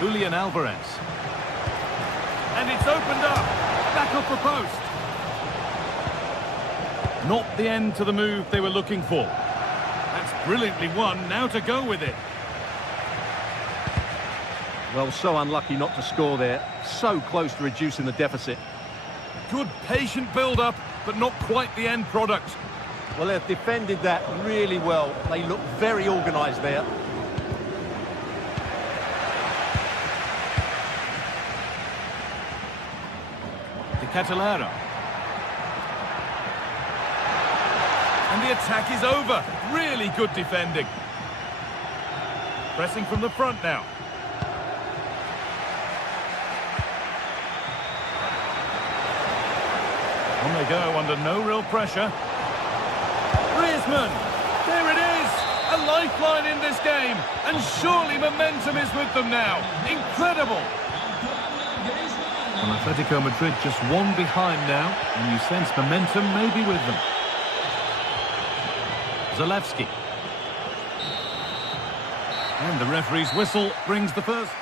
Julian Alvarez. And it's opened up. Back off the post. Not the end to the move they were looking for. That's brilliantly won. Now to go with it. Well, so unlucky not to score there. So close to reducing the deficit. Good patient build-up, but not quite the end product. Well, they've defended that really well. They look very organised there. De Catalera. And the attack is over. Really good defending. Pressing from the front now. On they go under no real pressure. Griezmann! There it is! A lifeline in this game. And surely momentum is with them now. Incredible! And Atletico Madrid just one behind now. And you sense momentum may be with them. Zalewski. And the referee's whistle brings the first.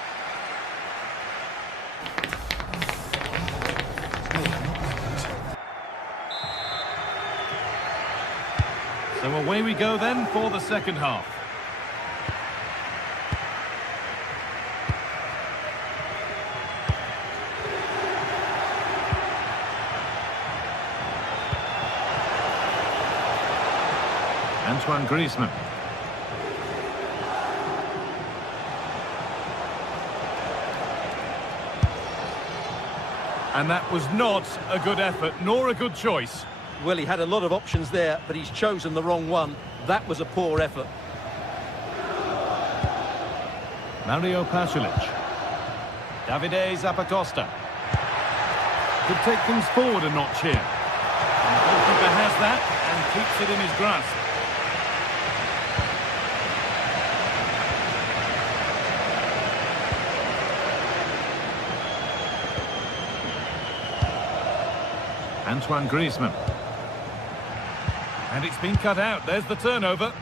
So away we go then for the second half. Antoine Griezmann. And that was not a good effort, nor a good choice. Well, he had a lot of options there, but he's chosen the wrong one. That was a poor effort. Mario Pasalic. Davide Zappacosta. Could take things forward a notch here. And the goalkeeper has that and keeps it in his grasp. Antoine Griezmann. And it's been cut out. There's the turnover.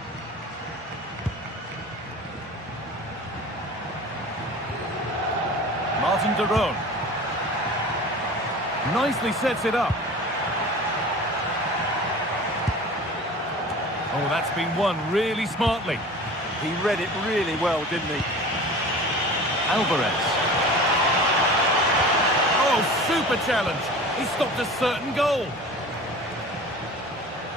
Martin de Roon. Nicely sets it up. Oh, that's been won really smartly. He read it really well, didn't he? Alvarez. Oh, super challenge. He stopped a certain goal.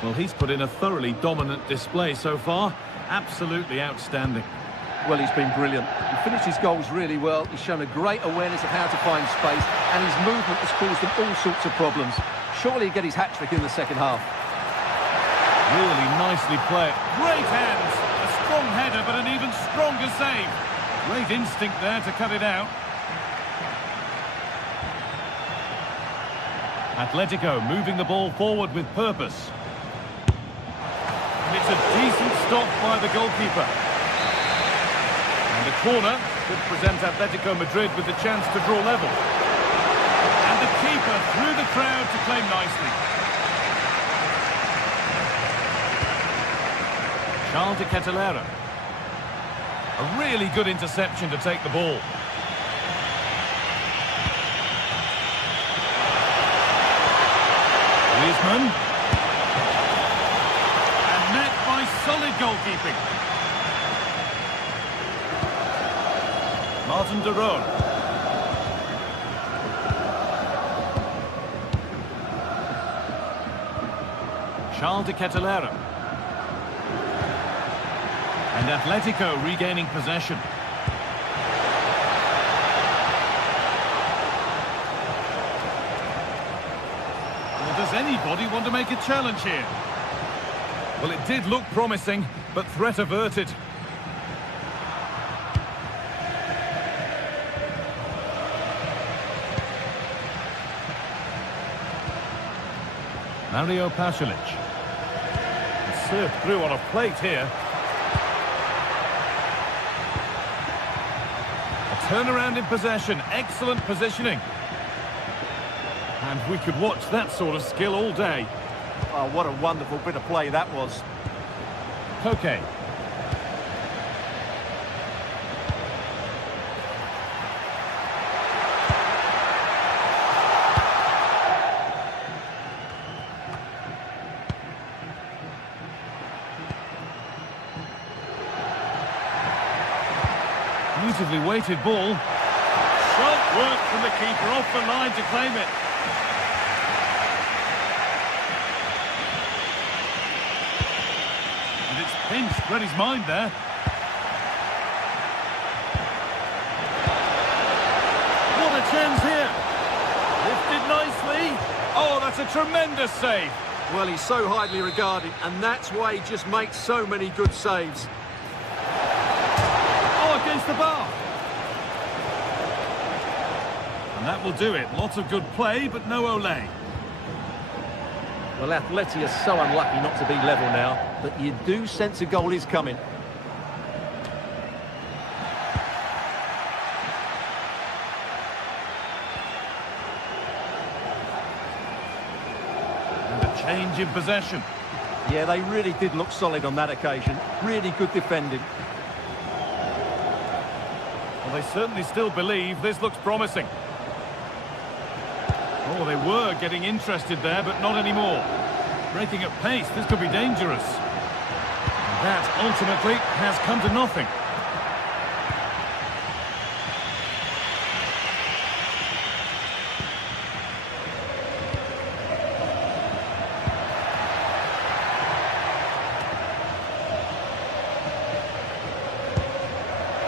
Well, he's put in a thoroughly dominant display so far. Absolutely outstanding. Well, he's been brilliant. He finished his goals really well. He's shown a great awareness of how to find space, and his movement has caused them all sorts of problems. Surely he'll get his hat-trick in the second half. Really nicely played. Great hands. A strong header, but an even stronger save. Great instinct there to cut it out. Atletico moving the ball forward with purpose. And it's a decent stop by the goalkeeper. And the corner could present Atletico Madrid with the chance to draw level. And the keeper through the crowd to claim nicely. Charles de Catalera. A really good interception to take the ball. Griezmann. solid goalkeeping. Martin de Roon. Charles de Kettelera. And Atletico regaining possession. Well, does anybody want to make a challenge here? Well, it did look promising, but threat averted. Mario Pasalic. Served through on a plate here. A turnaround in possession, excellent positioning. And we could watch that sort of skill all day. Oh, what a wonderful bit of play that was. Koke. Beautifully weighted ball. Sharp work from the keeper, off the line to claim it. And it's pinched, read his mind there. What a chance here. Lifted nicely. Oh, that's a tremendous save. Well, he's so highly regarded, and that's why he just makes so many good saves. Against the bar. And that will do it. Lots of good play, but no Olé. Well, Atleti are so unlucky not to be level now, but you do sense a goal is coming. And a change in possession. Yeah, they really did look solid on that occasion. Really good defending. Well, they certainly still believe this looks promising. Oh, they were getting interested there, but not anymore. Breaking at pace, this could be dangerous. And that, ultimately, has come to nothing.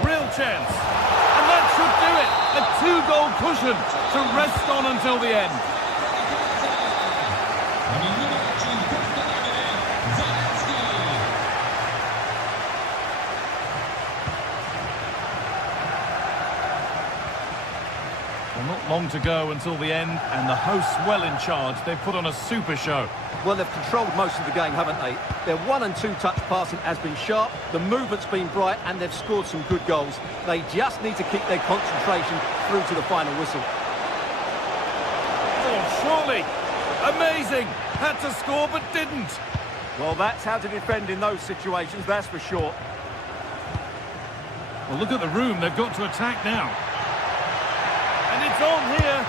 Real chance. A two-goal cushion to rest on until the end. Well, not long to go until the end, and the hosts well in charge. They've put on a super show. Well, they've controlled most of the game, haven't they? Their 1- and 2-touch passing has been sharp, the movement's been bright, and they've scored some good goals. They just need to keep their concentration through to the final whistle. Oh, surely! Amazing! Had to score, but didn't. Well, that's how to defend in those situations, that's for sure. Well, look at the room they've got to attack now. And it's on here.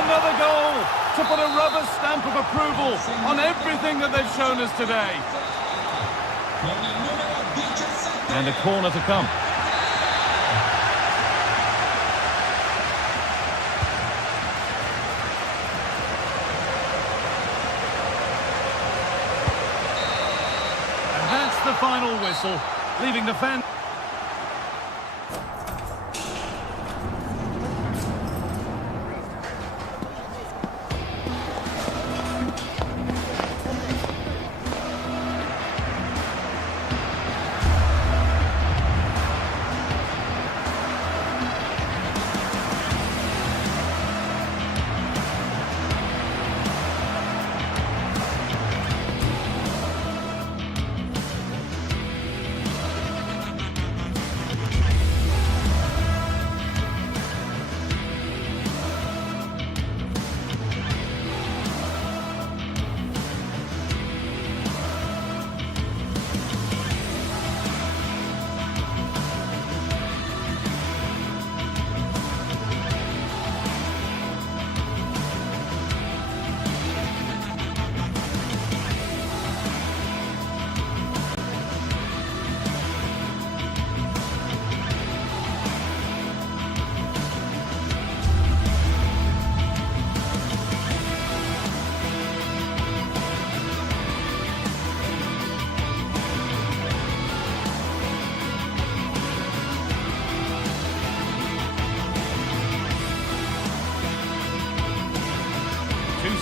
Another goal to put a rubber stamp of approval on everything that they've shown us today. And a corner to come. And that's the final whistle, leaving the fans.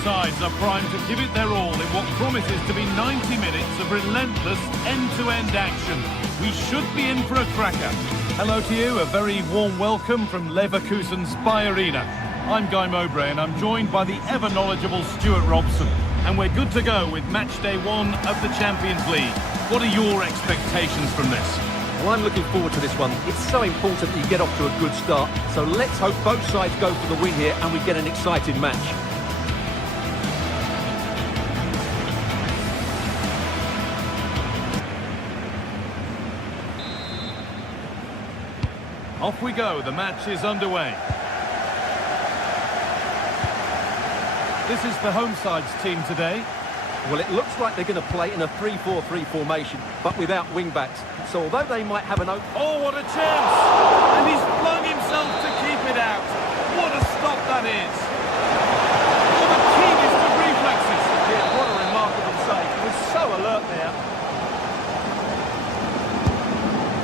sides are primed to give it their all in what promises to be 90 minutes of relentless end-to-end action. We should be in for a cracker. Hello to you, a very warm welcome from Leverkusen's Arena. I'm Guy Mowbray and I'm joined by the ever-knowledgeable Stuart Robson. And we're good to go with match day 1 of the Champions League. What are your expectations from this? Well, I'm looking forward to this one. It's so important that you get off to a good start. So let's hope both sides go for the win here and we get an exciting match. Off we go, the match is underway. This is the home side's team today. Well, it looks like they're going to play in a 3-4-3 formation, but without wing-backs. So although they might have an open... Oh, what a chance! And he's flung himself to keep it out. What a stop that is! Oh, the keenest of reflexes! Yeah, what a remarkable save. He was so alert there.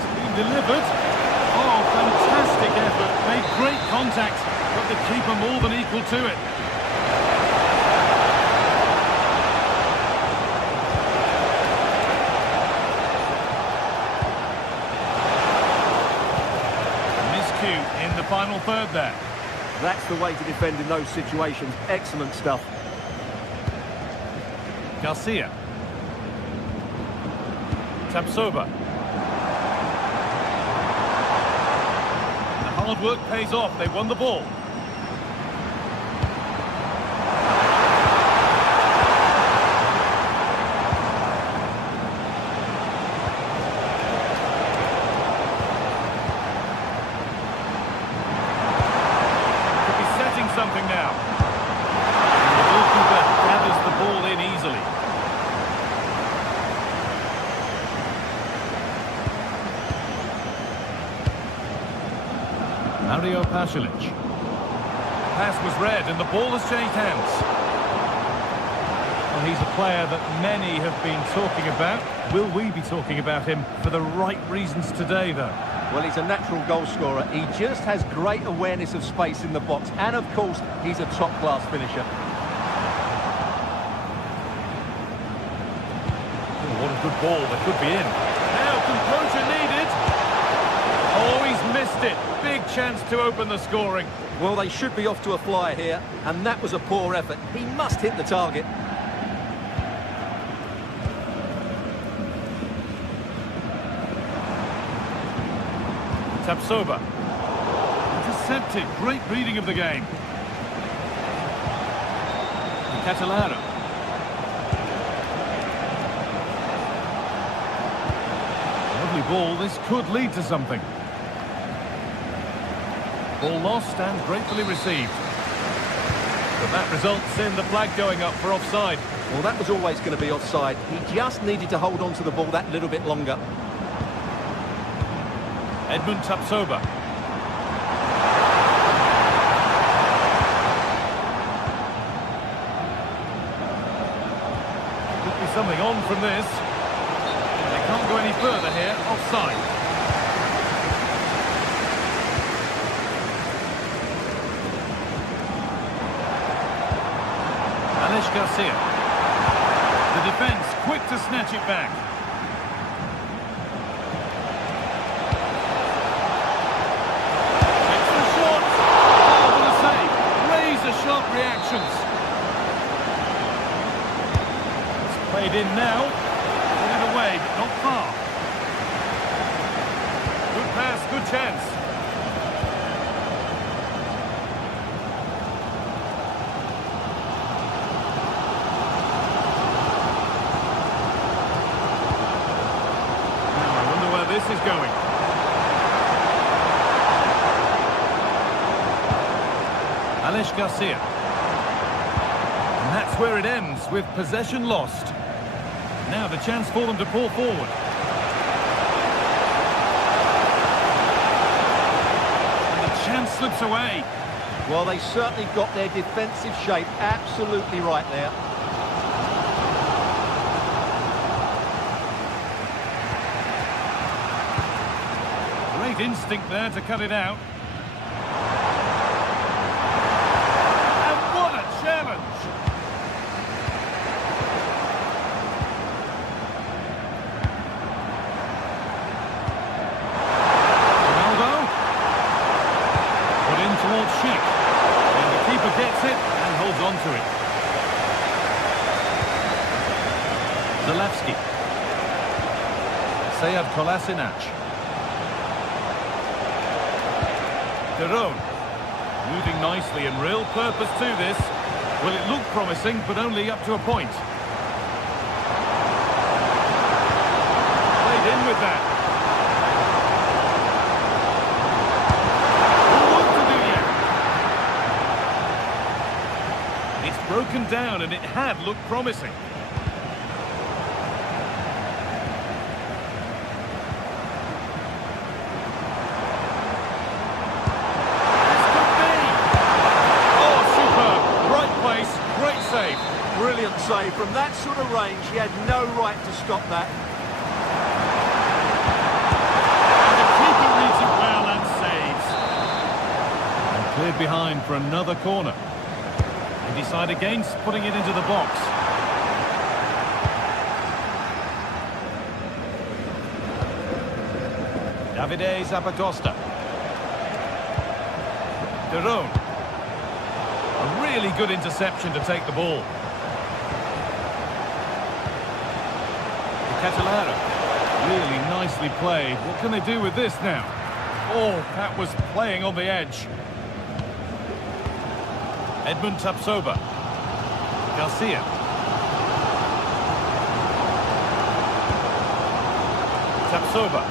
It's been delivered. Oh, fantastic effort. Made great contact, but the keeper more than equal to it. In the final third there. That's the way to defend in those situations. Excellent stuff. Garcia. Tapsoba. The hard work pays off. They won the ball. Something now. The goalkeeper gathers the ball in easily. Mario Pasalic. Pass was read and the ball has changed hands. Well, he's a player that many have been talking about. Will we be talking about him for the right reasons today, though? Well, he's a natural goal scorer. He just has great awareness of space in the box. And, of course, he's a top-class finisher. Oh, what a good ball. That could be in. Now, composure needed. Oh, he's missed it. Big chance to open the scoring. Well, they should be off to a flyer here. And that was a poor effort. He must hit the target. Tapsoba. Intercepted. Great reading of the game. Catalano. Lovely ball. This could lead to something. Ball lost and gratefully received. But that results in the flag going up for offside. Well, that was always going to be offside. He just needed to hold on to the ball that little bit longer. Edmund Tapsoba. Could be something on from this. They can't go any further here. Offside. Alex Garcia. The defence quick to snatch it back. Sharp reactions. It's played in now. Put it away, but not far. Good pass, good chance. Now, I wonder where this is going. Alex Garcia. And that's where it ends, with possession lost. Now the chance for them to pull forward. And the chance slips away. Well, they certainly got their defensive shape absolutely right there. Great instinct there to cut it out. Zalewski. Sead Kolasinac. Derone. Moving nicely and real purpose to this. Well, it looked promising, but only up to a point. Played in with that. What to do yet? It's broken down, and it had looked promising. Brilliant save. From that sort of range, he had no right to stop that. And the keeper reads it well and saves. And cleared behind for another corner. They decide against putting it into the box. Davide Zapatosta. Derone. A really good interception to take the ball. Catalara. Really nicely played. What can they do with this now? Oh, that was playing on the edge. Edmund Tapsoba. Garcia. Tapsoba.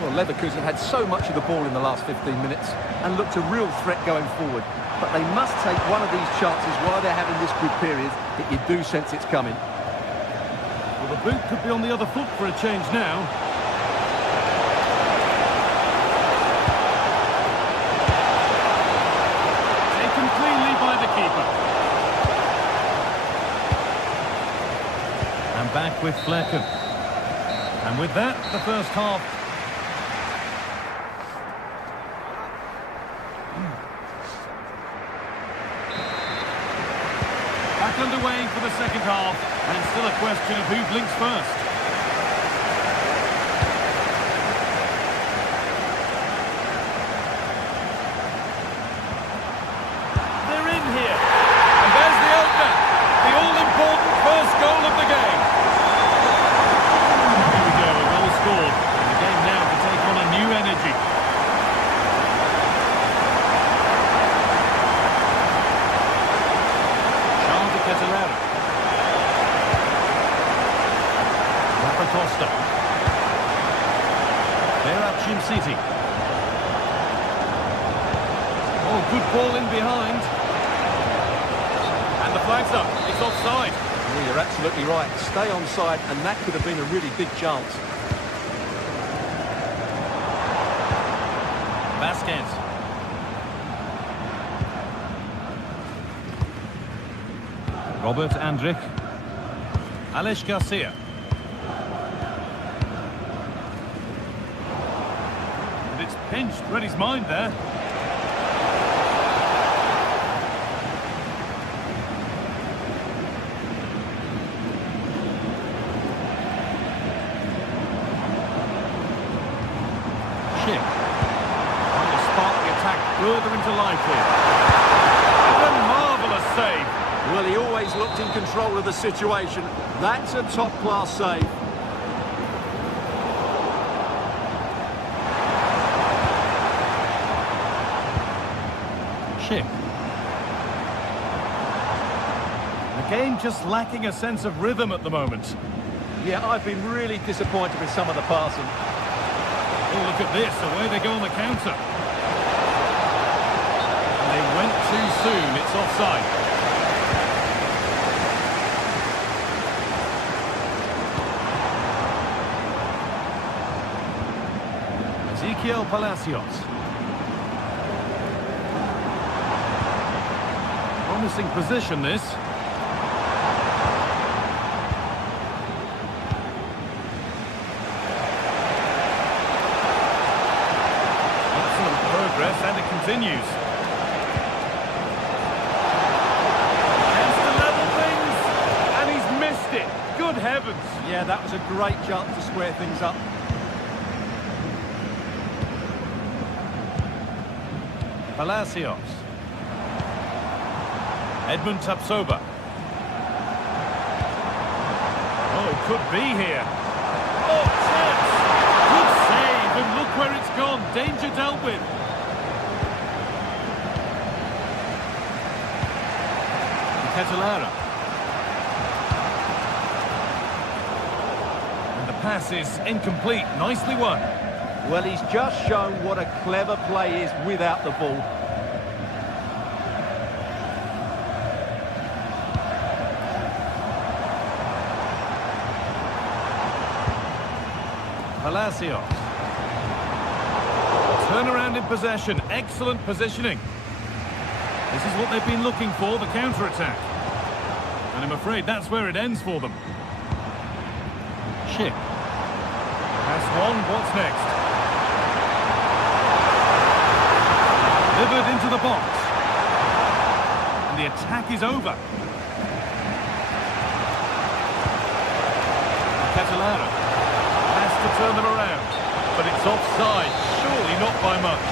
Well, Leverkusen had so much of the ball in the last 15 minutes and looked a real threat going forward. But they must take one of these chances while they're having this good period that you do sense it's coming. Well, the boot could be on the other foot for a change now. Taken cleanly by the keeper. And back with Flecken. And with that, the first half. Back underway for the second half, and still a question of who blinks first. They're in here, and there's the opener, the all-important first goal of the game. Here we go, a goal scored, and the game now to take on a new energy. Catalara. Zapatosta. They're at Jim City. Oh, good ball in behind. And the flag's up. It's offside. Well, you're absolutely right. Stay onside, and that could have been a really big chance. Vasquez. Robert Andrich. Aleix Garcia. And it's pinched, read his mind there. Schick. Trying to spark the attack further into life here. And a marvellous save. Well, he always looked in control of the situation. That's a top-class save. Schick. The game just lacking a sense of rhythm at the moment. Yeah, I've been really disappointed with some of the passing. Oh, look at this. Away they go on the counter. And they went too soon. It's offside. Ezequiel Palacios. Promising position, this. Excellent progress, and it continues. Chance to level things, and he's missed it. Good heavens. Yeah, that was a great chance to square things up. Palacios. Edmund Tapsoba. Oh, it could be here. Oh, chance! Good save, and look where it's gone. Danger dealt with. Ketelara. And the pass is incomplete. Nicely won. Well, he's just shown what a clever play is without the ball. Palacios. Turnaround in possession. Excellent positioning. This is what they've been looking for, the counter-attack. And I'm afraid that's where it ends for them. Ship. Pass one, what's next? Delivered into the box. And the attack is over. Ketelara. Has to turn them around. But it's offside, surely not by much.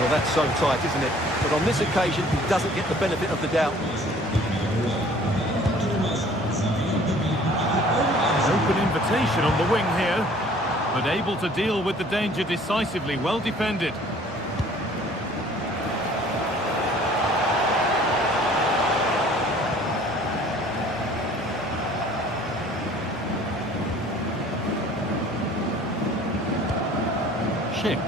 Well, that's so tight, isn't it? But on this occasion, he doesn't get the benefit of the doubt. Open invitation on the wing here, but able to deal with the danger decisively. Well defended. Ship.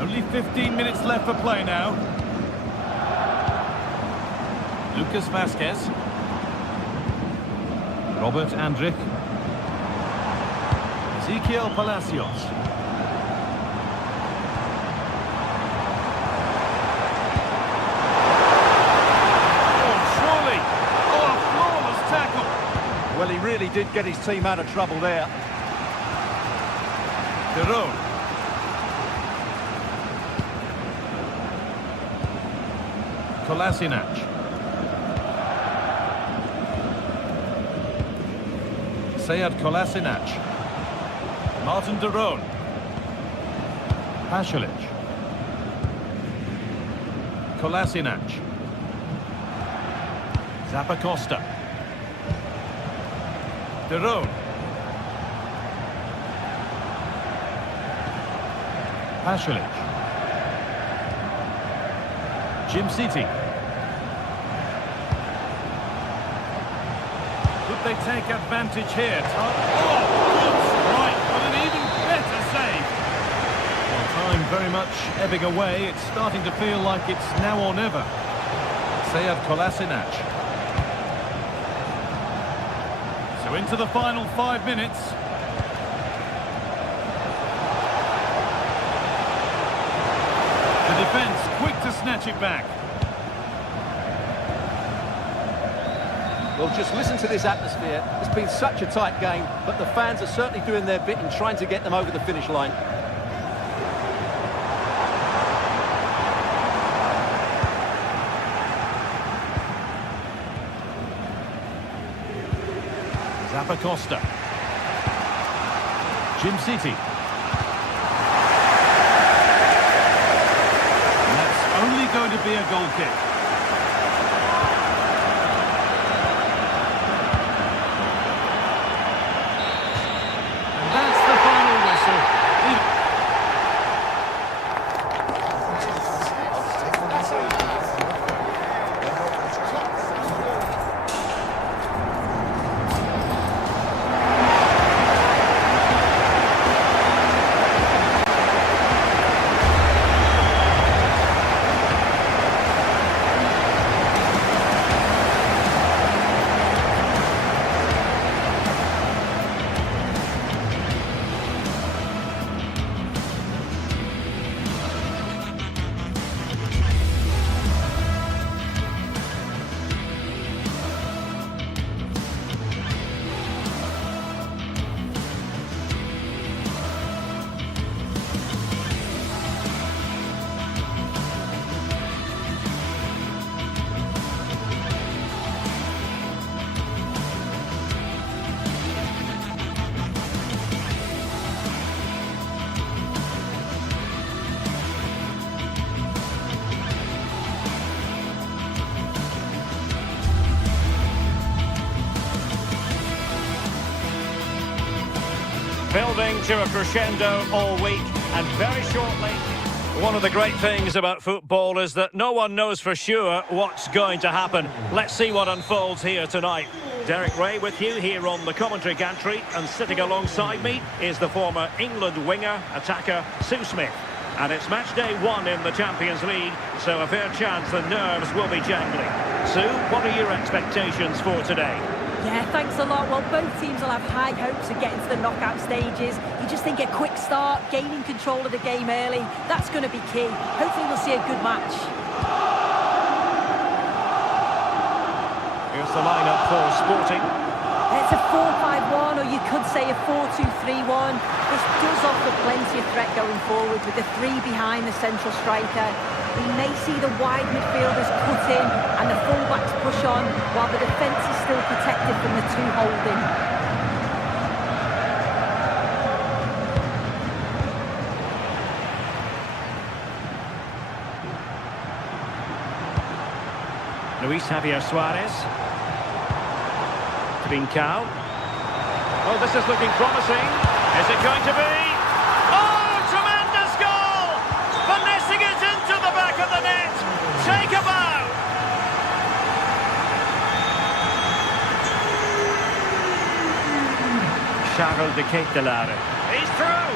Only 15 minutes left for play now. Lucas Vasquez. Robert Andrich. Ezequiel Palacios. Oh, surely! Oh, a flawless tackle! Well, he really did get his team out of trouble there. Derot. Kolasinac. Sead Kolasinac. Martin Derot. Pasalic. Kolasinac. Zappacosta. Derot. Pasalic. Jim City. Could they take advantage here? Oh, good strike, but an even better save. Well, time very much ebbing away. It's starting to feel like it's now or never. Sead Kolasinac. So into the final 5 minutes. The defence quick to snatch it back. Well, just listen to this atmosphere. It's been such a tight game, but the fans are certainly doing their bit in trying to get them over the finish line. Zappacosta. Jim City. And that's only going to be a goal kick. building to a crescendo all week, and very shortly... One of the great things about football is that no one knows for sure what's going to happen. Let's see what unfolds here tonight. Derek Ray with you here on the commentary gantry, and sitting alongside me is the former England winger, attacker, Sue Smith. And it's match day 1 in the Champions League, so a fair chance the nerves will be jangling. Sue, what are your expectations for today? Yeah, thanks a lot. Well, both teams will have high hopes of getting to the knockout stages. You just think a quick start, gaining control of the game early, that's going to be key. Hopefully we'll see a good match. Here's the lineup for Sporting. It's a 4-5-1, or you could say a 4-2-3-1. This does offer plenty of threat going forward with the 3 behind the central striker. We may see the wide midfielders cut in and the full-backs push on, while the defence is still protected from the 2 holding. Luis Javier Suarez. Trincao. Oh, this is looking promising. Is it going to be? Oh, tremendous goal! Finessing it into the back of the net. Take a bow. Charles de Ketelaere. He's through.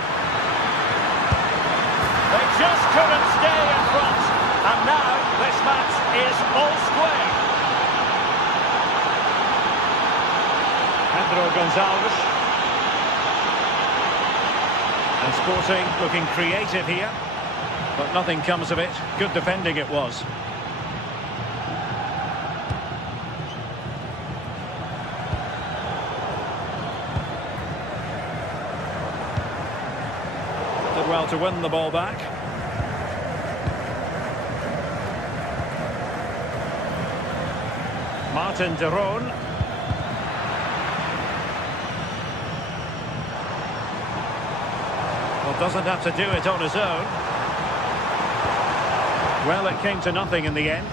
They just couldn't stay in front. And now this match is all square. Pedro Gonzalez. And Sporting looking creative here, but nothing comes of it. Good defending it was. Did well to win the ball back. Martin de Roon. Well, doesn't have to do it on his own. Well, it came to nothing in the end.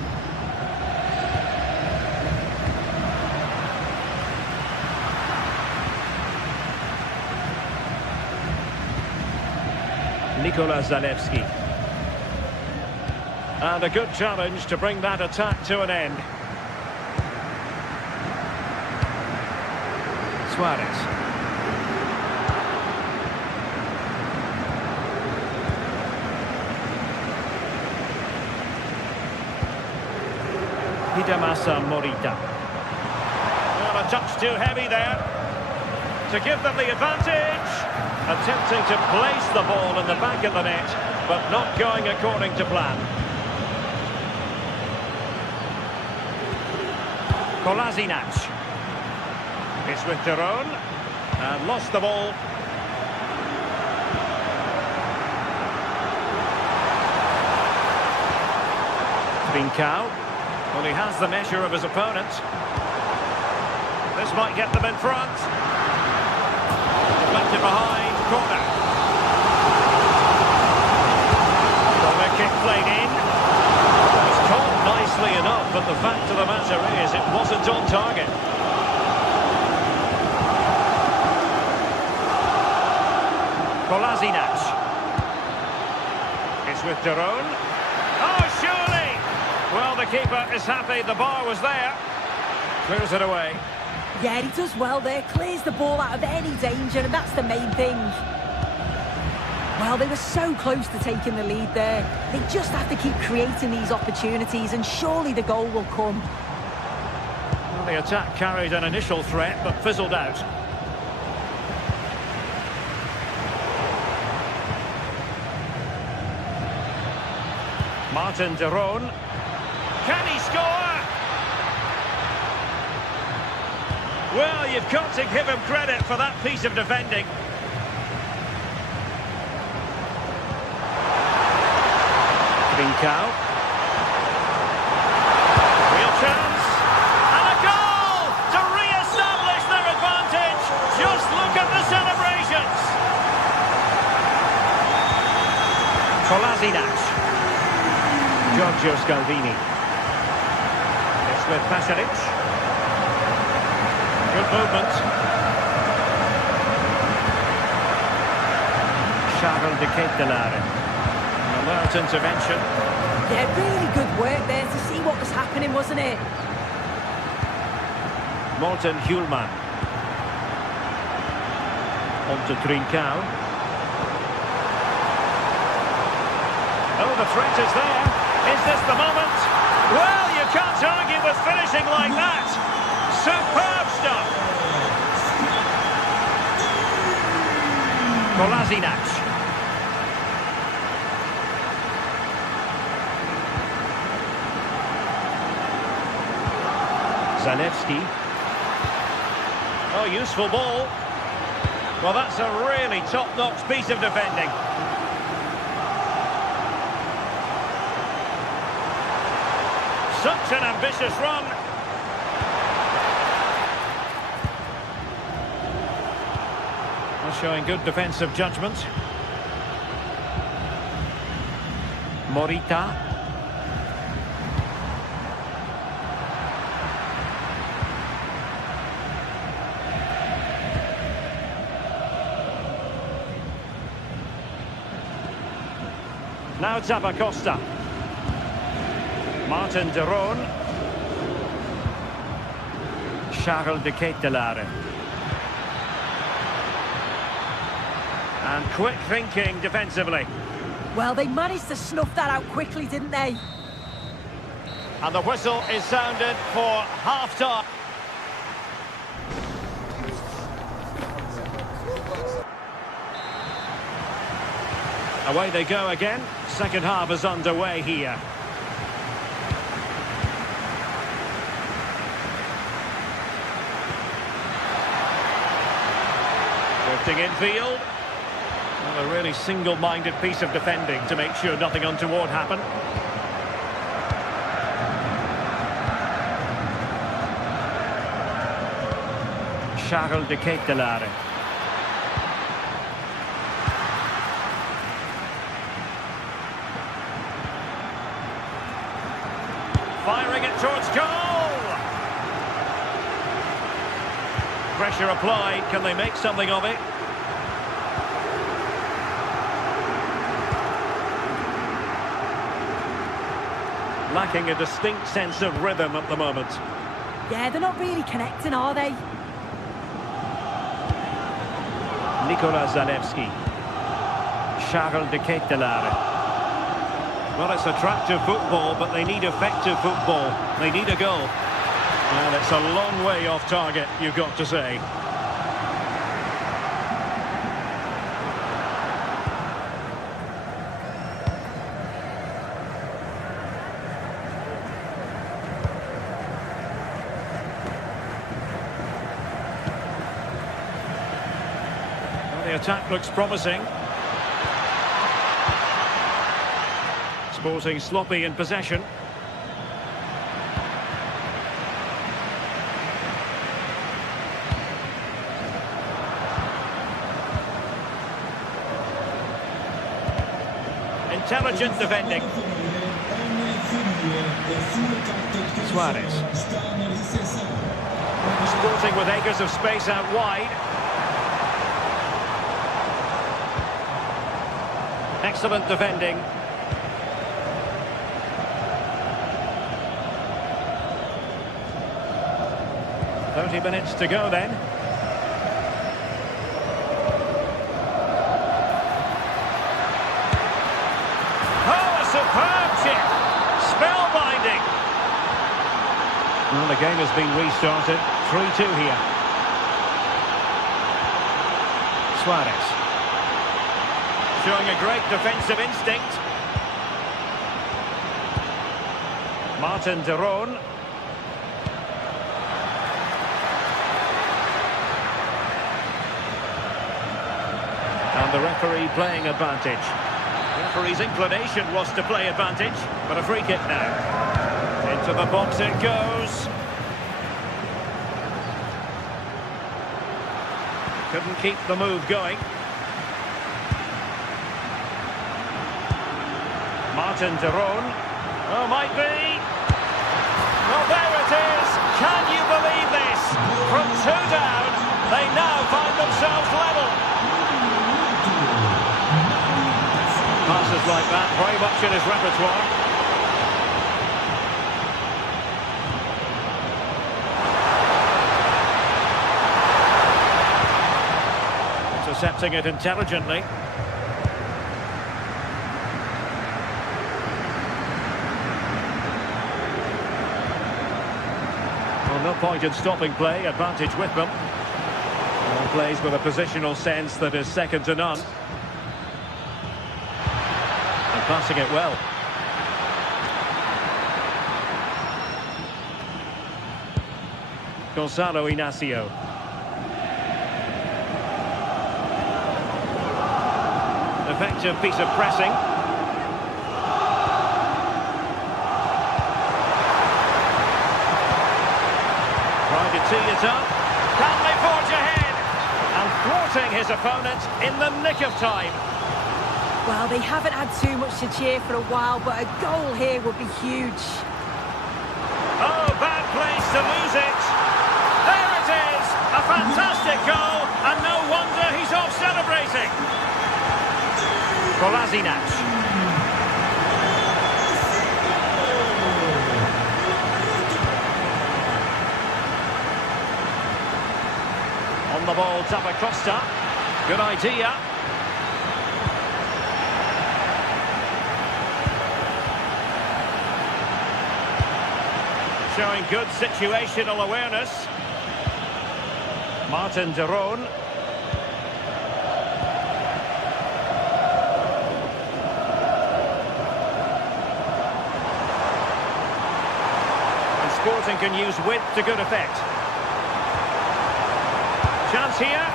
Nikola Zalewski. And a good challenge to bring that attack to an end. Suarez. Hidemasa Morita. Well, a touch too heavy there to give them the advantage. Attempting to place the ball in the back of the net, but not going according to plan. Kolasinac. It's with de Roon, and lost the ball. Trincao. Well, he has the measure of his opponent. This might get them in front. Deflected behind, corner. Corner kick played in. It was caught nicely enough, but the fact of the matter is it wasn't on target. Kolasinac. It's with de Roon. Oh, surely! Well, the keeper is happy the bar was there. Clears it away. Yeah, he does well there. Clears the ball out of any danger, and that's the main thing. Well, they were so close to taking the lead there. They just have to keep creating these opportunities, and surely the goal will come. Well, the attack carried an initial threat, but fizzled out. Martin de Roon. Can he score? Well, you've got to give him credit for that piece of defending. Trincao. Real chance. And a goal to re-establish their advantage. Just look at the celebrations. Kolasinac. Giorgio Scalvini. It's with Pasalic. Good movement. Charles de Ketelare. An alert intervention. Yeah, really good work there to see what was happening, wasn't it? Morten Hjulman. On to Trincao. Oh, the threat is there. Is this the moment? Well, you can't argue with finishing like that. Superb stuff. Kolasinac. Zalewski. Oh, useful ball. Well, that's a really top-notch piece of defending. Such an ambitious run. Well, showing good defensive judgment. Morita. Now Zappacosta. Martin de Roon. Charles de Ketelare. And quick thinking defensively. Well, they managed to snuff that out quickly, didn't they? And the whistle is sounded for half-time. Away they go again. Second half is underway here. Drifting infield. Well, a really single-minded piece of defending to make sure nothing untoward happened. Charles de Ketelare. Firing it towards goal! Pressure applied. Can they make something of it? Lacking a distinct sense of rhythm at the moment. Yeah, they're not really connecting, are they? Zalewski. Charles de Ketelare. Well, it's attractive football, but they need effective football. They need a goal. Well, it's a long way off target, you've got to say. Well, the attack looks promising. Sporting sloppy in possession. Intelligent defending. Suarez. Sporting with acres of space out wide. Excellent defending. 30 minutes to go then. Oh, a superb chip! Spellbinding! Well, the game has been restarted. 3-2 here. Suarez. Showing a great defensive instinct. Martin de Roon. And the referee playing advantage. The referee's inclination was to play advantage, but a free kick now. Into the box it goes. Couldn't keep the move going. Martin de Roon. Oh, might be. Well, there it is. Can you believe this? From 2 down, they now find themselves level. moves like that, very much in his repertoire. Intercepting it intelligently. Well, no point in stopping play, advantage with them. And plays with a positional sense that is second to none. And passing it well. Gonzalo Inacio. Effective piece of pressing. Trying to tee it up. Can they forge ahead? And thwarting his opponent in the nick of time. Well, they haven't had too much to cheer for a while, but a goal here would be huge. Oh, bad place to lose it. There it is. A fantastic goal, and no wonder he's off celebrating. Kolasinac. On the ball, Zappacosta. Good idea. Showing good situational awareness. Martin de Roon. Sporting can use width to good effect. Chance here.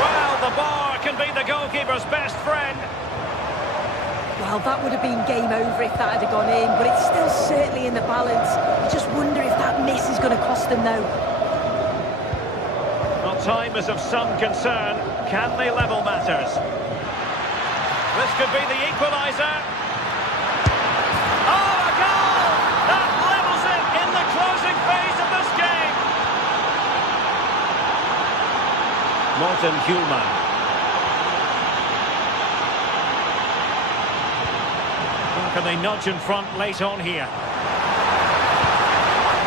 Well, the bar can be the goalkeeper's best friend. Well, that would have been game over if that had gone in, but it's still certainly in the balance. I just wonder if that miss is going to cost them, though. Well, time is of some concern. Can they level matters? This could be the equaliser. Oh, a goal! That levels it in the closing phase of this game. Morten Hjulmand. Can they nudge in front late on here?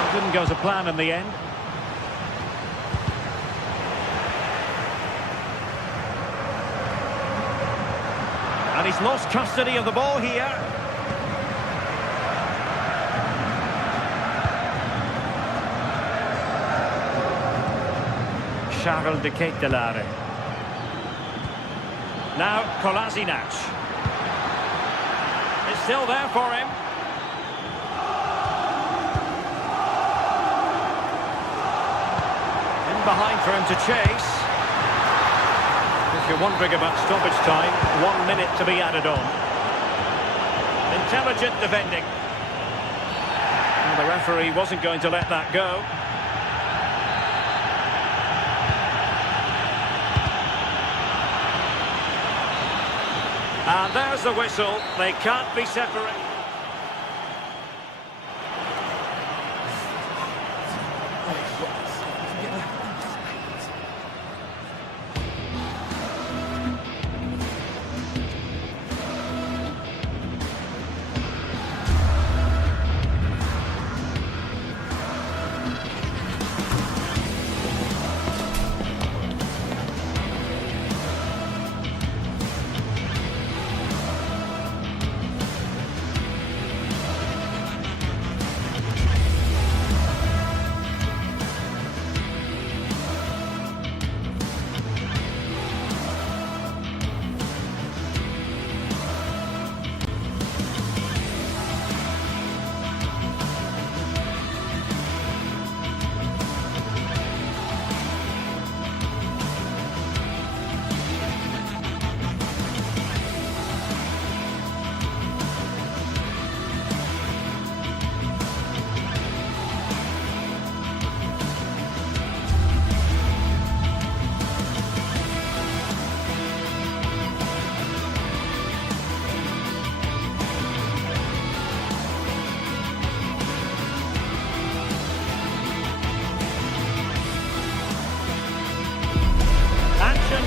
It didn't go to plan in the end. And he's lost custody of the ball here. Charles de Ketelaere. Now Kolasinac. It's still there for him. In behind for him to chase. If you're wondering about stoppage time, 1 minute to be added on. Intelligent defending. And the referee wasn't going to let that go. And there's the whistle. They can't be separated.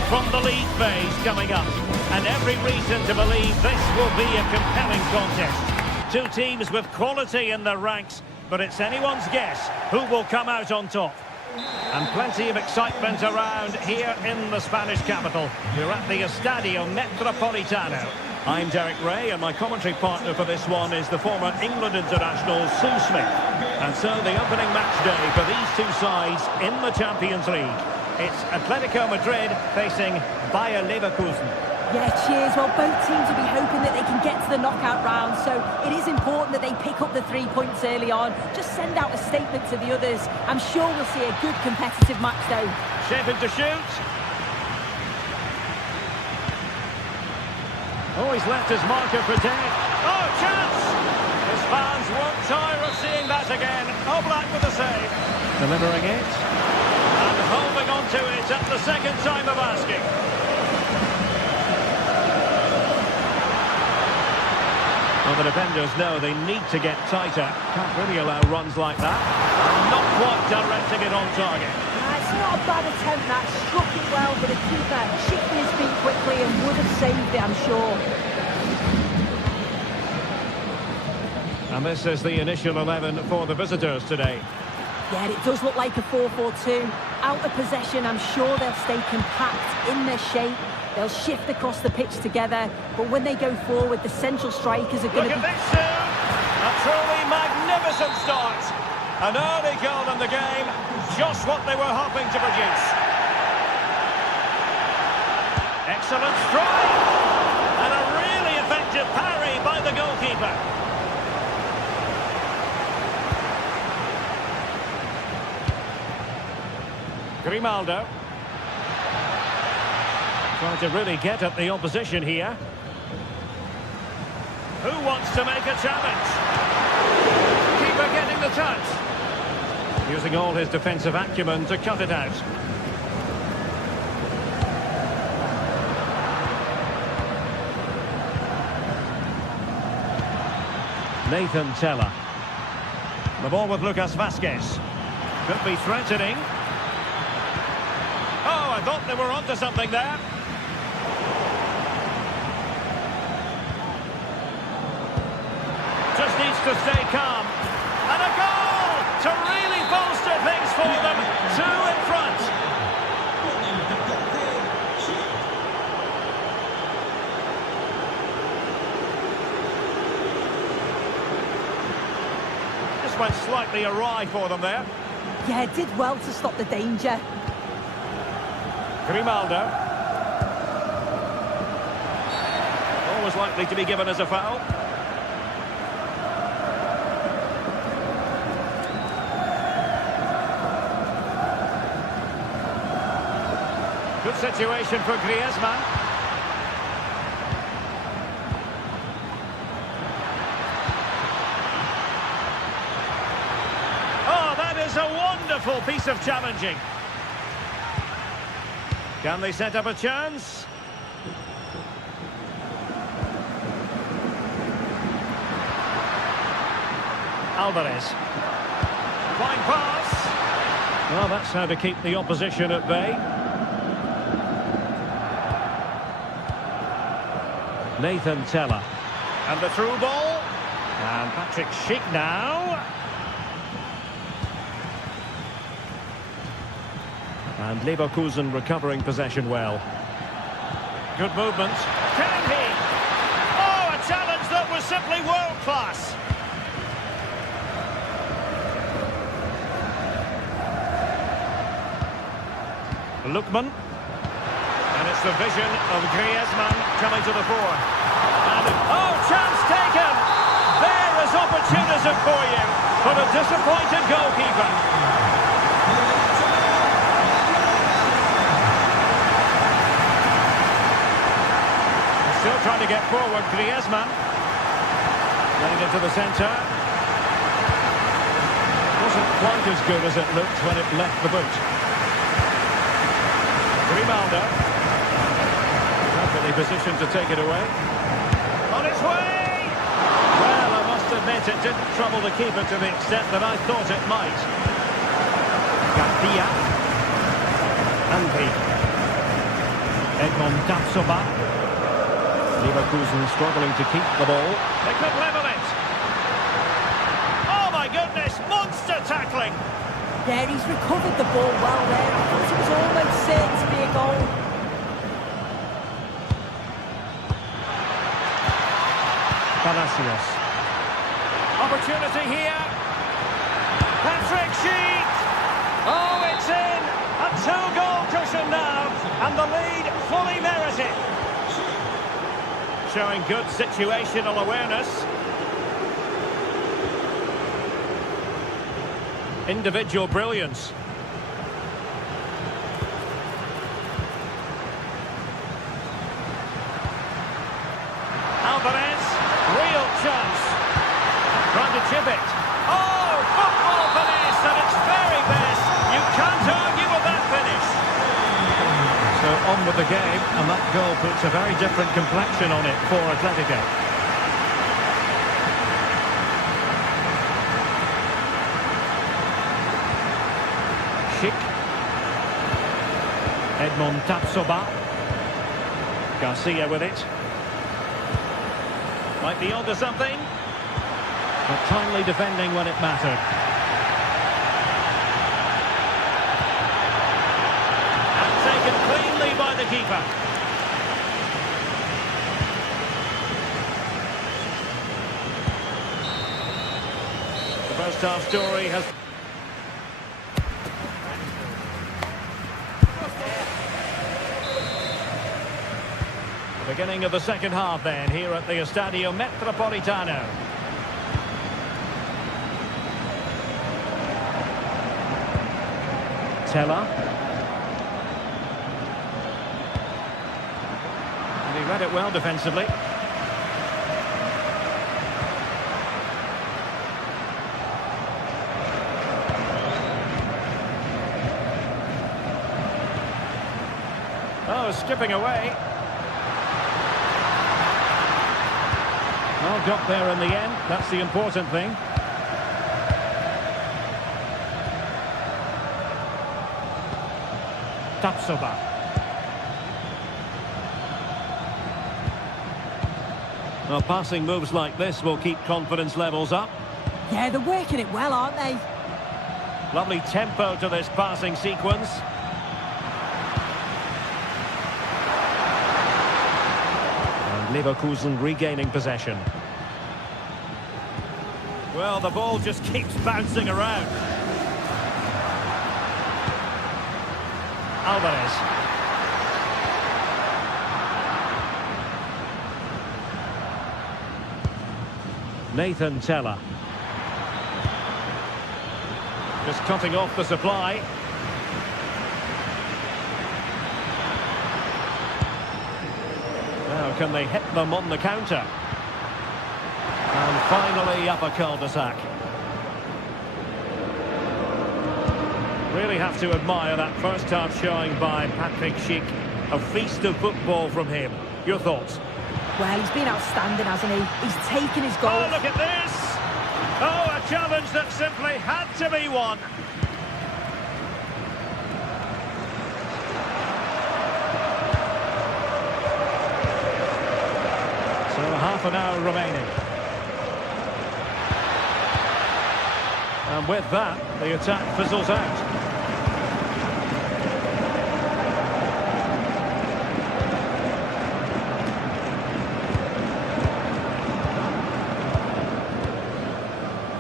From the league phase coming up. and every reason to believe this will be a compelling contest. Two teams with quality in their ranks, but it's anyone's guess who will come out on top. And plenty of excitement around here in the Spanish capital. You're at the Estadio Metropolitano. I'm Derek Ray, and my commentary partner for this one is the former England international Sue Smith. And so the opening match day for these two sides in the Champions League. It's Atletico Madrid facing Bayer Leverkusen. Yeah, cheers. Well, both teams will be hoping that they can get to the knockout round, so it is important that they pick up the 3 points early on. Just send out a statement to the others. I'm sure we'll see a good competitive match, though. Shaping to shoot. Oh, he's left his marker for dead. Oh, chance! His fans won't tire of seeing that again. Oblak with the save. Delivering it. And holding on to it at the second time of asking. Well, the defenders know they need to get tighter. Can't really allow runs like that. Not quite directing it on target. It's not a bad attempt, that. Struck it well, but the keeper shifted his feet quickly and would have saved it, I'm sure. And this is the initial 11 for the visitors today. Yeah, it does look like a 4-4-2. Out of possession, I'm sure they'll stay compact in their shape. They'll shift across the pitch together, but when they go forward, the central strikers are going to be... Look at this, a truly magnificent start. An early goal in the game, just what they were hoping to produce. Excellent strike, and a really effective parry by the goalkeeper. Grimaldo. Trying to really get at the opposition here. Who wants to make a challenge? Keeper getting the touch. Using all his defensive acumen to cut it out. Nathan Teller. The ball with Lucas Vazquez. Could be threatening. Oh, I thought they were onto something there. Just needs to stay calm. And a goal to really bolster things for them. Two in front. Just went slightly awry for them there. Yeah, it did well to stop the danger. Grimaldo. Always likely to be given as a foul. Good situation for Griezmann. Oh, that is a wonderful piece of challenging. Can they set up a chance? Alvarez. Fine pass. Well, that's how to keep the opposition at bay. Nathan Teller. And the through ball. And Patrick Schick now. And Leverkusen recovering possession well. Good movement. Can he? Oh, a challenge that was simply world-class. Lookman. And it's the vision of Griezmann coming to the fore. And, oh, chance taken! There is opportunism for you, but a disappointed goalkeeper. Still trying to get forward, Griezmann. Getting into the centre. Wasn't quite as good as it looked when it left the boot. Grimaldo. Perfectly positioned to take it away. On its way! Well, I must admit it didn't trouble the keeper to the extent that I thought it might. Garcia. Andy. Edmond Tapsoba. Leverkusen struggling to keep the ball. They could level it. Oh my goodness, monster tackling. Yeah, he's recovered the ball well there. I thought it was almost certain to be a goal. Palacios. Opportunity here. Patrick Schick. Oh, it's in. A two-goal cushion now. And the lead fully merited. Showing good situational awareness. Individual brilliance. Alvarez, real chance. Trying to chip it. Oh, football finish at its very best. You can't argue with that finish. So on with the game, and that goal puts a very different complexion on it for Atletico. Edmond Tapsoba. Garcia with it. Might be onto something. But timely defending when it mattered. And taken cleanly by the keeper. The first half story has... Beginning of the second half then, here at the Estadio Metropolitano. Teller. And he read it well defensively. Oh, skipping away. Well, got there in the end. That's the important thing. Tapsoba. Well, passing moves like this will keep confidence levels up. Yeah, they're working it well, aren't they? Lovely tempo to this passing sequence. And Leverkusen regaining possession. Well, the ball just keeps bouncing around. Alvarez. Nathan Teller. Just cutting off the supply. Now, can they hit them on the counter? And finally up a cul-de-sac. Really have to admire that first half showing by Patrick Schick. A feast of football from him. Your thoughts? Well, he's been outstanding, hasn't he? He's taken his goal. Oh, look at this! Oh, a challenge that simply had to be won. So half an hour remaining. And with that, the attack fizzles out.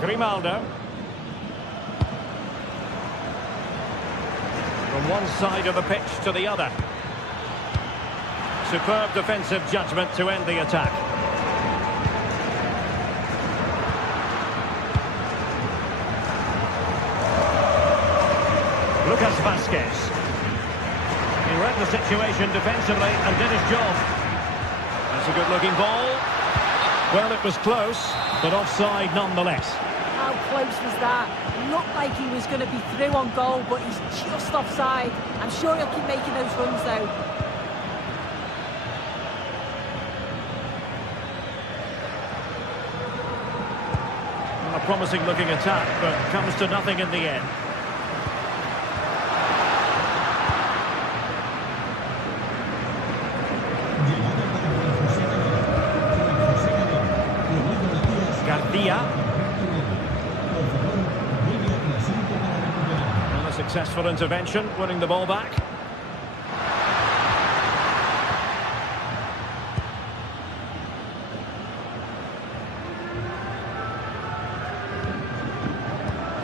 Grimaldo. From one side of the pitch to the other. Superb defensive judgment to end the attack. Lucas Vazquez. He read the situation defensively and did his job. That's a good-looking ball. Well, it was close, but offside nonetheless. How close was that? Looked like he was going to be through on goal, but he's just offside. I'm sure he'll keep making those runs, though. A promising-looking attack, but comes to nothing in the end. Llegado para el José Garcia. And a successful intervention, winning the ball back.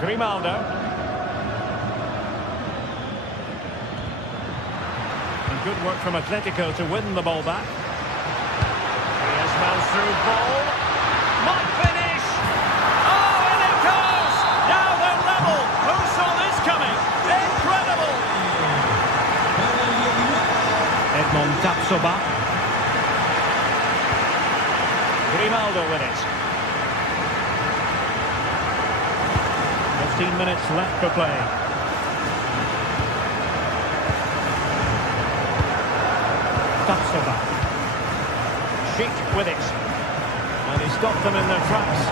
Grimaldo. And good work from Atletico to win the ball back. Here's through ball. Might finish. Oh, and it goes! Now they're level. Who saw this coming? Incredible! Edmond Tapsoba. Grimaldo with it. 15 minutes left for play. Tapsoba. Sheik with it. And he stopped them in their tracks.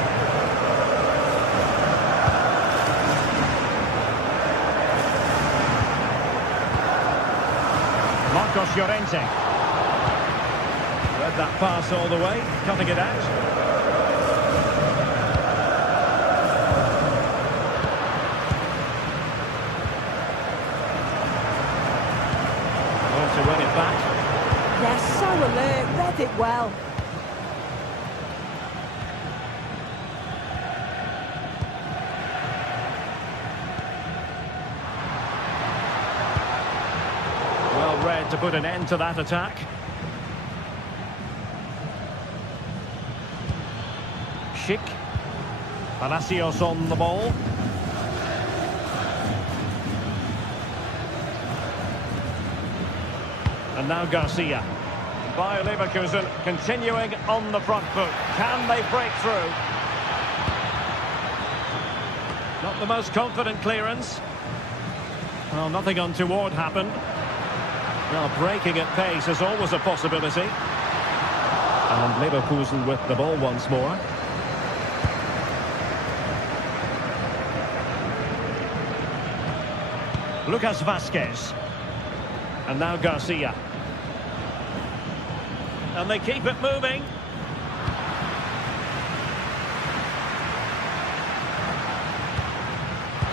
Marcos Llorente. Read that pass all the way, cutting it out. To win it back. They're so alert, read it well. Well read to put an end to that attack. Sheik. Palacios on the ball. And now Garcia. Bayer Leverkusen continuing on the front foot. Can they break through? Not the most confident clearance. Well, nothing untoward happened. Well, breaking at pace is always a possibility. And Leverkusen with the ball once more. Lucas Vazquez. And now Garcia. And they keep it moving.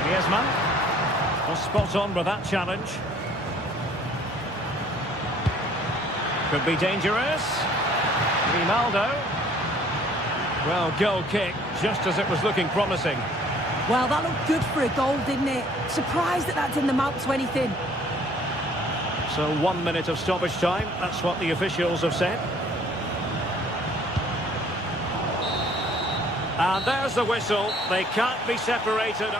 Griezmann. Well, spot on with that challenge. Could be dangerous. Grimaldo. Well, goal kick, just as it was looking promising. Well, that looked good for a goal, didn't it? Surprised that didn't amount to anything. So 1 minute of stoppage time, that's what the officials have said. And there's the whistle, they can't be separated.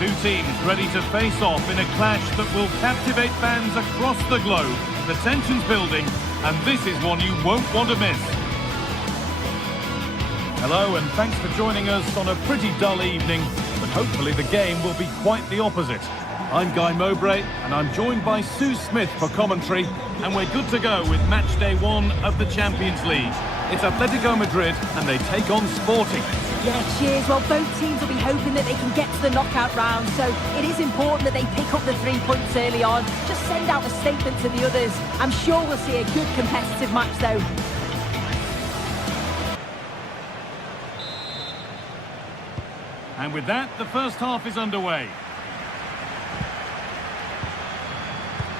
Two teams ready to face off in a clash that will captivate fans across the globe. The tension's building, and this is one you won't want to miss. Hello, and thanks for joining us on a pretty dull evening, but hopefully the game will be quite the opposite. I'm Guy Mowbray, and I'm joined by Sue Smith for commentary, and we're good to go with match day 1 of the Champions League. It's Atletico Madrid, and they take on Sporting. Yeah, cheers. Well, both teams will be hoping that they can get to the knockout round, so it is important that they pick up the 3 points early on. Just send out a statement to the others. I'm sure we'll see a good competitive match, though. And with that, the first half is underway.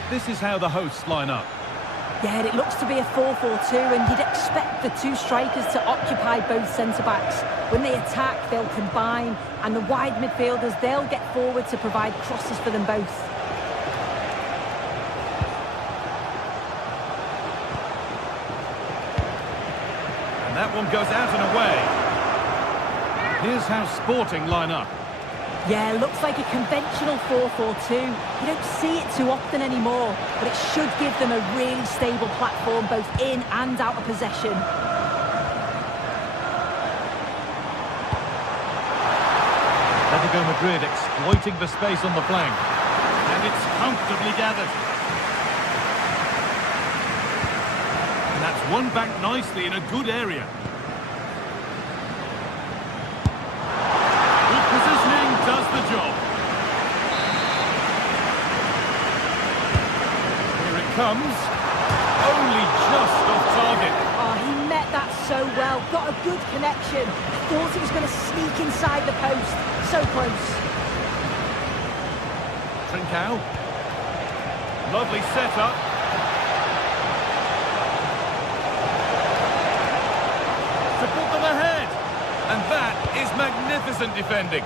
This is how the hosts line up. Yeah, it looks to be a 4-4-2, and you'd expect the two strikers to occupy both centre-backs. When they attack, they'll combine, and the wide midfielders, they'll get forward to provide crosses for them both. And that one goes out and away. Here's how Sporting line up. Yeah, looks like a conventional 4-4-2. You don't see it too often anymore, but it should give them a really stable platform both in and out of possession. Atletico Madrid exploiting the space on the flank. And it's comfortably gathered. And that's won back nicely in a good area. Good positioning does the job. Here it comes. Only just off target. Oh, he met that so well. Got a good connection. Thought he was going to sneak inside the post. So close. Trincao. Lovely setup. To put them ahead. And that is magnificent defending.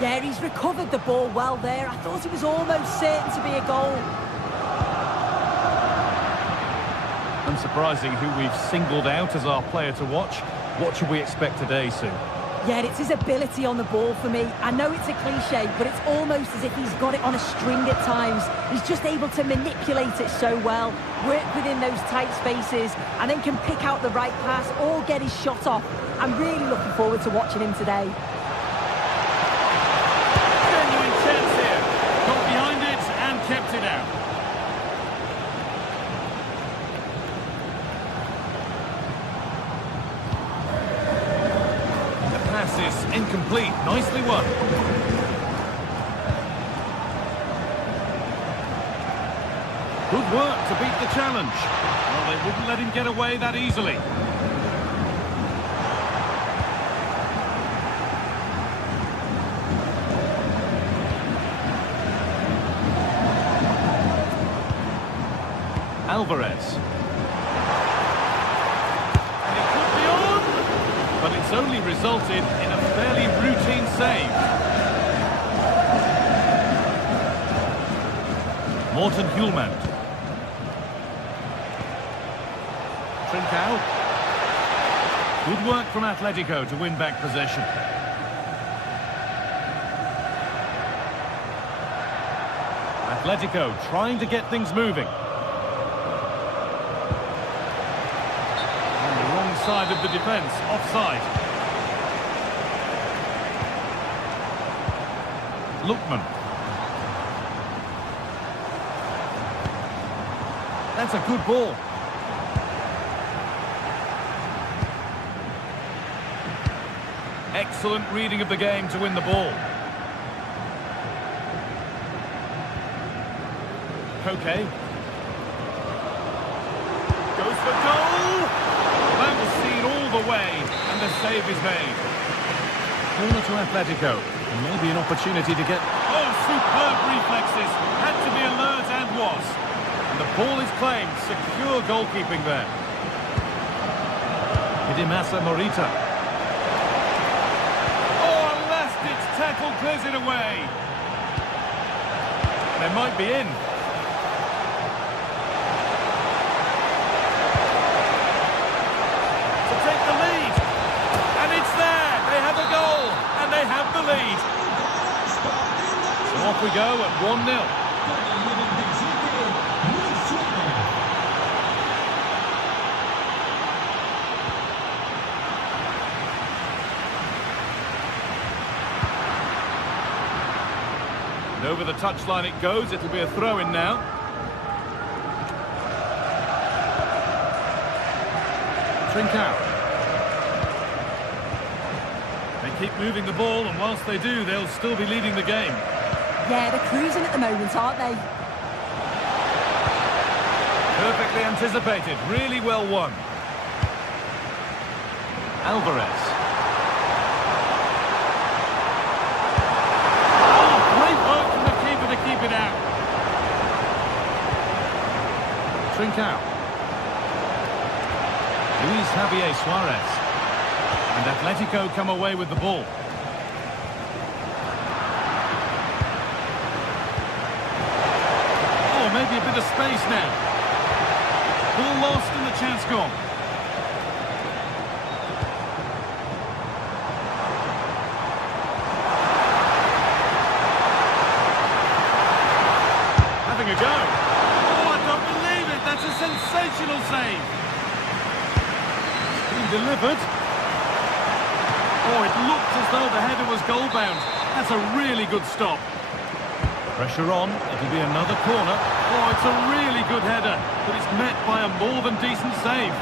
Yeah, he's recovered the ball well there. I thought it was almost certain to be a goal. Unsurprising who we've singled out as our player to watch. What should we expect today, Sue? Yeah, it's his ability on the ball for me. I know it's a cliche, but it's almost as if he's got it on a string at times. He's just able to manipulate it so well, work within those tight spaces, and then can pick out the right pass or get his shot off. I'm really looking forward to watching him today. Genuine chance here. Got behind it and kept it out. Is incomplete. Nicely won. Good work to beat the challenge. Well, they wouldn't let him get away that easily. Alvarez. But it's only resulted in a fairly routine save. Morten Hjulmand. Trincao. Good work from Atletico to win back possession. Atletico trying to get things moving. Side of the defence, offside. Lookman. That's a good ball. Excellent reading of the game to win the ball. Koke. Goes for goal! That was seen all the way, and the save is made. Corner to Atletico, and maybe an opportunity to get... Oh, superb reflexes! Had to be alert and was. And the ball is claimed, secure goalkeeping there. Hidimasa Morita. Oh, a last-ditch tackle clears it away. They might be in. They have the lead. So off we go at 1-0. And over the touchline it goes. It'll be a throw-in now. Trincao. Keep moving the ball, and whilst they do, they'll still be leading the game. Yeah, they're cruising at the moment, aren't they? Perfectly anticipated, really well won. Alvarez. keep it out. Trincao. Luis Javier Suarez. And Atletico come away with the ball. Oh, maybe a bit of space now. Ball lost and the chance gone. Having a go. Oh, I don't believe it. That's a sensational save. Being delivered. Oh, it looked as though the header was goal-bound. That's a really good stop. Pressure on. It'll be another corner. Oh, it's a really good header, but it's met by a more than decent save.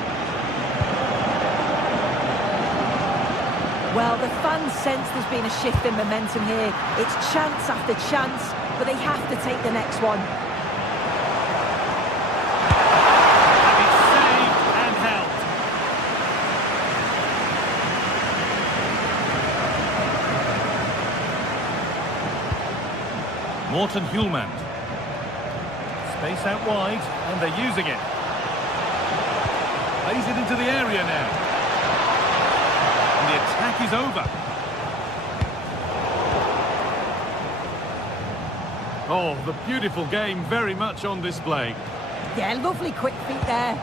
Well, the fans sense there's been a shift in momentum here. It's chance after chance, but they have to take the next one. And it's saved and held. Morten Hjulmand. Space out wide, and they're using it. Plays it into the area now. And the attack is over. Oh, the beautiful game very much on display. Yeah, lovely quick feet there.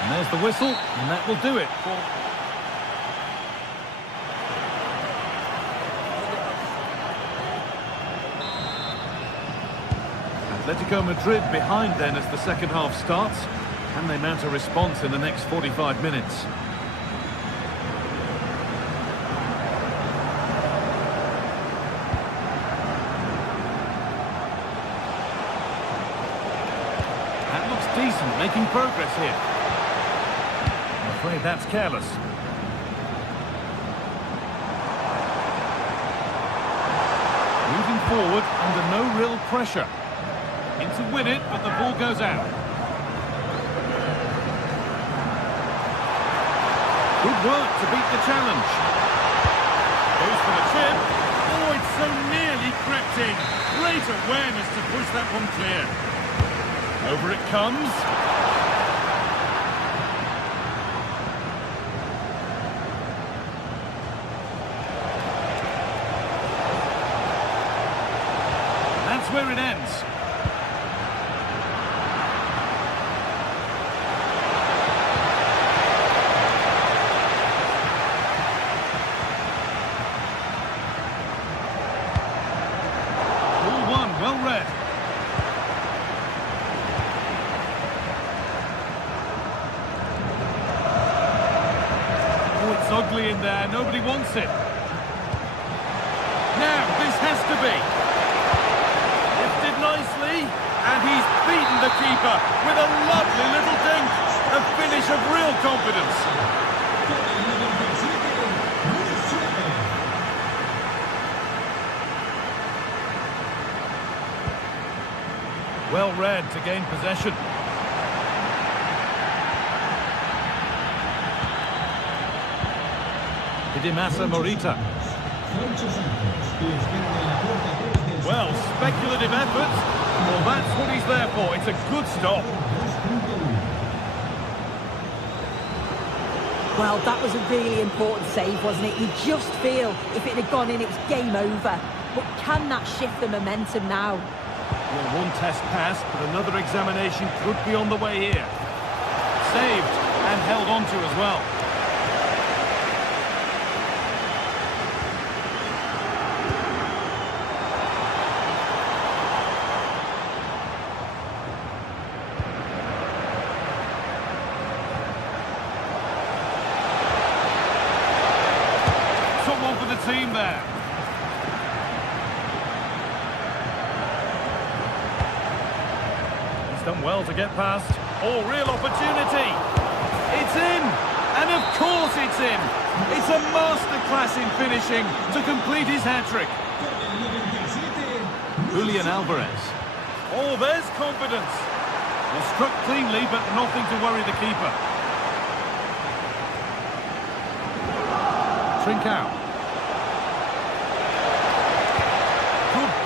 And there's the whistle, and that will do it. Atletico Madrid behind then as the second half starts, and they mount a response in the next 45 minutes. That looks decent, making progress here. I'm afraid that's careless. Moving forward under no real pressure. In to win it, but the ball goes out. Good work to beat the challenge. Goes for the chip. Oh, it's so nearly crept in. Great awareness to push that one clear. Over it comes. That's where it ends. Well read. Oh, it's ugly in there. Nobody wants it. Now, this has to be. Lifted nicely. And he's beaten the keeper with a lovely little dink. A finish of real confidence. Well read to gain possession. Hidimasa Morita. Well, speculative effort. Well, that's what he's there for. It's a good stop. Well, that was a really important save, wasn't it? You just feel if it had gone in, it's game over. But can that shift the momentum now? Well, one test passed, but another examination could be on the way here. Saved and held on to as well. Someone for the team there. Done well to get past. Oh, real opportunity. It's in. And of course it's in. It's a masterclass in finishing to complete his hat-trick. Julian Alvarez. Oh, there's confidence. Well, struck cleanly, but nothing to worry the keeper. Trincao.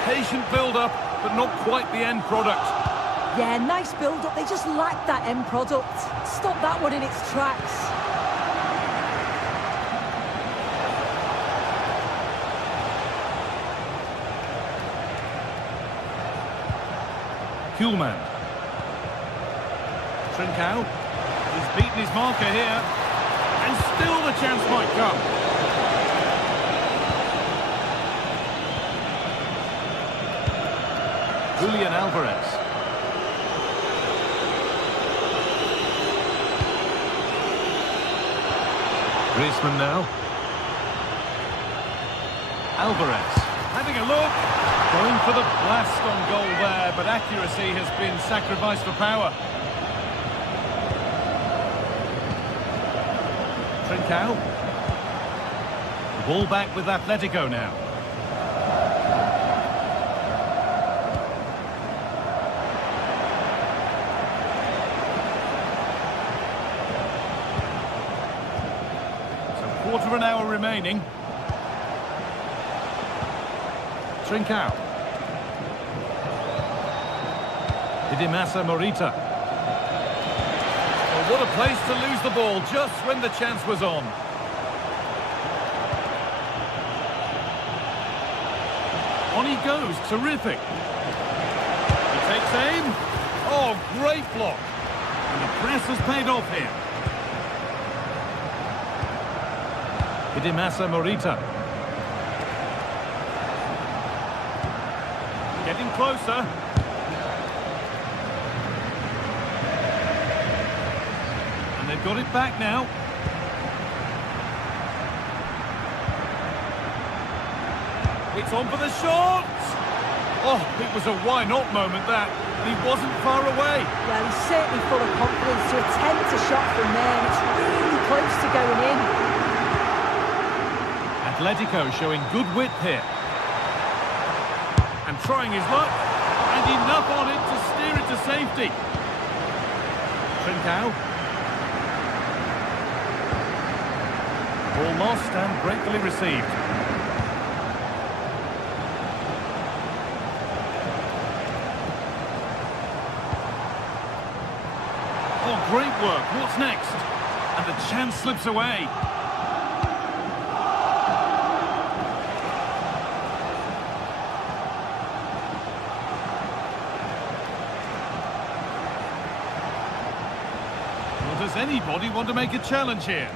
Patient build-up, but not quite the end product. Yeah, nice build-up. They just lack that end product. Stop that one in its tracks. Kuhlmann. Trincao. He's beaten his marker here. And still the chance might come. Julian Alvarez. Griezmann now. Alvarez having a look. Going for the blast on goal there, but accuracy has been sacrificed for power. Trincao. The ball back with Atletico now. So quarter of an hour remaining. Trincao. Didimasa Morita. Well, what a place to lose the ball just when the chance was on. On he goes, terrific. He takes aim. Oh, great block. And the press has paid off here. Didimasa Morita. Getting closer. And they've got it back now. It's on for the shot. Oh, it was a why not moment that. He wasn't far away. Well, he's certainly full of confidence to attempt a shot from there, and it's really close to going in. Atletico showing good width here. And trying his luck, and enough on it to steer it to safety. Trincao. Ball lost and gratefully received. Oh, great work. What's next? And the chance slips away. Does anybody want to make a challenge here?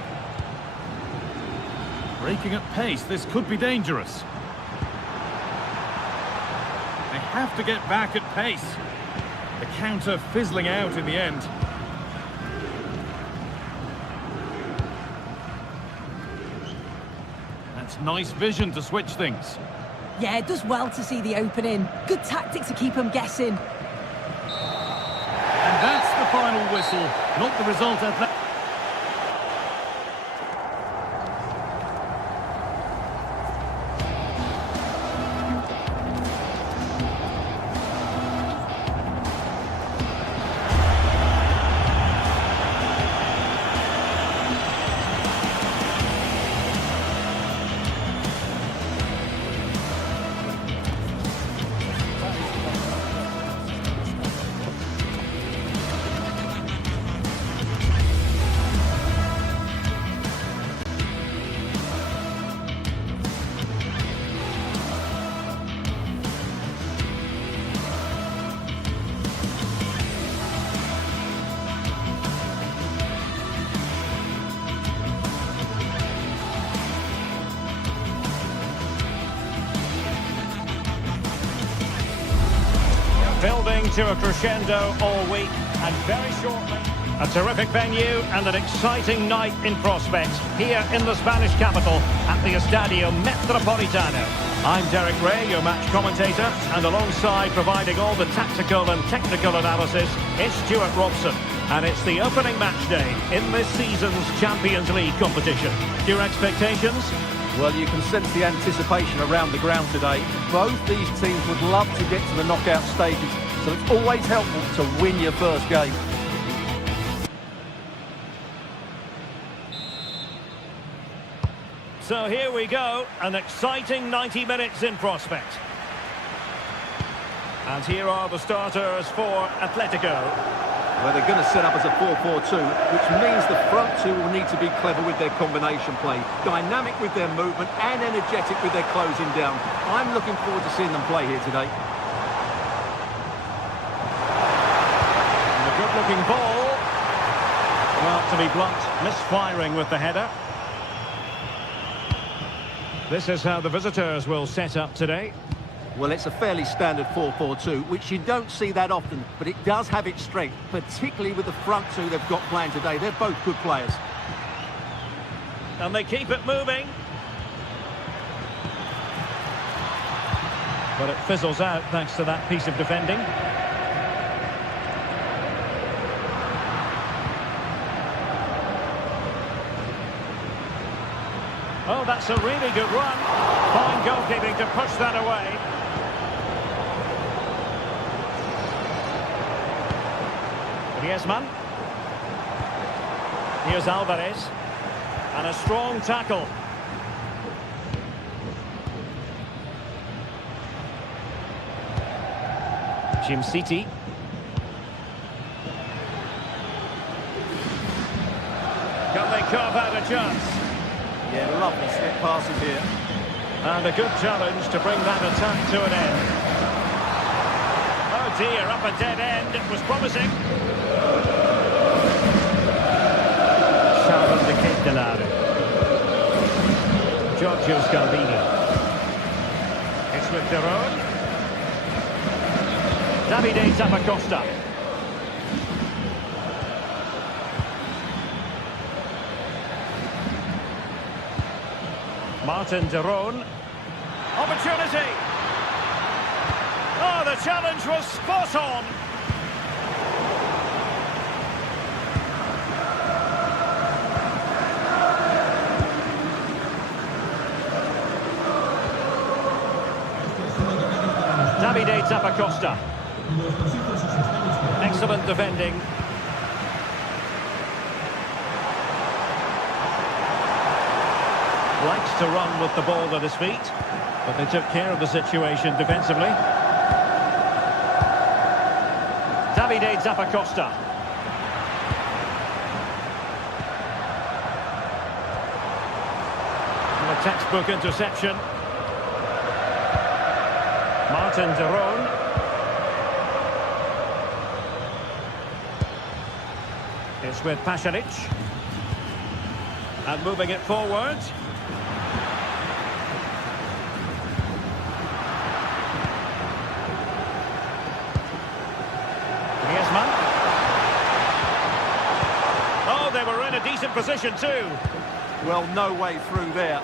Breaking at pace, this could be dangerous. They have to get back at pace. The counter fizzling out in the end. That's nice vision to switch things. Yeah, it does well to see the opening. Good tactic to keep them guessing. And that's the final whistle, not the result at that. Building to a crescendo all week, and very shortly a terrific venue and an exciting night in prospect here in the Spanish capital at the Estadio Metropolitano. I'm Derek Ray, your match commentator, and alongside providing all the tactical and technical analysis is Stuart Robson. And it's the opening match day in this season's Champions League competition. Your expectations? Well, you can sense the anticipation around the ground today. Both these teams would love to get to the knockout stages, so it's always helpful to win your first game. So here we go, an exciting 90 minutes in prospect. And here are the starters for Atletico. Well, they're going to set up as a 4-4-2, which means the front two will need to be clever with their combination play, dynamic with their movement and energetic with their closing down. I'm looking forward to seeing them play here today. And a good-looking ball. Well, to be blunt, misfiring with the header. This is how the visitors will set up today. Well, it's a fairly standard 4-4-2, which you don't see that often, but it does have its strength, particularly with the front two they've got playing today. They're both good players. And they keep it moving. But it fizzles out thanks to that piece of defending. Oh, that's a really good run. Fine goalkeeping to push that away. Griezmann. Here's Alvarez. And a strong tackle. Jim City. Can they carve out a chance? Yeah, lovely slip passes here. And a good challenge to bring that attack to an end. Oh dear, up a dead end. It was promising. Salvan de Ketelare. Giorgio Scalvini. It's with Deron. Davide Zappacosta. Martin Deron. Opportunity. Oh, the challenge was spot on. Davide Zappacosta. Excellent defending. Likes to run with the ball at his feet, but they took care of the situation defensively. Davide Zappacosta. And a textbook interception. Martin Deron. It's with Pasalic. And moving it forward. Griezmann. Oh, they were in a decent position too. Well, no way through there.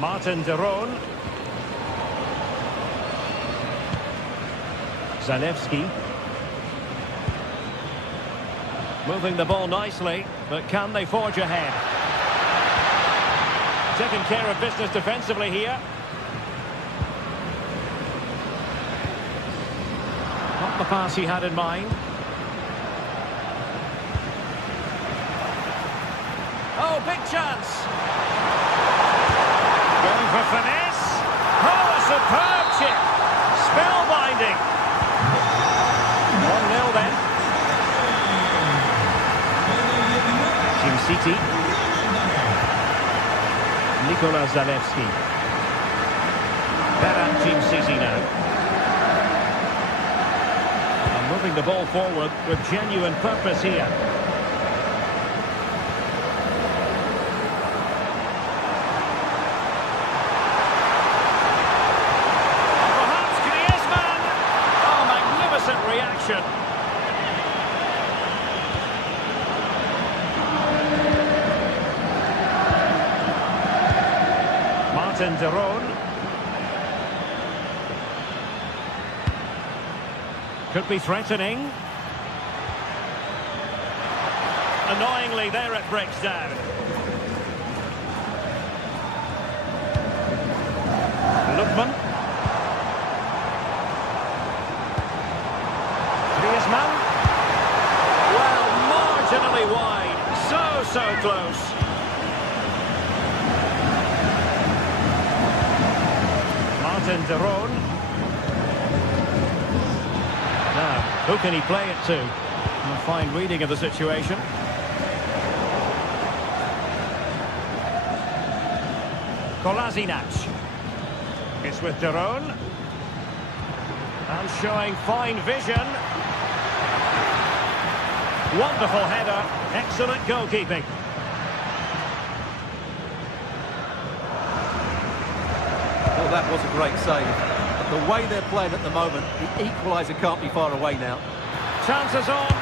Martin Deron. Zalewski. Moving the ball nicely, but can they forge ahead? Taking care of business defensively here. Not the pass he had in mind. Oh, big chance. Going for finesse. Oh, a superb chip. Spellbinding. 1-0 then. Jim City. Nikola Zalewski. Better Jim City now. And moving the ball forward with genuine purpose here. Perhaps Griezmann. Oh, magnificent reaction. Martin Deron. Could be threatening. Annoyingly, there it breaks down. Lookman. Griezmann. Well, marginally wide. So close. Martin Deron. Who can he play it to? A fine reading of the situation. Kolasinac. It's with Daron. And showing fine vision. Wonderful header. Excellent goalkeeping. Well, that was a great save. But the way they're playing at the moment, the equaliser can't be far away now. Chances on.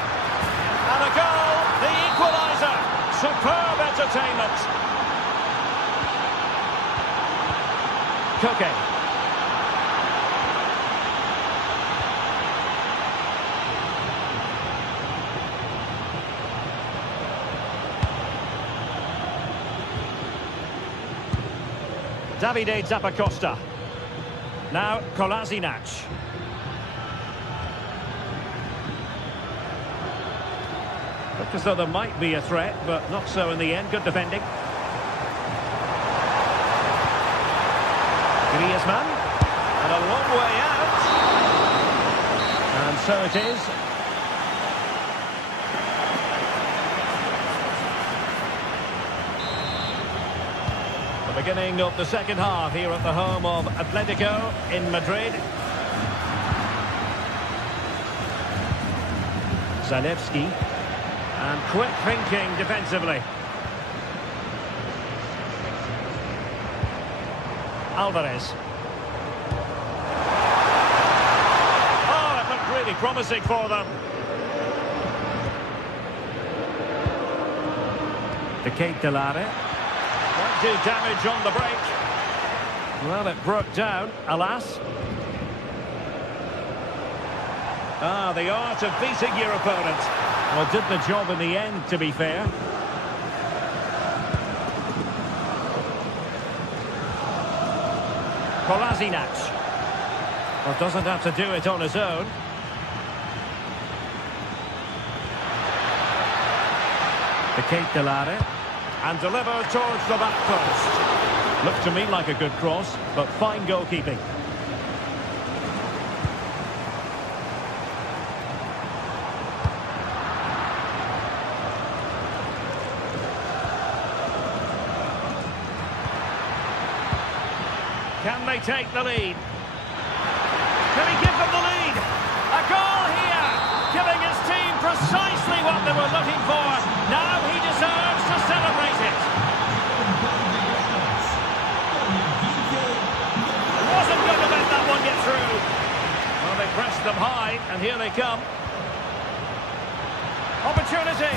And a goal. The equaliser. Superb entertainment. Koke. Davide Zappacosta. Now Kolasinac. Looked as though there might be a threat, but not so in the end. Good defending. Griezmann. And a long way out. And so it is. The beginning of the second half here at the home of Atletico in Madrid. Zalewski. And quick thinking defensively. Alvarez. Oh, it looked really promising for them. The Kate Delare. Won't do damage on the break. Well, it broke down, alas. Ah, the art of beating your opponent. Well, did the job in the end, to be fair. Kolasinac. Well, doesn't have to do it on his own. The Kate Delare. And delivered towards the back post. Looked to me like a good cross, but fine goalkeeping. Can they take the lead? Can he give them the lead? A goal here, giving his team precisely what they were looking for. Now he deserves to celebrate it. Wasn't going to let that one get through. Well, they pressed them high, and here they come. Opportunity.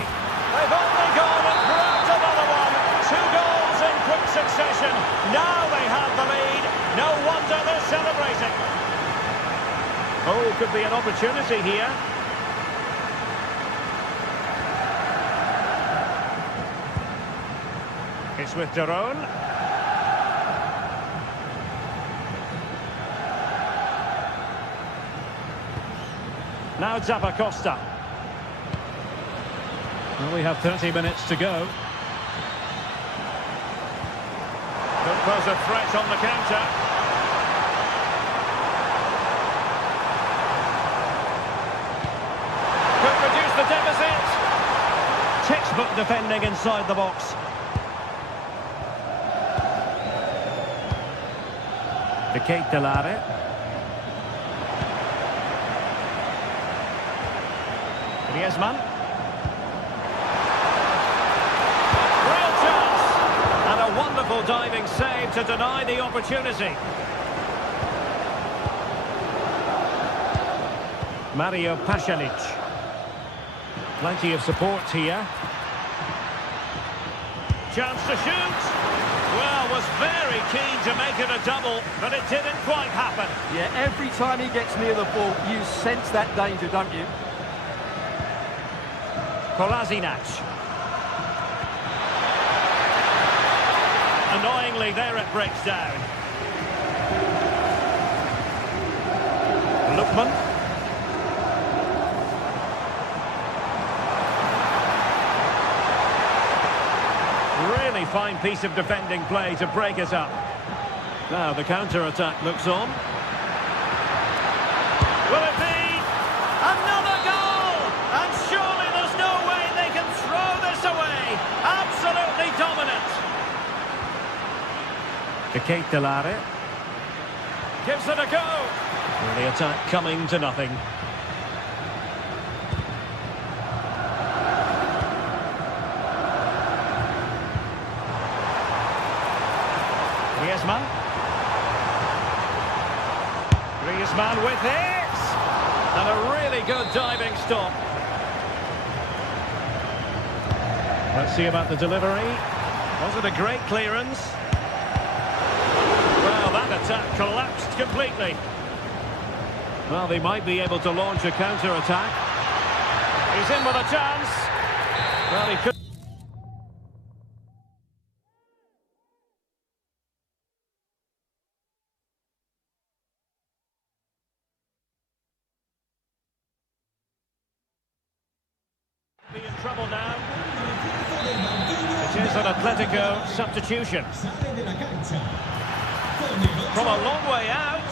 They've only gone and grabbed another one. 2 goals in quick succession. Now they have the lead. No wonder they're celebrating. Oh, could be an opportunity here. It's with Daron. Now Zappacosta. Well, we have 30 minutes to go. Could pose a threat on the counter. Could reduce the deficit. Textbook defending inside the box. The Kate Delare. Griezmann. Real chance. And a wonderful diving save to deny the opportunity. Mario Pasalic. Plenty of support here. Chance to shoot. Well, was very keen to make it a double, but it didn't quite happen. Yeah, every time he gets near the ball, you sense that danger, don't you? Kolasinac. Annoyingly, there it breaks down. Lookman. Really fine piece of defending play to break it up. Now the counter-attack looks on. Will it be? Another Keita gives it a go. And the attack coming to nothing. Griezmann with it! And a really good diving stop. Let's see about the delivery. Was it a great clearance? Well, that attack collapsed completely. Well, they might be able to launch a counter-attack. He's in with a chance. Well, he could... be in trouble now. It is an Atletico substitution. From a long way out,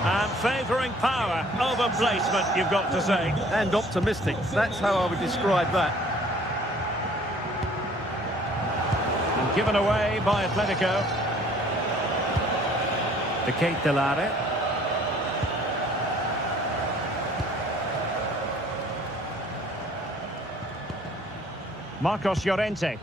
and favouring power over placement, you've got to say. And optimistic, that's how I would describe that. And given away by Atletico. The Keita. Marcos Llorente.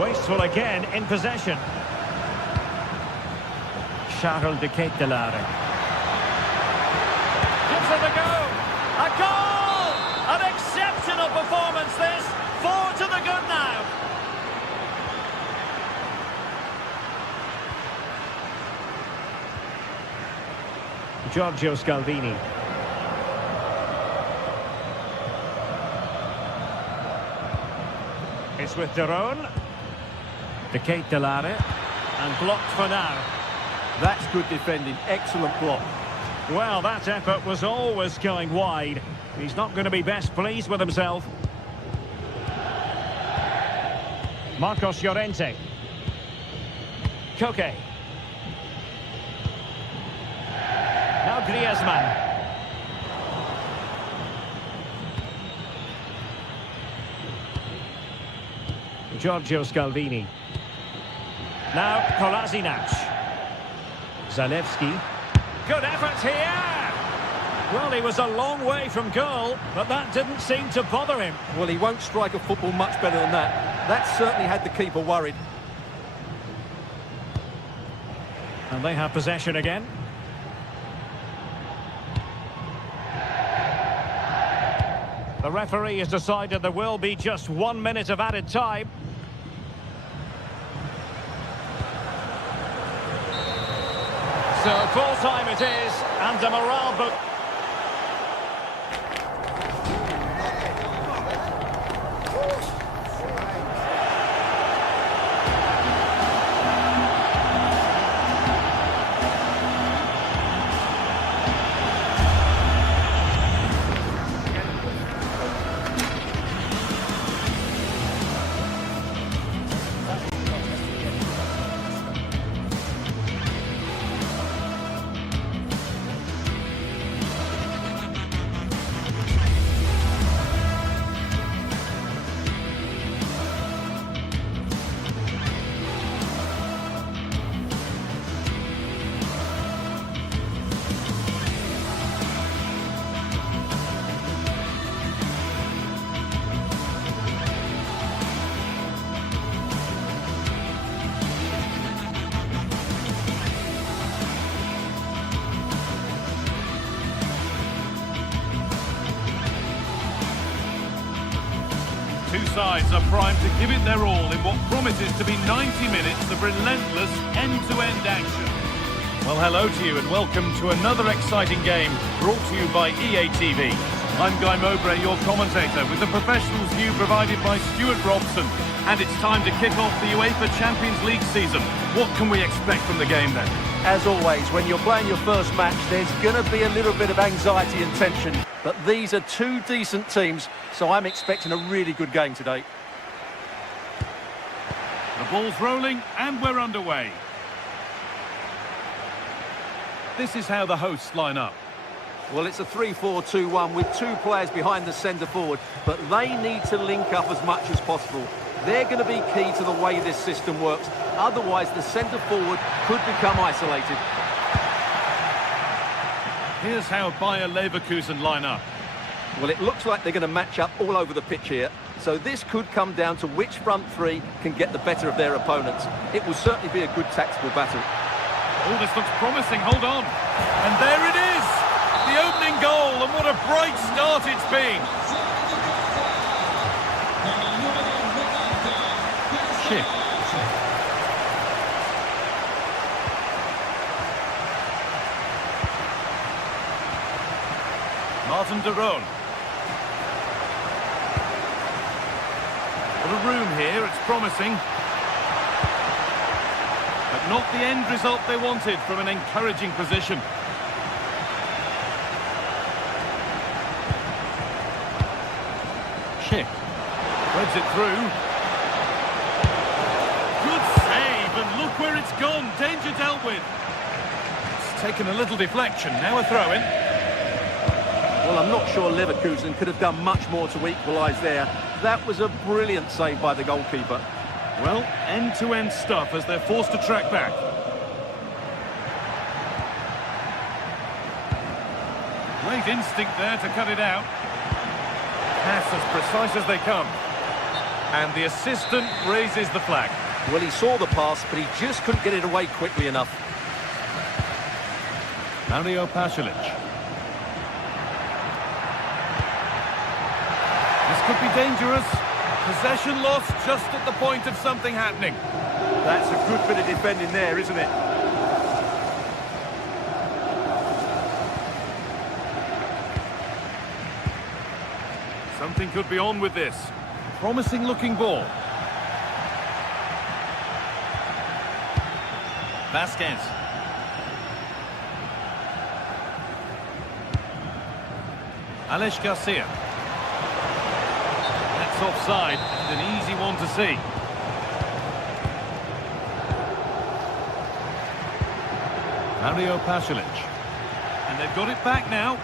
Wasteful again in possession. Charles de Keita. Gives it a go. A goal! An exceptional performance this. 4 to the good now. Giorgio Scalvini. It's with Daron. De Keita. And blocked for now. That's good defending. Excellent block. Well, that effort was always going wide. He's not going to be best pleased with himself. Marcos Llorente. Koke. Now Griezmann. Giorgio Scalvini. Now Kolasinac. Zalewski. Good effort here! Well, he was a long way from goal, but that didn't seem to bother him. Well, he won't strike a football much better than that. That certainly had the keeper worried. And they have possession again. The referee has decided there will be just 1 minute of added time. So full time it is, and a morale book. Two sides are primed to give it their all in what promises to be 90 minutes of relentless end-to-end action. Well, hello to you and welcome to another exciting game brought to you by EA TV. I'm Guy Mowbray, your commentator, with the professionals view provided by Stuart Robson. And it's time to kick off the UEFA Champions League season. What can we expect from the game then? As always, when you're playing your first match, there's going to be a little bit of anxiety and tension. But these are two decent teams, so I'm expecting a really good game today. The ball's rolling and we're underway. This is how the hosts line up. Well, it's a 3-4-2-1 with two players behind the centre forward, but they need to link up as much as possible. They're going to be key to the way this system works. Otherwise, the centre forward could become isolated. Here's how Bayer Leverkusen line up. Well, it looks like they're going to match up all over the pitch here. So this could come down to which front three can get the better of their opponents. It will certainly be a good tactical battle. Oh, this looks promising. Hold on. And there it is. The opening goal, and what a bright start it's been. Shit. Martin de Roon. What a room here, it's promising. But not the end result they wanted from an encouraging position. Schick threads it through. Good save, and look where it's gone. Danger dealt with. It's taken a little deflection. Now a throw-in. Well, I'm not sure Leverkusen could have done much more to equalise there. That was a brilliant save by the goalkeeper. Well, end-to-end stuff as they're forced to track back. Great instinct there to cut it out. Pass as precise as they come. And the assistant raises the flag. Well, he saw the pass, but he just couldn't get it away quickly enough. Mario Pasalic. This could be dangerous. Possession lost just at the point of something happening. That's a good bit of defending there, isn't it? Something could be on with this. Promising looking ball. Vasquez. Alex Garcia. That's offside, and an easy one to see. Mario Pasalic. And they've got it back now.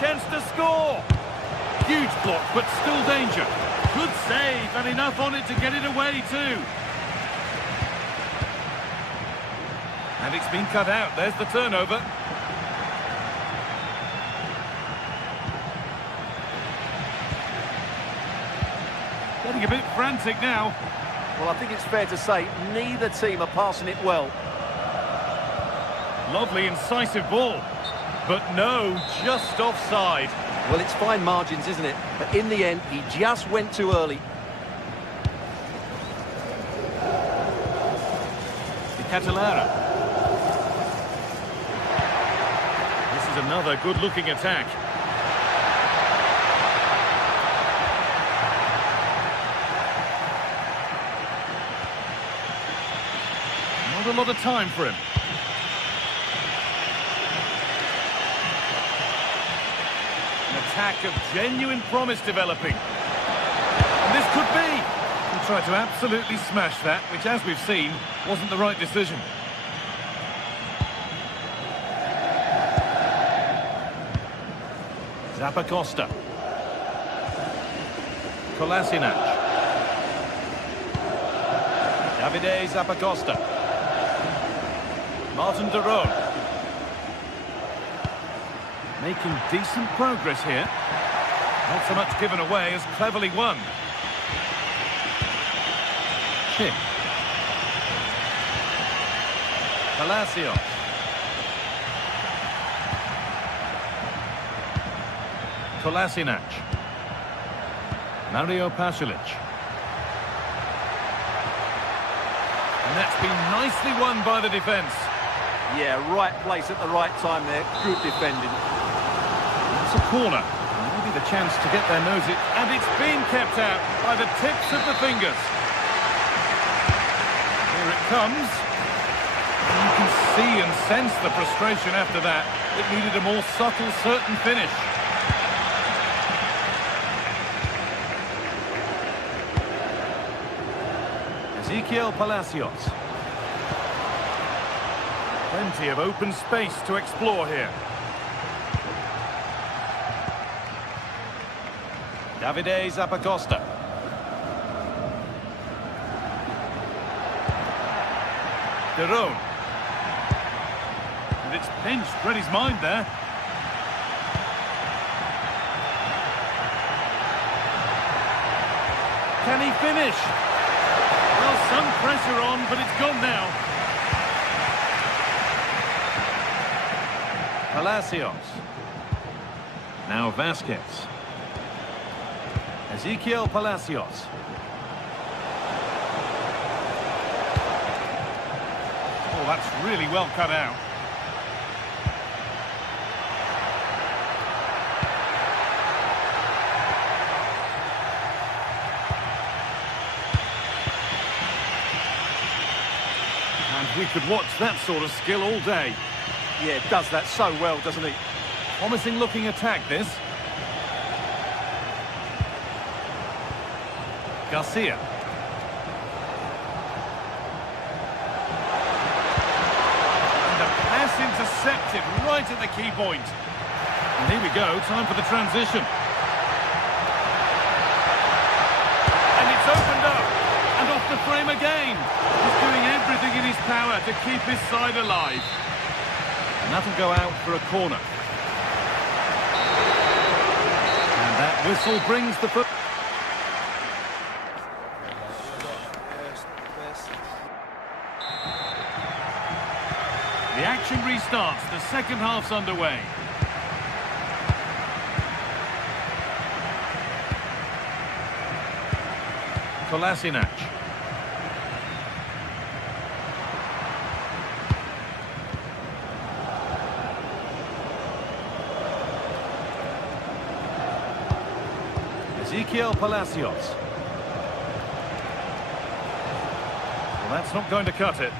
Chance to score. Huge block, but still danger. Good save, and enough on it to get it away too. And it's been cut out. There's the turnover. Getting a bit frantic now. Well, I think it's fair to say neither team are passing it well. Lovely, incisive ball. But no, just offside. Well, it's fine margins, isn't it? But in the end, he just went too early. Di Catalara. This is another good-looking attack. Not a lot of time for him. Attack of genuine promise developing. And this could be. He tried to absolutely smash that, which, as we've seen, wasn't the right decision. Zappacosta. Kolasinac. Davide Zappacosta. Martin de Roon. Making decent progress here. Not so much given away as cleverly won. Chip. Palacios. Kolasinac. Mario Pasalic. And that's been nicely won by the defence. Yeah, right place at the right time there. Good defending. It's a corner. Maybe the chance to get their nose in. And it's been kept out by the tips of the fingers. Here it comes. And you can see and sense the frustration after that. It needed a more subtle, certain finish. Ezequiel Palacios. Plenty of open space to explore here. Davide Zappacosta. De Roon. And it's pinched, read his mind there. Can he finish? Well, some pressure on, but it's gone now. Palacios. Now Vasquez. Ezequiel Palacios. Oh, that's really well cut out. And we could watch that sort of skill all day. Yeah, does that so well, doesn't he? Promising looking attack, this. Garcia. And the pass intercepted right at the key point. And here we go, time for the transition. And it's opened up. And off the frame again. He's doing everything in his power to keep his side alive. And that'll go out for a corner. And that whistle brings the foot. The action restarts. The second half's underway. Kolasinac. Ezequiel Palacios. Well, that's not going to cut it.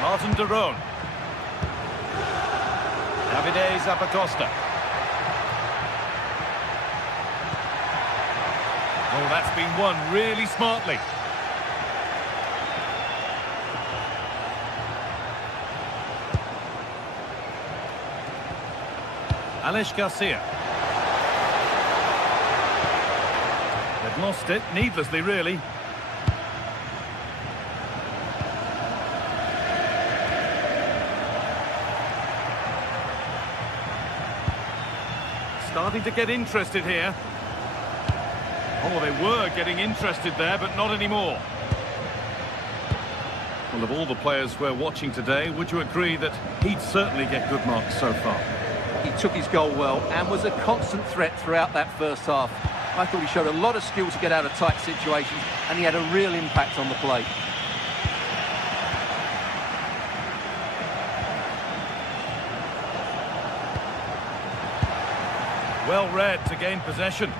Martin de Roon. Davide Zappacosta. Oh, that's been won really smartly. Alex Garcia. They've lost it, needlessly really. Starting to get interested here. Oh, they were getting interested there, but not anymore. Well, of all the players we're watching today, would you agree that he'd certainly get good marks so far? He took his goal well and was a constant threat throughout that first half. I thought he showed a lot of skill to get out of tight situations, and he had a real impact on the play. Well read to gain possession.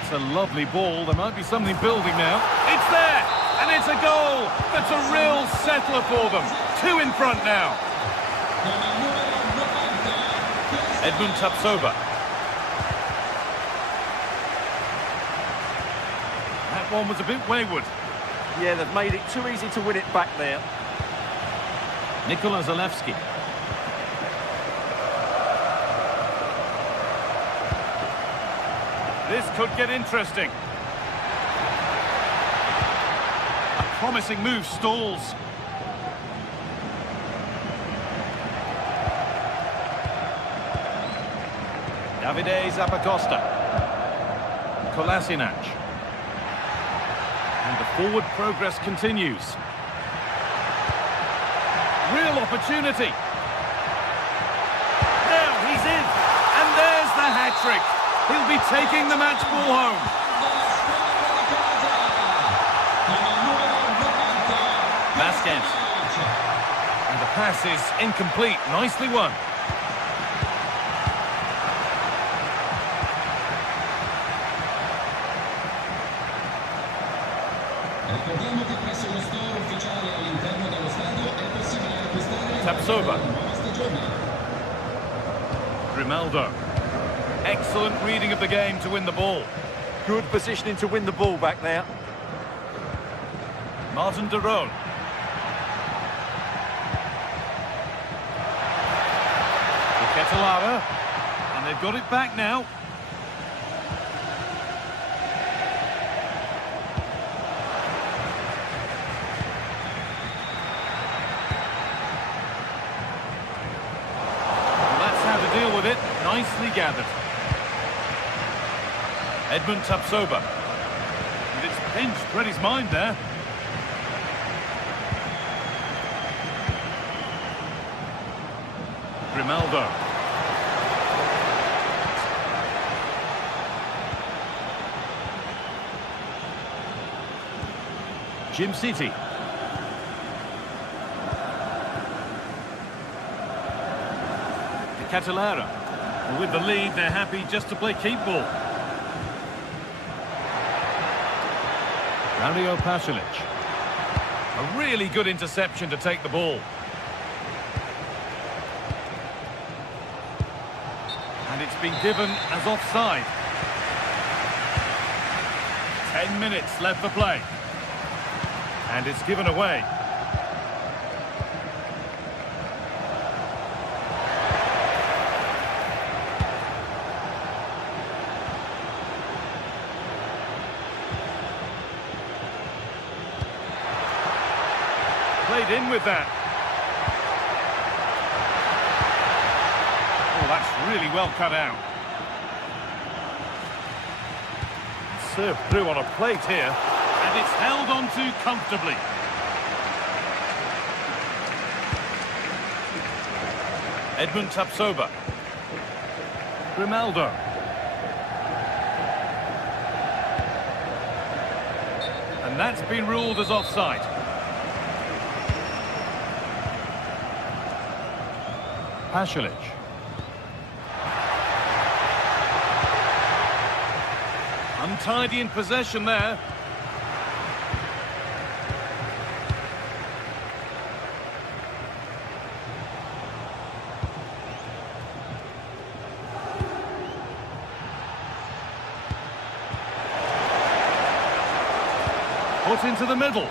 It's a lovely ball. There might be something building now. It's there! And it's a goal! That's a real settler for them. 2 in front now. Edmund Tapsoba. That one was a bit wayward. Yeah, they've made it too easy to win it back there. Nikola Zalewski. This could get interesting. A promising move stalls. Davide Zappacosta. Kolasinac. And the forward progress continues. Real opportunity. Now he's in. And there's the hat-trick. He'll be taking the match ball home. Vasquez. And the pass is incomplete. Nicely won. Ricordiamo che presso lo store ufficiale all'interno dello stadio è possibile acquistare Tapsoba. la nuova stagione. Grimaldo. Excellent reading of the game to win the ball. Good positioning to win the ball back there. Martin de Roon. Ketelara. And they've got it back now. Deal with it, nicely gathered. Edmund Tapsoba. And it's pinched, read his mind there. Grimaldo. Jim City. Ketelara. With the lead, they're happy just to play keep ball. Mario Pasalic. A really good interception to take the ball. And it's been given as offside. 10 minutes left for play. And it's given away. Played in with that. Oh, that's really well cut out. Served through on a plate here, and it's held on to comfortably. Edmund Tapsoba. Grimaldo. And that's been ruled as offside. Pasalic. Untidy in possession there. Put into the middle.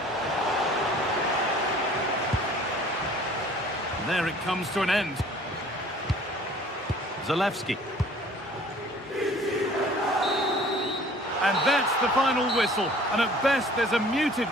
And there it comes to an end. Zalewski. And that's the final whistle. And at best, there's a muted...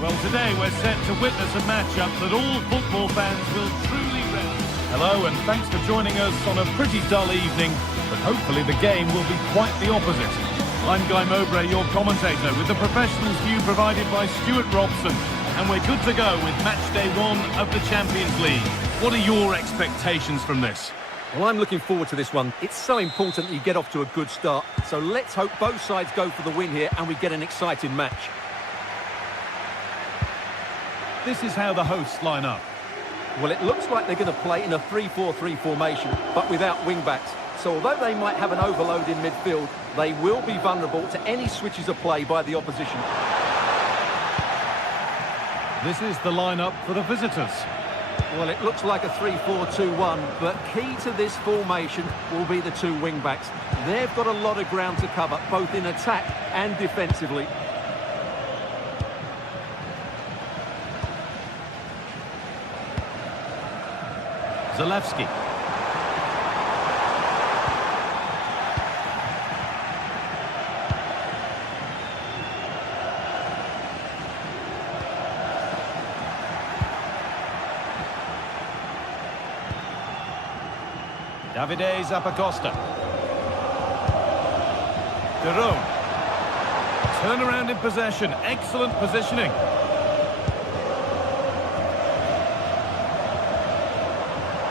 Well, today we're set to witness a matchup that all football fans will truly relish. Hello, and thanks for joining us on a pretty dull evening, but hopefully the game will be quite the opposite. I'm Guy Mowbray, your commentator, with the professionals view provided by Stuart Robson, and we're good to go with match day 1 of the Champions League. What are your expectations from this? Well, I'm looking forward to this one. It's so important that you get off to a good start, so let's hope both sides go for the win here and we get an exciting match. This is how the hosts line up. Well, it looks like they're going to play in a 3-4-3 formation, but without wing-backs. So although they might have an overload in midfield, they will be vulnerable to any switches of play by the opposition. This is the lineup for the visitors. Well, it looks like a 3-4-2-1, but key to this formation will be the two wing-backs. They've got a lot of ground to cover, both in attack and defensively. Zalewski. Davide Zappacosta. De Roon. Turn around in possession. Excellent positioning.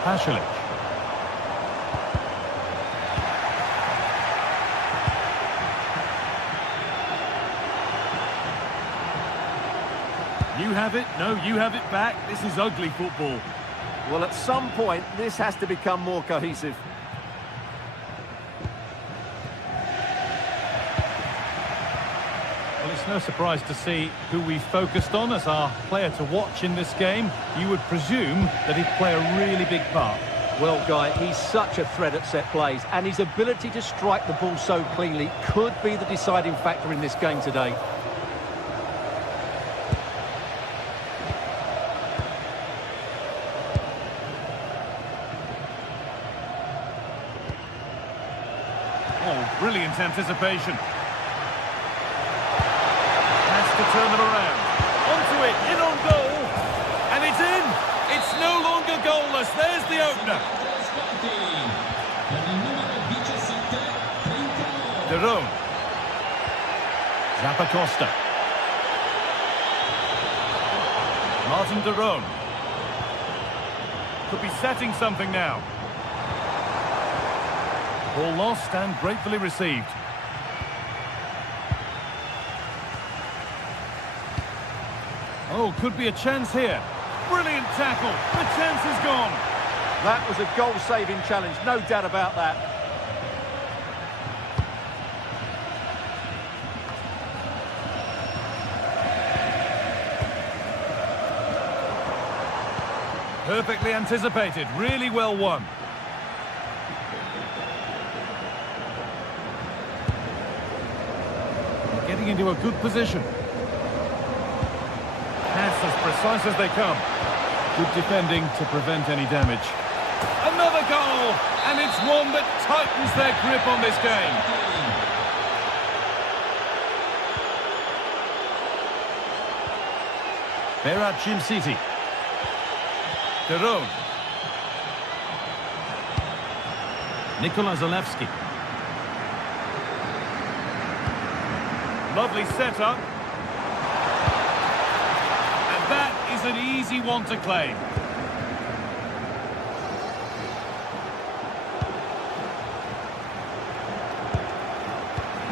Pasalic. You have it. No, you have it back. This is ugly football. Well, at some point, this has to become more cohesive. Well, it's no surprise to see who we focused on as our player to watch in this game. You would presume that he'd play a really big part. Well, Guy, he's such a threat at set plays, and his ability to strike the ball so cleanly could be the deciding factor in this game today. Oh, brilliant anticipation. Has to turn them around. Onto it, in on goal. And it's in. It's no longer goalless. There's the opener. De Roon. Zappacosta. Martin De Roon. Could be setting something now. Ball lost and gratefully received. Oh, could be a chance here. Brilliant tackle. The chance is gone. That was a goal-saving challenge, no doubt about that. Perfectly anticipated. Really well won. Getting into a good position. Pass as precise as they come. Good defending to prevent any damage. Another goal! And it's one that tightens their grip on this game. Berat City. De Roon. Nikola Zalewski. Lovely setup. And that is an easy one to claim.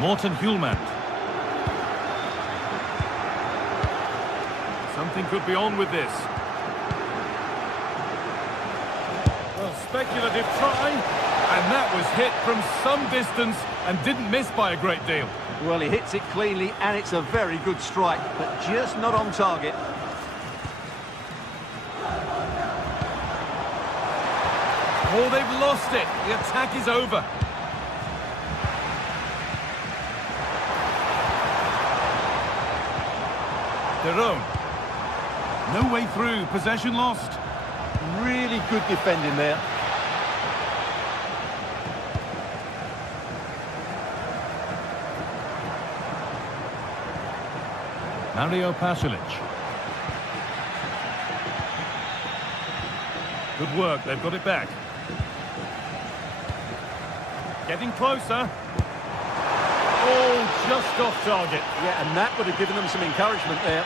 Morten Hjulmand. Something could be on with this. Well, speculative try. And that was hit from some distance and didn't miss by a great deal. Well, he hits it cleanly, and it's a very good strike, but just not on target. Oh, they've lost it. The attack is over. De Roon. No way through. Possession lost. Really good defending there. Mario Pasalic. Good work, they've got it back. Getting closer. Oh, just off target. Yeah, and that would have given them some encouragement there.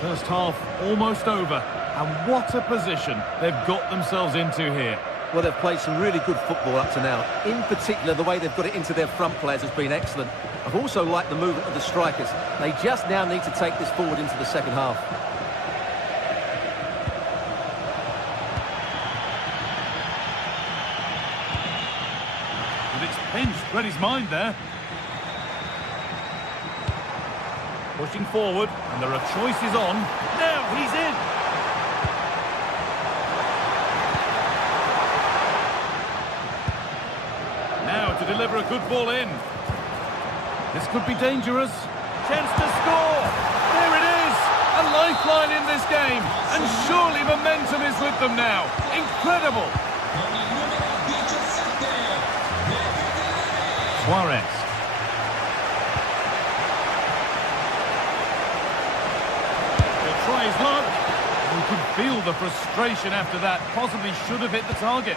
First half almost over. And what a position they've got themselves into here. Well, they've played some really good football up to now. In particular, the way they've got it into their front players has been excellent. I've also liked the movement of the strikers. They just now need to take this forward into the second half. But it's pinched, read his mind there. Pushing forward, and there are choices on. Now he's in! Now to deliver a good ball in. This could be dangerous. Chance to score! There it is! A lifeline in this game, and surely momentum is with them now. Incredible! Suarez. Try his luck. You can feel the frustration after that. Possibly should have hit the target.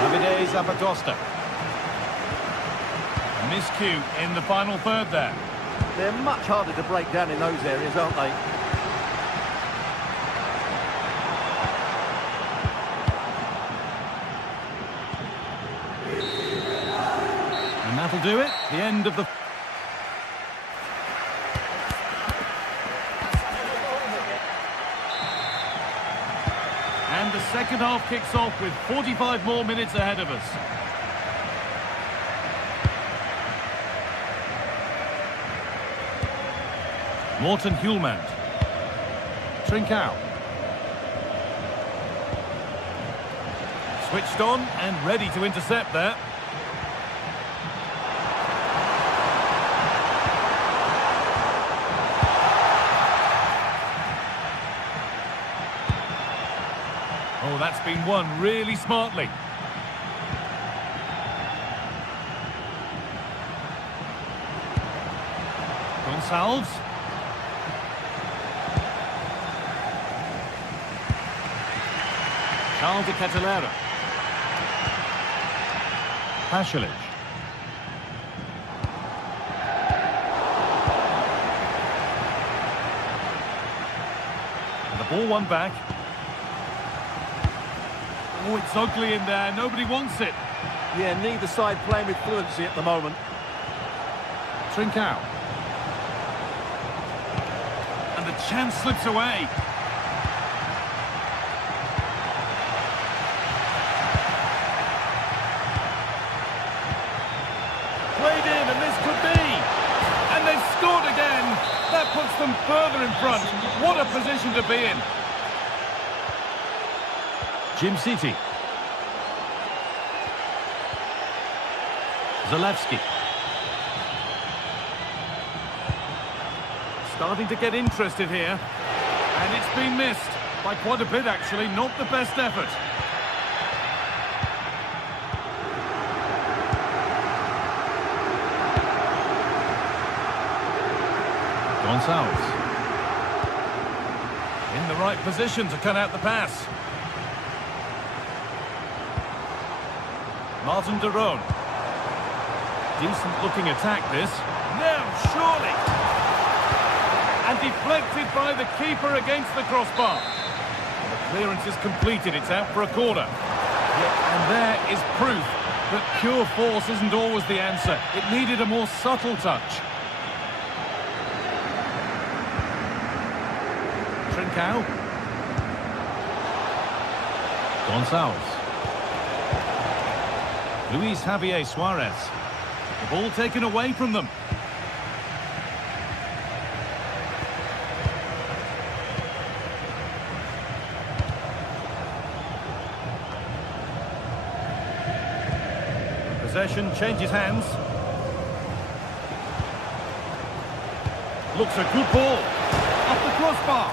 Davide Zapatosta. Miscue in the final third there. They're much harder to break down in those areas, aren't they? And that'll do it. The end of the... And the second half kicks off with 45 more minutes ahead of us. Morten Hjulmand. Trincao. Switched on and ready to intercept there. Oh, that's been won really smartly. Gonçalves. Charles de Catalera. Pasalic. And the ball won back. Oh, it's ugly in there. Nobody wants it. Yeah, neither side playing with fluency at the moment. Trincao. And the chance slips away. Played in, and this could be. And they've scored again. That puts them further in front. What a position to be in. Jim City. Zalewski. Starting to get interested here. And it's been missed. By quite a bit, actually. Not the best effort. Gonçalves. In the right position to cut out the pass. Martin de Roon. Decent looking attack this. Now, surely. And deflected by the keeper against the crossbar. The clearance is completed. It's out for a corner. And there is proof that pure force isn't always the answer. It needed a more subtle touch. Trincao. Gonçalves. Luis Javier Suarez. The ball taken away from them. Possession changes hands. Looks a good ball. Off the crossbar.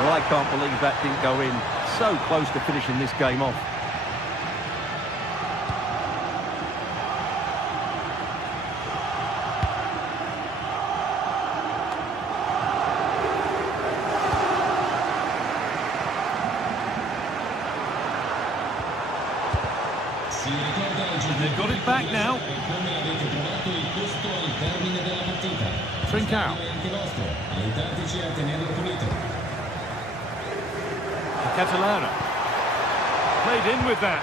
Well, I can't believe that didn't go in. So close to finishing this game off. Si ricorda il And they've got it back now. Trincao. Catalano. Played in with that.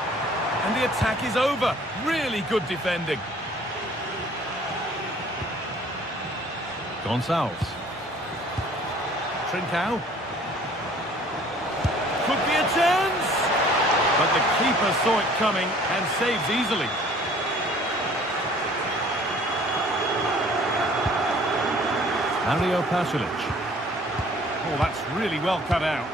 And the attack is over. Really good defending. Gonçalves. Trincao. Could be a chance. But the keeper saw it coming and saves easily. Mario Pasalic. Oh, that's really well cut out.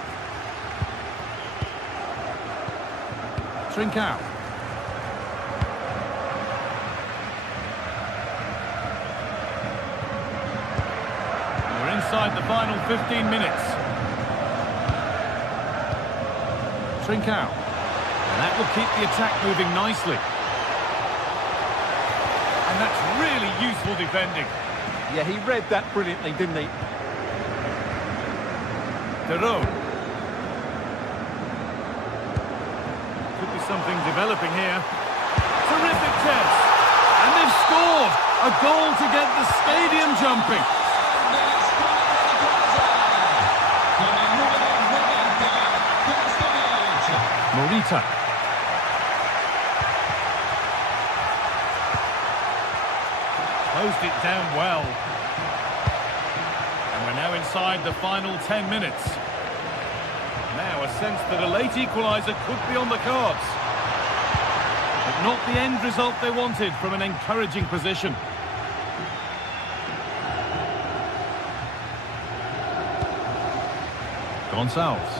Trincao. We're inside the final 15 minutes. Trincao. And that will keep the attack moving nicely. And that's really useful defending. Yeah, he read that brilliantly, didn't he? Theroux. Could be something developing here. Terrific test. And they've scored. A goal to get the stadium jumping. Morita. Closed it down well. And we're now inside the final 10 minutes. Now a sense that a late equaliser could be on the cards. But not the end result they wanted from an encouraging position. Gonçalves.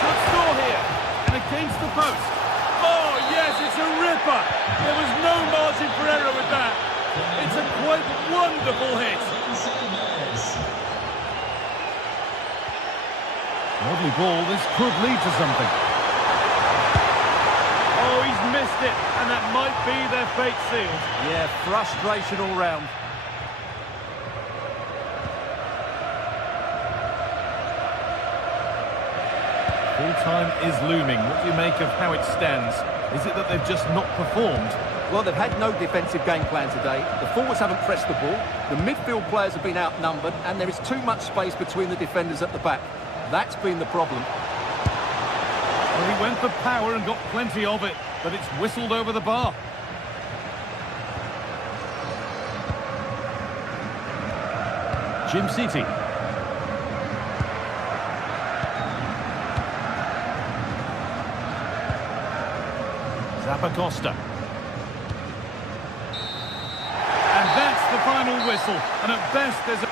Should score here. And against the post. Oh, yes, it's a ripper. There was no margin for error with that. It's a quite wonderful hit. Lovely ball. This could lead to something. Oh, he's missed it. And that might be their fate sealed. Yeah, frustration all round. Full-time is looming. What do you make of how it stands? Is it that they've just not performed? Well, they've had no defensive game plan today. The forwards haven't pressed the ball. The midfield players have been outnumbered, and there is too much space between the defenders at the back. That's been the problem. Well, he went for power and got plenty of it, but it's whistled over the bar. Jim City. Zappacosta. And that's the final whistle. And at best there's a...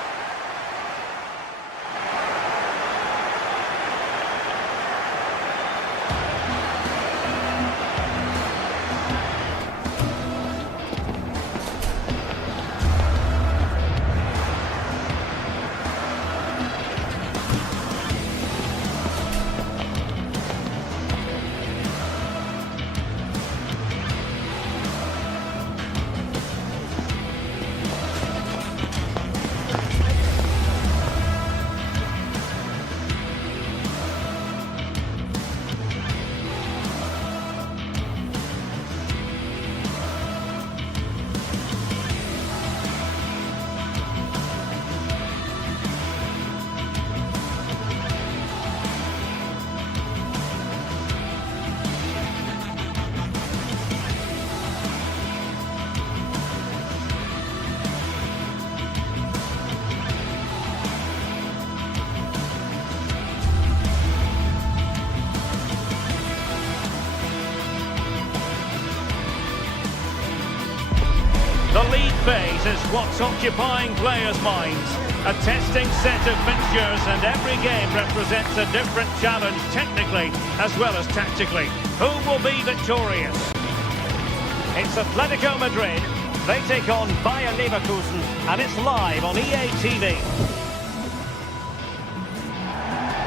The league phase is what's occupying players' minds. A testing set of fixtures, and every game represents a different challenge technically as well as tactically. Who will be victorious? It's Atletico Madrid. They take on Bayer Leverkusen, and it's live on EA TV.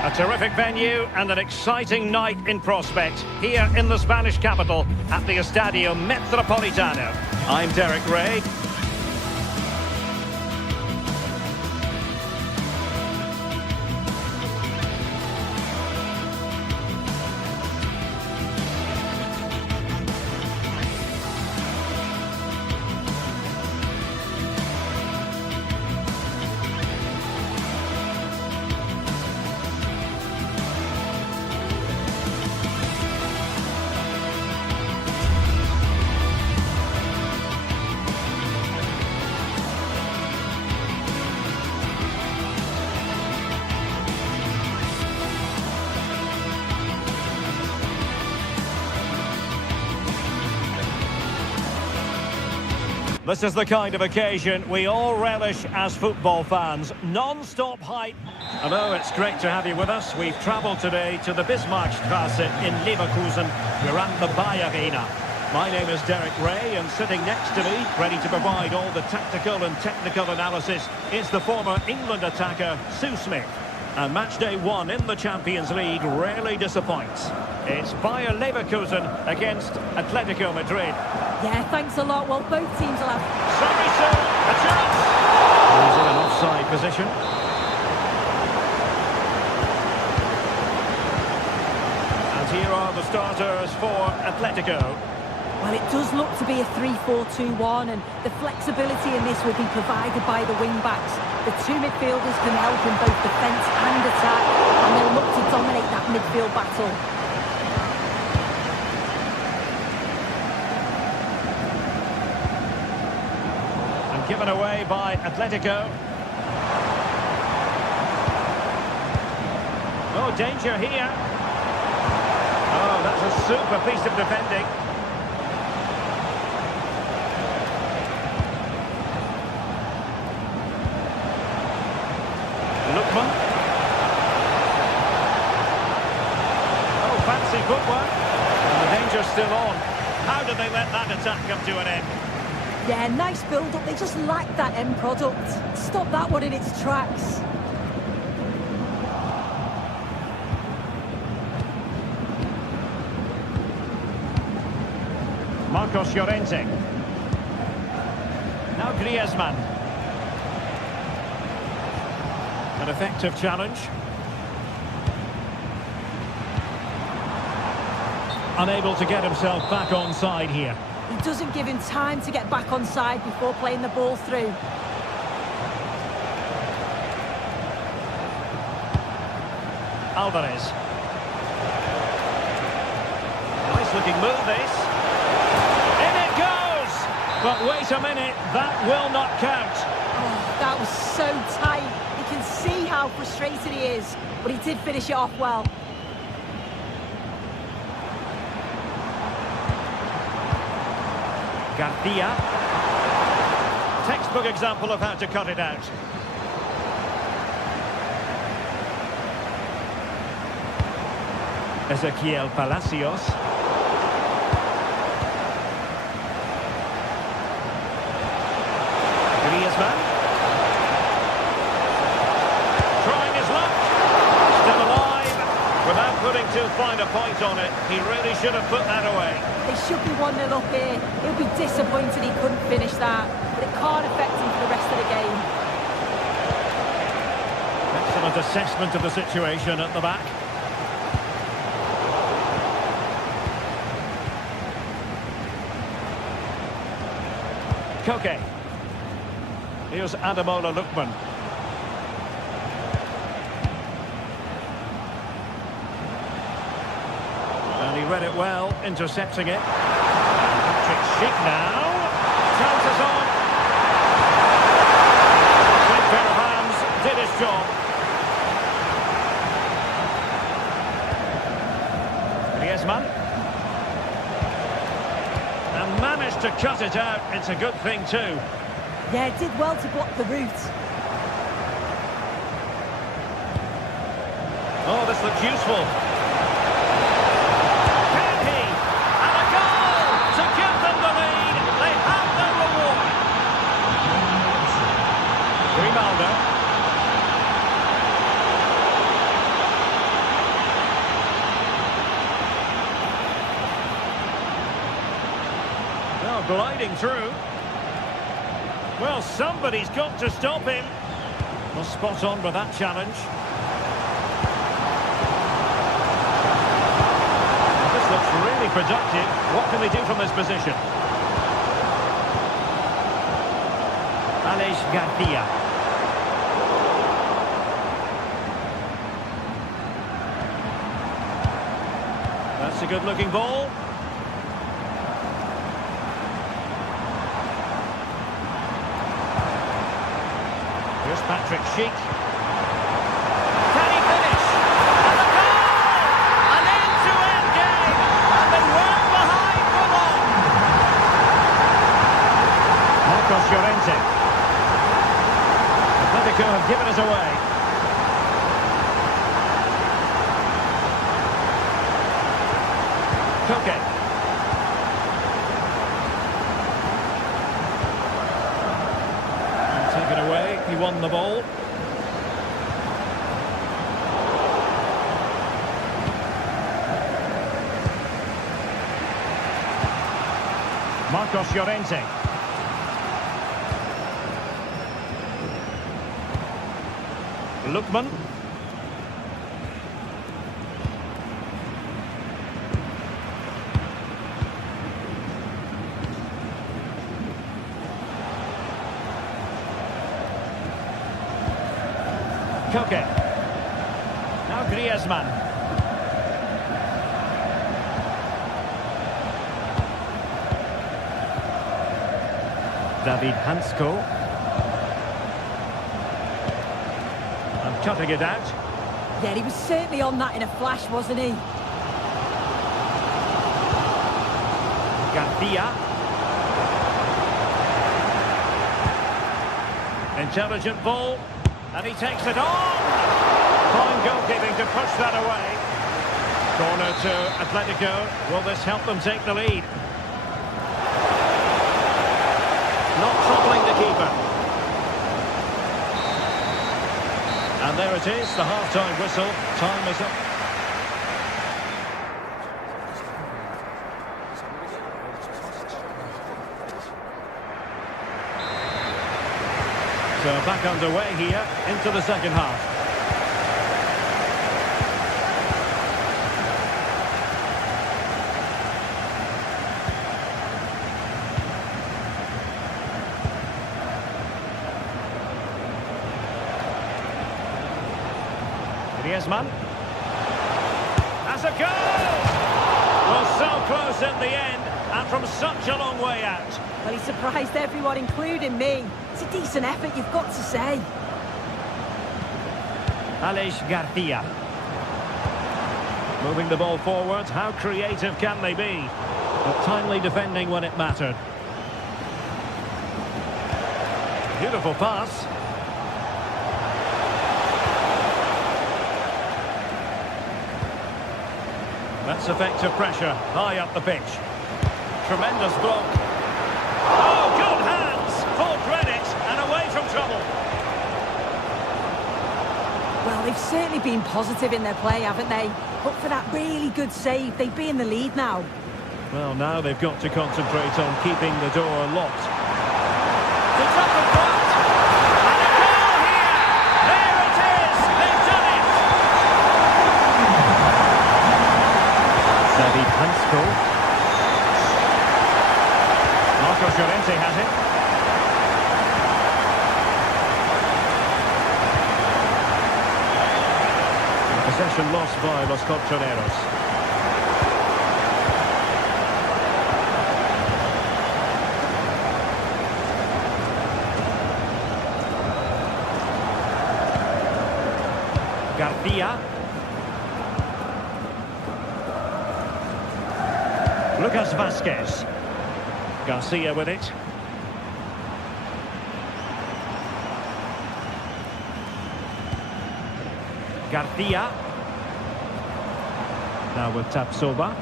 A terrific venue and an exciting night in prospect here in the Spanish capital at the Estadio Metropolitano. I'm Derek Ray. This is the kind of occasion we all relish as football fans. Non-stop hype. Hello, it's great to have you with us. We've travelled today to the Bismarckstraße in Leverkusen. We're at the Bayer Arena. My name is Derek Ray, and sitting next to me, ready to provide all the tactical and technical analysis, is the former England attacker, Sue Smith. And match day 1 in the Champions League rarely disappoints. It's Bayer Leverkusen against Atletico Madrid. Yeah, thanks a lot. Well, both teams will have... Sorry, sir, a chance! He's in an offside position. And here are the starters for Atletico. Well, it does look to be a 3-4-2-1, and the flexibility in this will be provided by the wing-backs. The two midfielders can help in both defence and attack, and they'll look to dominate that midfield battle. And given away by Atletico. Oh, danger here. Oh, that's a super piece of defending. Lookman. Oh, fancy footwork. And the danger's still on. How did they let that attack come to an end? Yeah, nice build-up. They just lacked that end product. Stop that one in its tracks. Marcos Llorente. Now Griezmann. An effective challenge. Unable to get himself back onside here. He doesn't give him time to get back onside before playing the ball through. Alvarez. Nice looking move this. In it goes! But wait a minute, that will not count. Oh, that was so tight. You can see how frustrated he is, but he did finish it off well. Garcia. Textbook example of how to cut it out. Ezequiel Palacios. Griezmann. Trying his luck. Still alive. Without putting too fine a point on it, he really should have put that away. They should be 1-0 up here. He'll be disappointed he couldn't finish that, but it can't affect him for the rest of the game. Excellent assessment of the situation at the back. Koke. Here's Ademola Lookman. And he read it well, intercepting it. Patrick Schick now. Chances on. Slick pair of hands, did his job. Griezmann. And managed to cut it out. It's a good thing too. Yeah, it did well to block the route. Oh, this looks useful. Can he? And a goal to give them the lead. They have their reward. Grimaldo. Now gliding through. Well, somebody's got to stop him. Well, spot on with that challenge. This looks really productive. What can they do from this position? Aleix Garcia. That's a good-looking ball. Here's Patrick Schick. Can he finish? And the goal! An end-to-end game, and they weren't behind for long. to have given it away. Koke. Take it away, he won the ball. Marcos Llorente. Lookman. Koke. Now Griezmann. David Hansko. And cutting it out. Yeah, he was certainly on that in a flash, wasn't he? Garcia. Intelligent ball. And he takes it on. Fine goalkeeping to push that away. Corner to Atletico. Will this help them take the lead? Not troubling the keeper. And there it is, the half-time whistle. Time is up. So back underway here into the second half. Griezmann. That's a goal! Well, so close at the end and from such a long way out. Well, he surprised everyone, including me. It's a decent effort, you've got to say. Aleix Garcia. Moving the ball forward. How creative can they be? But timely defending when it mattered. Beautiful pass. That's effective pressure. High up the pitch. Tremendous block. Oh, good hands! Full credit and away from trouble. Well, they've certainly been positive in their play, haven't they? But for that really good save, they'd be in the lead now. Well, now they've got to concentrate on keeping the door locked. The top of that! And a goal here! There it is! They've done it! David Hansko. Marcos Llorente has it. Possession lost by Los Colchoneros. Garcia. Lucas Vasquez. Garcia with it. Garcia. Now with Tapsoba.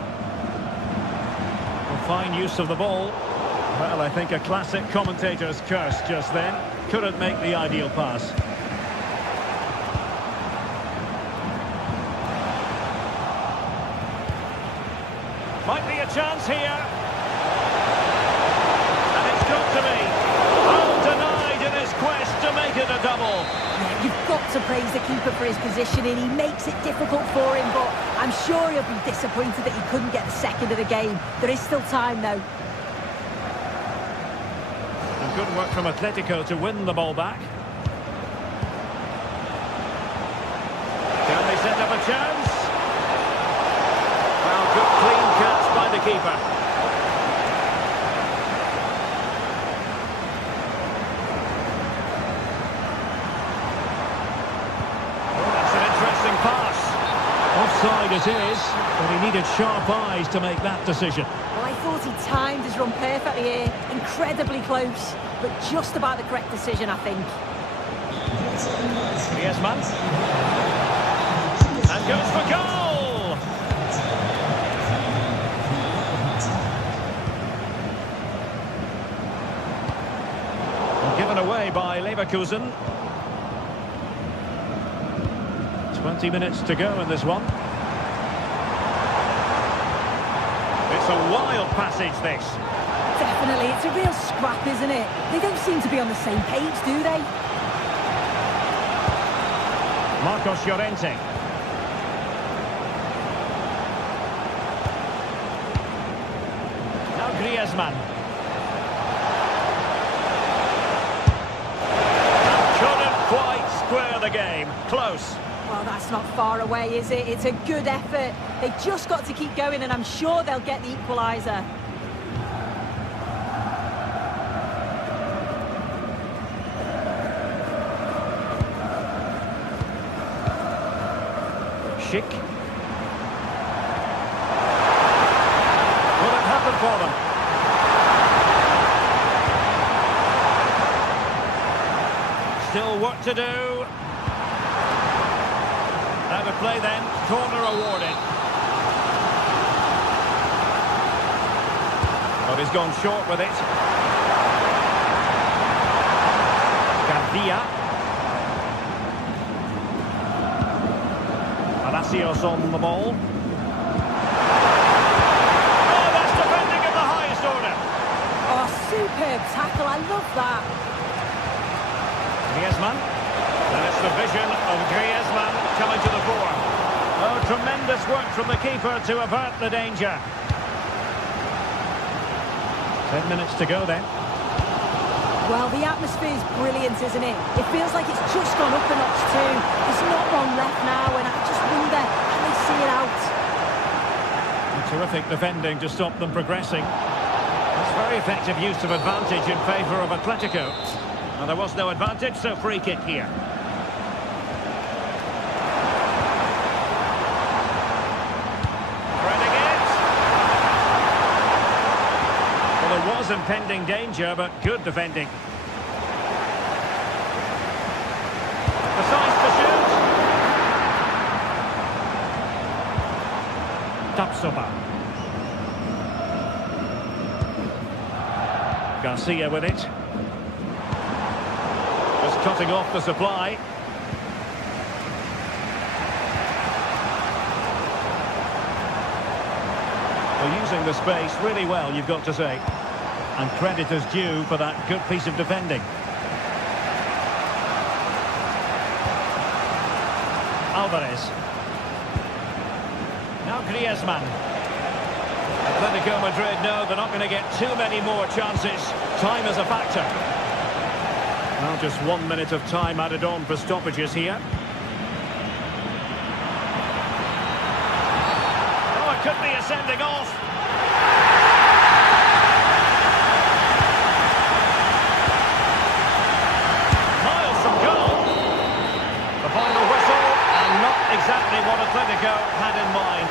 Well, fine use of the ball. Well, I think a classic commentator's curse just then. Couldn't make the ideal pass. Might be a chance here. And it's got to be. Oh, denied in his quest to make it a double. Yeah, you've got to praise the keeper for his positioning. He makes it difficult for him, but I'm sure he'll be disappointed that he couldn't get the second of the game. There is still time, though. And good work from Atletico to win the ball back. Can they set up a chance? Well, good clean catch by the keeper. Oh, that's an interesting pass. Offside it is, but he needed sharp eyes to make that decision. Well, I thought he timed his run perfectly here. Incredibly close, but just about the correct decision, I think. Griezmann. And goes for goal! Given away by Leverkusen. 20 minutes to go in this one. It's a wild passage, this. Definitely, it's a real scrap, isn't it? They don't seem to be on the same page, do they? Marcos Llorente. Now Griezmann. Couldn't quite square the game. Close. Well, that's not far away, is it? It's a good effort. They've just got to keep going, and I'm sure they'll get the equaliser. Schick. Will it happen for them? Still work to do. Out of play then, corner awarded. But he's gone short with it. Garcia. Palacios on the ball. Oh, that's defending of the highest order. Oh, superb tackle. I love that. Griezmann. And it's the vision of Griezmann coming to the fore. Oh, tremendous work from the keeper to avert the danger. 10 minutes to go then. Well, the atmosphere is brilliant, isn't it? It feels like it's just gone up a notch too. There's not long left now, and I just wonder, can they see it out? Terrific defending to stop them progressing. That's very effective use of advantage in favour of Atletico. And there was no advantage, so free kick here. Threading it. Well, there was impending danger, but good defending. Precise to shoot. Tapsoba. Garcia with it. Just cutting off the supply. Well, using the space really well, you've got to say. And credit is due for that good piece of defending. Alvarez. Now Griezmann. Atletico Madrid know they're not going to get too many more chances. Time is a factor. Well, just 1 minute of time added on for stoppages here. Oh, it could be a sending off. Miles from goal. The final whistle, and not exactly what Atletico had in mind.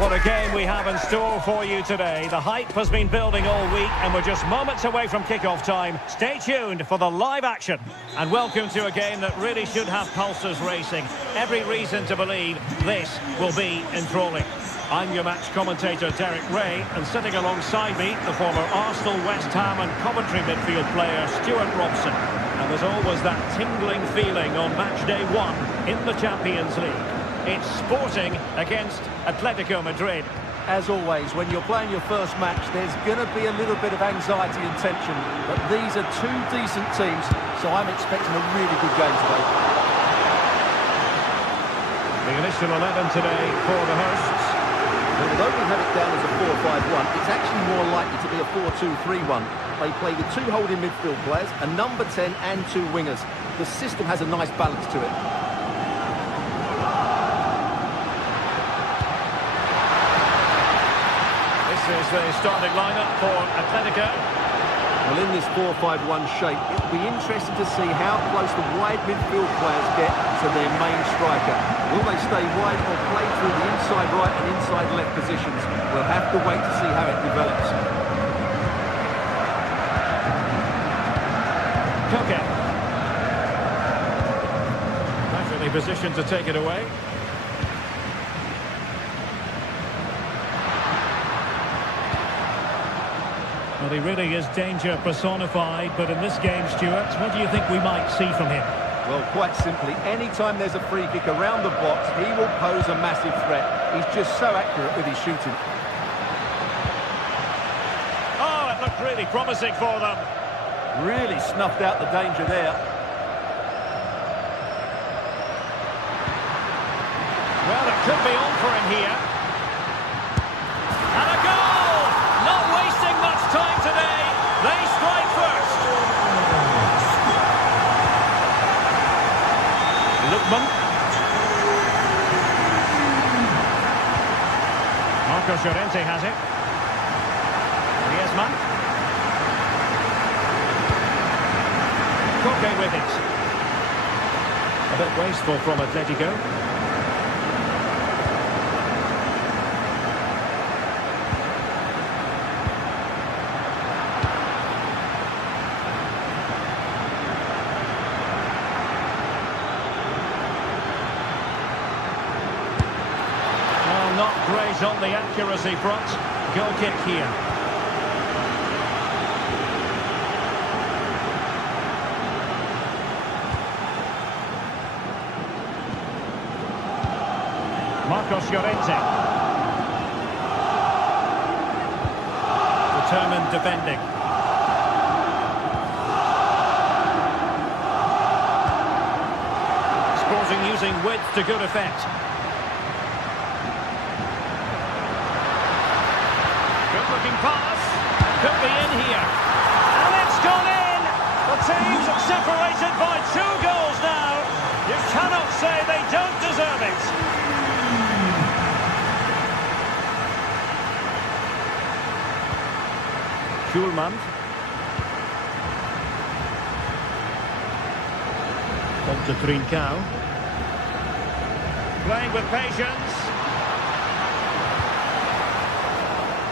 What a game we have in store for you today. The hype has been building all week and we're just moments away from kickoff time. Stay tuned for the live action. And welcome to a game that really should have pulses racing. Every reason to believe this will be enthralling. I'm your match commentator Derek Ray, and sitting alongside me, the former Arsenal, West Ham and Coventry midfield player Stuart Robson. And there's always that tingling feeling on match day 1 in the Champions League. It's Sporting against Atletico Madrid. As always, when you're playing your first match, there's going to be a little bit of anxiety and tension. But these are two decent teams, so I'm expecting a really good game today. The initial 11 today for the hosts. Well, although we have it down as a 4-5-1, it's actually more likely to be a 4-2-3-1. They play with 2 holding midfield players, a number 10 and 2 wingers. The system has a nice balance to it. This is the starting lineup for Atletico. Well, in this 4-5-1 shape, it'll be interesting to see how close the wide midfield players get to their main striker. Will they stay wide or play through the inside right and inside left positions? We'll have to wait to see how it develops. Koke. Perfectly positioned to take it away. Well, he really is danger personified, but in this game, Stuart, what do you think we might see from him? Well, quite simply, anytime there's a free kick around the box, he will pose a massive threat. He's just so accurate with his shooting. Oh, it looked really promising for them. Really snuffed out the danger there. Well, it could be on for him here. And a goal! Not wasting much time today. They strike first. Lookman. Marcos Llorente has it. Griezmann. Koke with it. A bit wasteful from Atletico. Not great on the accuracy front. Goal kick here. Marcos Llorente. Determined defending. Sporting using width to good effect. Looking pass, could be in here, and it's gone in! The teams are separated by 2 goals now. You cannot say they don't deserve it. Schulman. On to Trincao. Playing with patience.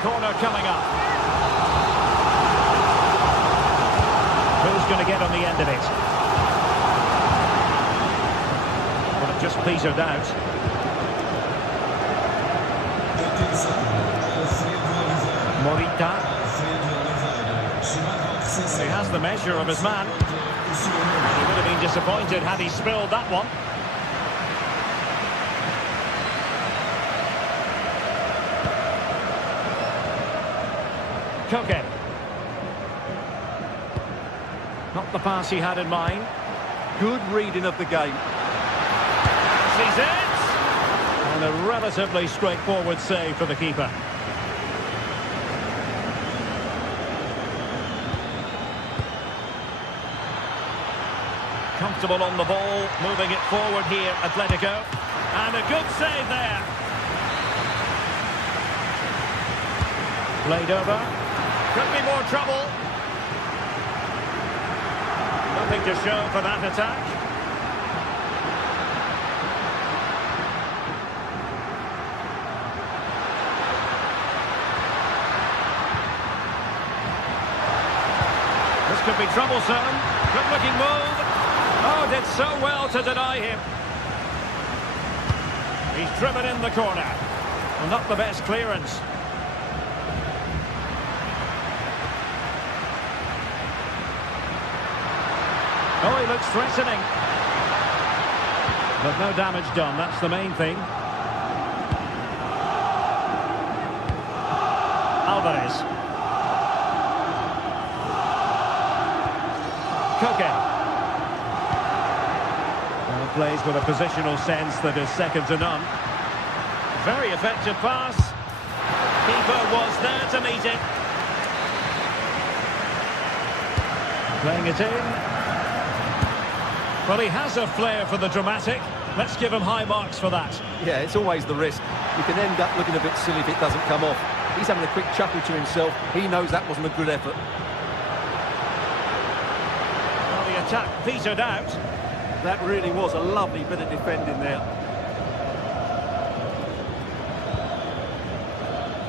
Corner coming up. Who's going to get on the end of it? Well, it just petered out. Morita. He has the measure of his man. He would have been disappointed had he spilled that one. Koke. Not the pass he had in mind. Good reading of the game. Sees it! And a relatively straightforward save for the keeper. Comfortable on the ball, moving it forward here, Atletico. And a good save there. Played over. Could be more trouble. Nothing to show for that attack. This could be troublesome. Good looking move. Oh, did so well to deny him. He's driven in the corner. Well, not the best clearance. Oh, he looks threatening. But no damage done, that's the main thing. Alvarez. Koke. Well, plays with a positional sense that is second to none. Very effective pass. Keeper was there to meet it. Playing it in. Well, he has a flair for the dramatic. Let's give him high marks for that. Yeah, it's always the risk. You can end up looking a bit silly if it doesn't come off. He's having a quick chuckle to himself. He knows that wasn't a good effort. Well, the attack petered out. That really was a lovely bit of defending there.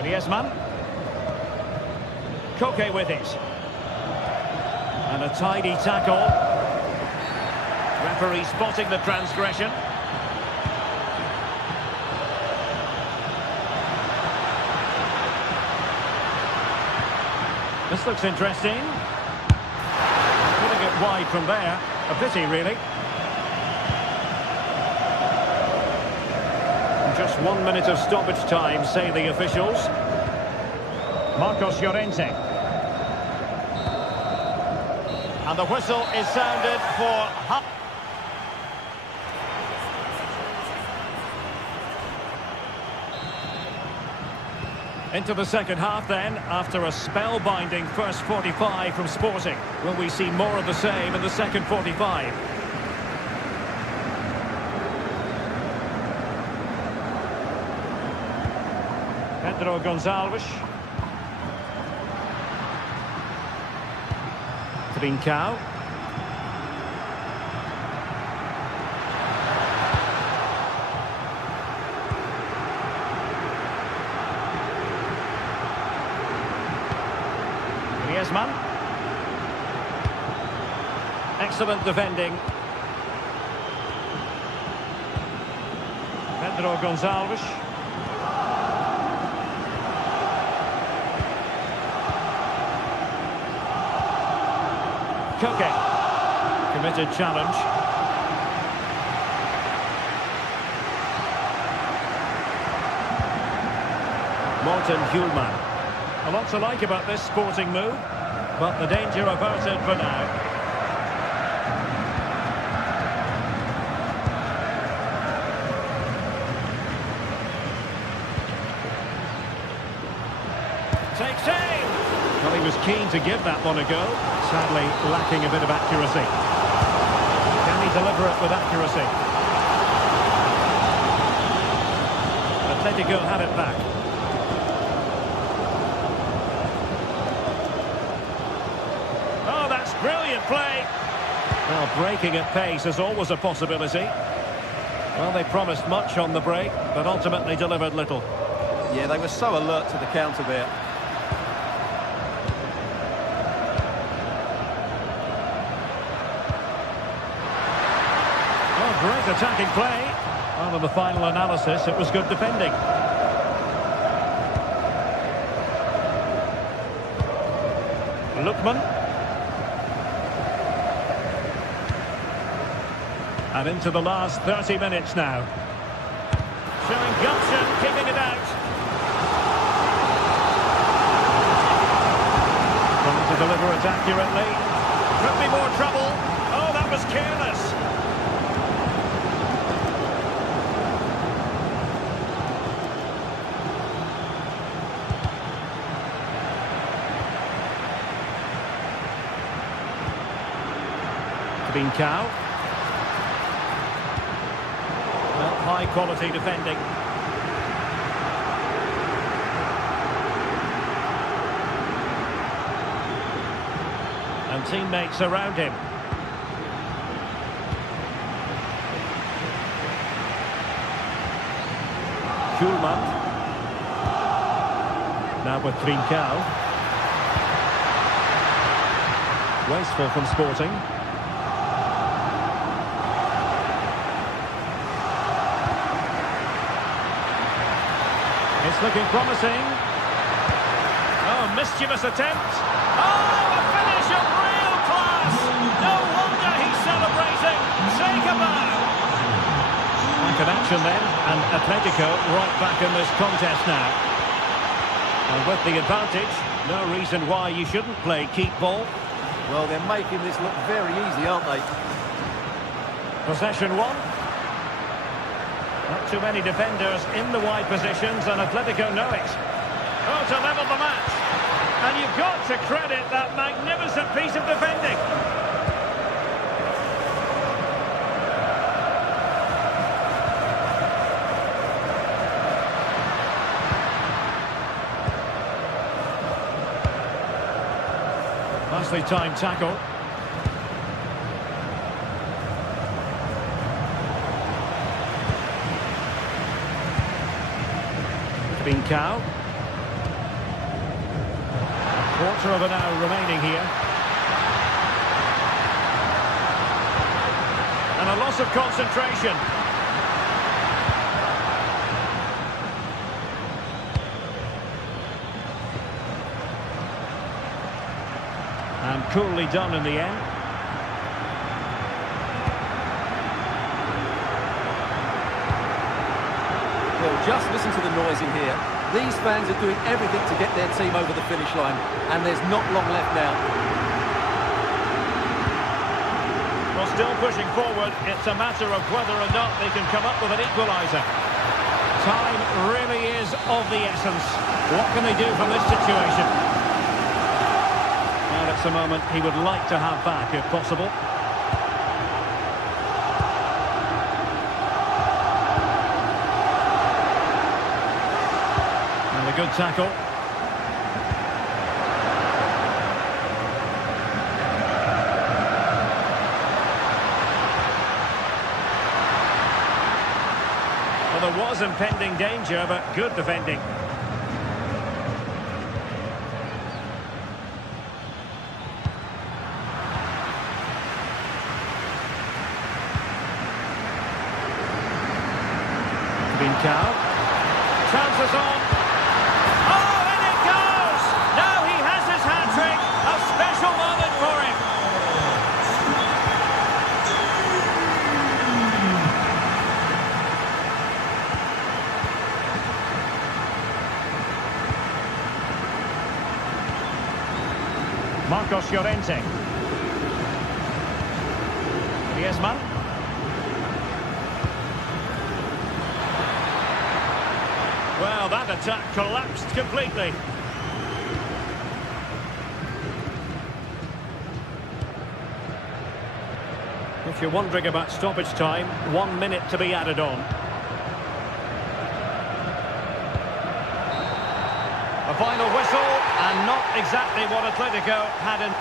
Griezmann. Koke with it. And a tidy tackle. Referee spotting the transgression. This looks interesting. Putting it wide from there. A pity, really. Just 1 minute of stoppage time, say the officials. Marcos Llorente. And the whistle is sounded for Hup. Into the second half then, after a spellbinding first 45 from Sporting. Will we see more of the same in the second 45? Pedro Gonçalves. Trincao. Griezmann. Excellent defending. Pedro Gonçalves. Koke. Committed challenge. Morten Hjulman. A lot to like about this Sporting move, but the danger averted for now. Takes aim! Well, he was keen to give that one a go. Sadly, lacking a bit of accuracy. Can he deliver it with accuracy? Atletico had it back. Oh, that's brilliant play. Well, breaking at pace is always a possibility. Well, they promised much on the break, but ultimately delivered little. Yeah, they were so alert to the counter there. Great attacking play. Well, in the final analysis, it was good defending. Lookman. And into the last 30 minutes now. Showing gumption, kicking it out. Trying to deliver it accurately. Could be more trouble. Oh, that was careless. Trincao. Well, high quality defending. And teammates around him. Hjulman. Now with Trincao. Wasteful from Sporting. It's looking promising. Oh, mischievous attempt. Oh, a finish of real class. No wonder he's celebrating. Take a bow. Back in action then, and Atletico right back in this contest now. And with the advantage, no reason why you shouldn't play keep ball. Well, they're making this look very easy, aren't they? Possession one. Not too many defenders in the wide positions, and Atletico know it. Oh, to level the match. And you've got to credit that magnificent piece of defending. Nicely timed tackle. Cow. Quarter of an hour remaining here. And a loss of concentration. And coolly done in the end. Well, just listen to the noise in here. These fans are doing everything to get their team over the finish line, and there's not long left now. Well, still pushing forward. It's a matter of whether or not they can come up with an equaliser. Time really is of the essence. What can they do from this situation? Well, it's a moment he would like to have back, if possible. Good tackle. Well, there was impending danger, but good defending. Cow. Chances on. Marcos Llorente. Griezmann. Well, that attack collapsed completely. If you're wondering about stoppage time, 1 minute to be added on. A final whistle, and not exactly what Atletico had in...